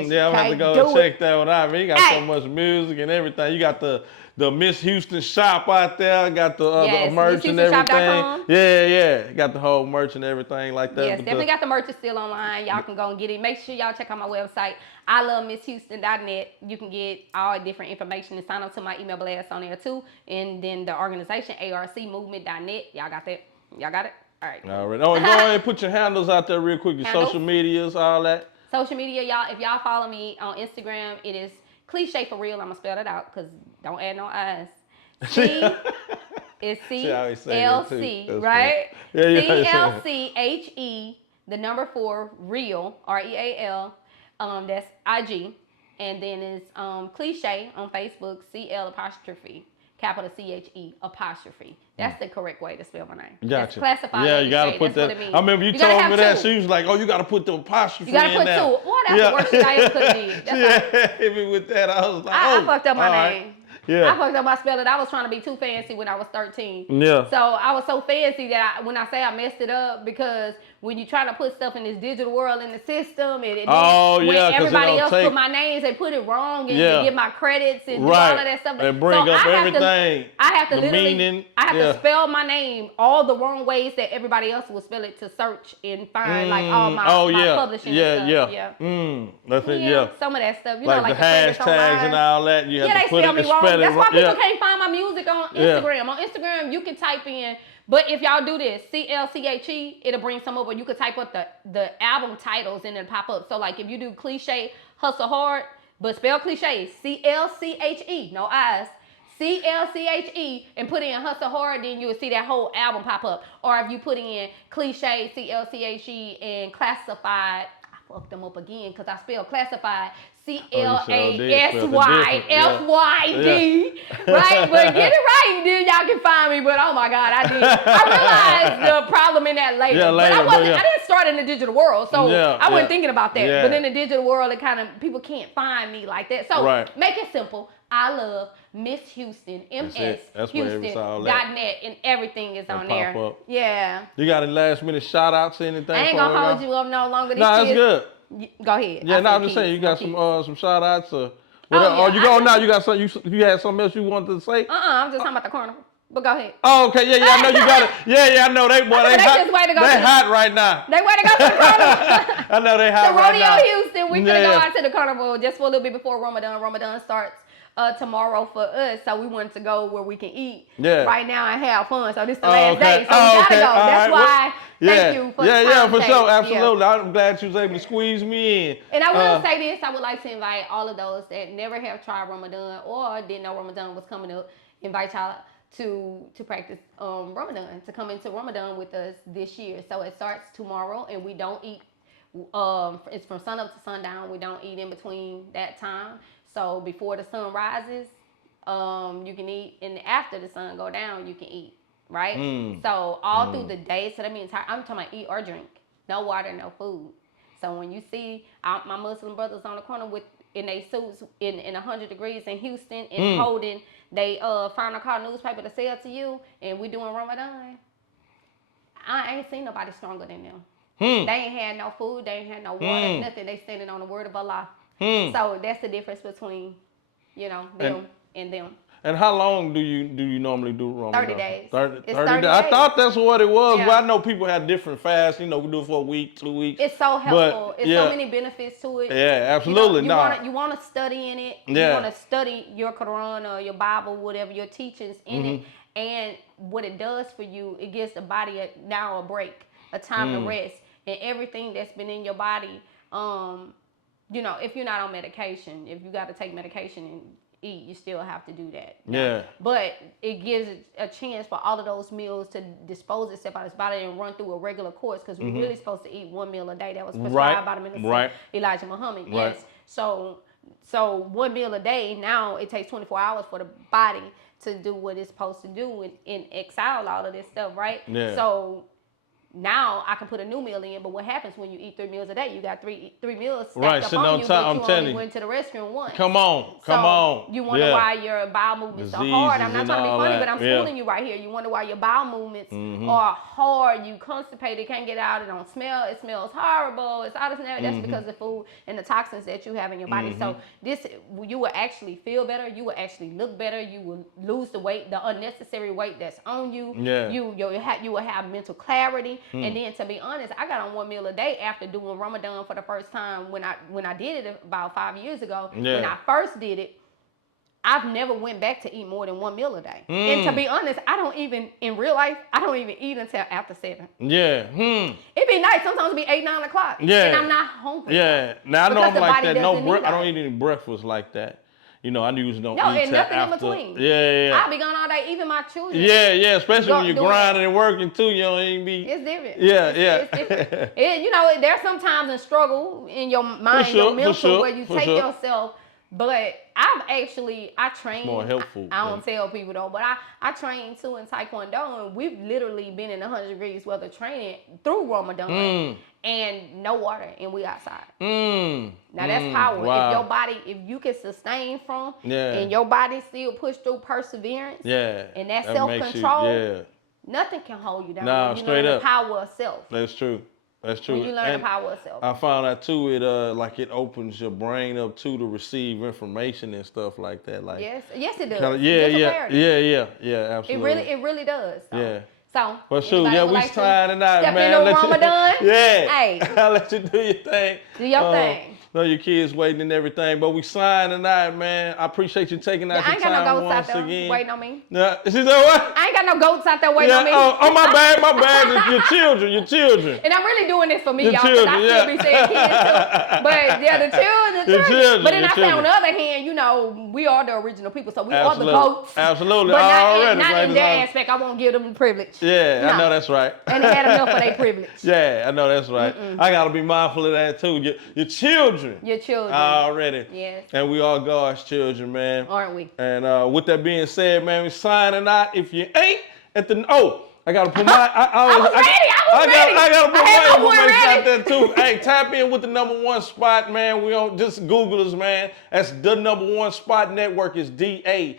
Yeah, I'm gonna have to go check that one out. I mean, you got so much music and everything. You got the Miss Houston shop out there. Got the merch and everything. Yeah. Got the whole merch and everything like that. Yes, definitely got the merch is still online. Y'all can go and get it. Make sure y'all check out my website. ILoveMissHouston.net. You can get all different information and sign up to my email blast on there too. And then the organization arcmovement.net. Y'all got that? Y'all got it? All right. All right. Oh, and go ahead and put your handles out there real quick. Your social medias, all that. Social media, y'all. If y'all follow me on Instagram, it is cliche for real. I'm gonna spell that out because don't add no I's. It's CLC, right? CLCHE, the number 4, real, REAL. That's IG, and then it's cliche on Facebook, CL'. Capital CHE apostrophe. That's the correct way to spell my name. Gotcha. Classified. Yeah, you gotta put that. I remember you told me that. She was like, "Oh, you gotta put the apostrophe in there." You gotta put 2. Boy, that's the worst shit I ever could have did. That's hit me with that. I was like, I fucked up my name. Yeah. I fucked up my spelling. I was trying to be too fancy when I was 13. Yeah. So I was so fancy that when I say I messed it up, because when you try to put stuff in this digital world in the system, when everybody else put my names, they put it wrong and they get my credits and do all of that stuff. And bring up everything. I have to literally, meaning. I have to spell my name all the wrong ways that everybody else will spell it to search and find like all my publishing and stuff. That's it. Some of that stuff. You like know, like the hashtags and all that. You have to put it, me wrong. That's why people can't can't find my music on Instagram. On Instagram, you can type in, but if y'all do this, CLCHE, it'll bring some up, or you could type up the album titles and it'll pop up. So like if you do cliche, hustle hard, but spell cliche, CLCHE, no I's, CLCHE, and put in hustle hard, then you will see that whole album pop up. Or if you put in cliche, CLCHE, and classified, I fucked them up again because I spelled classified, CLASYFYD, right? But get it right, then y'all can find me. But oh my God, I realized the problem in that later. But I didn't start in the digital world, so I wasn't thinking about that. Yeah. But in the digital world, it kind of, people can't find me like that. So make it simple. I love Miss Houston, MS-Houston.net, and everything is on there. Up. Yeah. You got any last minute shout outs or anything? I ain't gonna hold you up no longer. No, that's good. Go ahead. Yeah, I'm just saying, you got some shout outs or whatever. Oh, you going now? You got something? You had something else you wanted to say? I'm just talking about the carnival. But go ahead. Oh, okay. Yeah, I know you got it. Yeah, I know they hot. They hot right now. They way to go to the carnival. I know they hot right now. So Rodeo Houston, we finna go out to the carnival just for a little bit before Ramadan. Ramadan starts tomorrow for us, so we wanted to go where we can eat right now and have fun. So this is the last day, so we gotta go. That's why. Thank you for the time for sure, absolutely. Yeah. I'm glad you was able to squeeze me in. And I will say this: I would like to invite all of those that never have tried Ramadan or didn't know Ramadan was coming up. Invite y'all to practice Ramadan, to come into Ramadan with us this year. So it starts tomorrow, and we don't eat. It's from sun up to sundown. We don't eat in between that time. So before the sun rises, you can eat, and after the sun go down, you can eat, right? So all through the day, so that means I'm talking about eat or drink, no water, no food. So when you see my Muslim brothers on the corner in their suits in 100 degrees in Houston and holding they final call newspaper to sell to you, and we doing Ramadan, I ain't seen nobody stronger than them. They ain't had no food, they ain't had no water, nothing. They standing on the word of Allah. So that's the difference between, them and them. And how long do you normally do Ramadan? 30 days. 30 days. I thought that's what it was, but I know people have different fasts. We do it for a week, 2 weeks. It's so helpful. It's so many benefits to it. Yeah, absolutely. You want to study in it. You want to study your Quran or your Bible, whatever your teachings in it. And what it does for you, it gives the body now a break, a time to rest, and everything that's been in your body. You know, if you're not on medication, if you got to take medication and eat, you still have to do that. Yeah. But it gives a chance for all of those meals to dispose itself out of its body and run through a regular course, because we're really supposed to eat 1 meal a day. That was prescribed by the minister Elijah Muhammad. Right. Yes. So 1 meal a day, now it takes 24 hours for the body to do what it's supposed to do and exile all of this stuff, right? Yeah. So now I can put a new meal in, but what happens when you eat 3 meals a day? You got three meals stacked up on you, but you only went to the restroom once. Come on. You wonder why your bowel movements are hard. I'm not trying to be funny, but I'm fooling you right here. You wonder why your bowel movements are hard. You constipated, can't get out. It don't smell. It smells horrible. It's all this and that. That's because of the food and the toxins that you have in your body. So you will actually feel better. You will actually look better. You will lose the weight, the unnecessary weight that's on you. Yeah. You will have mental clarity. And then, to be honest, I got on 1 meal a day after doing Ramadan for the first time when I did it about 5 years ago. Yeah. When I first did it, I've never went back to eat more than 1 meal a day. And to be honest, in real life, I don't even eat until after 7. Yeah. It be nice. Sometimes it be 8, 9 o'clock. Yeah. And I'm not hungry. Yeah. Now, I know I'm like that. I don't eat eat any breakfast like that. You know, I usually don't eat and nothing after. in between. Yeah. I'll be gone all day, even my children. Yeah, especially when you're grinding and working too, you don't even be. It's different. Yeah. It's different. You know, there's sometimes a struggle in your mind, your mental, where you take yourself. But I train. More helpful. I don't tell people though, but I train too in Taekwondo, and we've literally been in 100 degrees weather training through Ramadan. And no water, and we outside. Now that's power. Wow. If you can sustain from, and your body still push through perseverance, and that self-control, nothing can hold you down. Nah, straight up. The power of self. That's true. When you learn the power of self. I found out too, it opens your brain up too to receive information and stuff like that. Like yes, it does. Yeah, absolutely. It really does. So. Yeah. So, but shoot, we signing out, step man. Into Ramadan. Hey, I'll let you do your thing. Do your thing. Know your kids waiting and everything, but we signing out, man. I appreciate you taking out your time no once again. Waiting on me. She said what? I ain't got no goats out there waiting on me. Oh, my bad. Your children. And I'm really doing this for me, y'all, because I still be saying kids too. But the children. But then I say on the other hand, you know, we are the original people, so we are the goats. Absolutely. But not in their aspect. I won't give them the privilege. Yeah, I know that's right. And they had enough of their privilege. Yeah, I know that's right. I got to be mindful of that too. Your children. Your children. Already. Yes. And we are God's children, man. Aren't we? And with that being said, man, we signing out. If you ain't at the I gotta put my I was ready. I gotta put my information out there too. Hey, tap in with the #1 spot, man. We on just Google us, man. That's the #1 spot network is DANUMBER,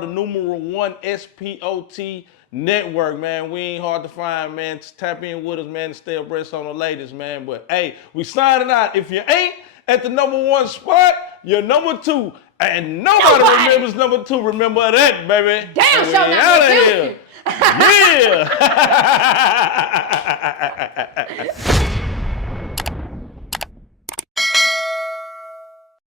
the numeral 1 SPOT network, man. We ain't hard to find, man. Just tap in with us, man, and stay abreast on the latest, man. But hey, we signing out. If you ain't at the #1 spot, you're #2. And nobody remembers #2. Remember that, baby. Damn, show now. Yeah.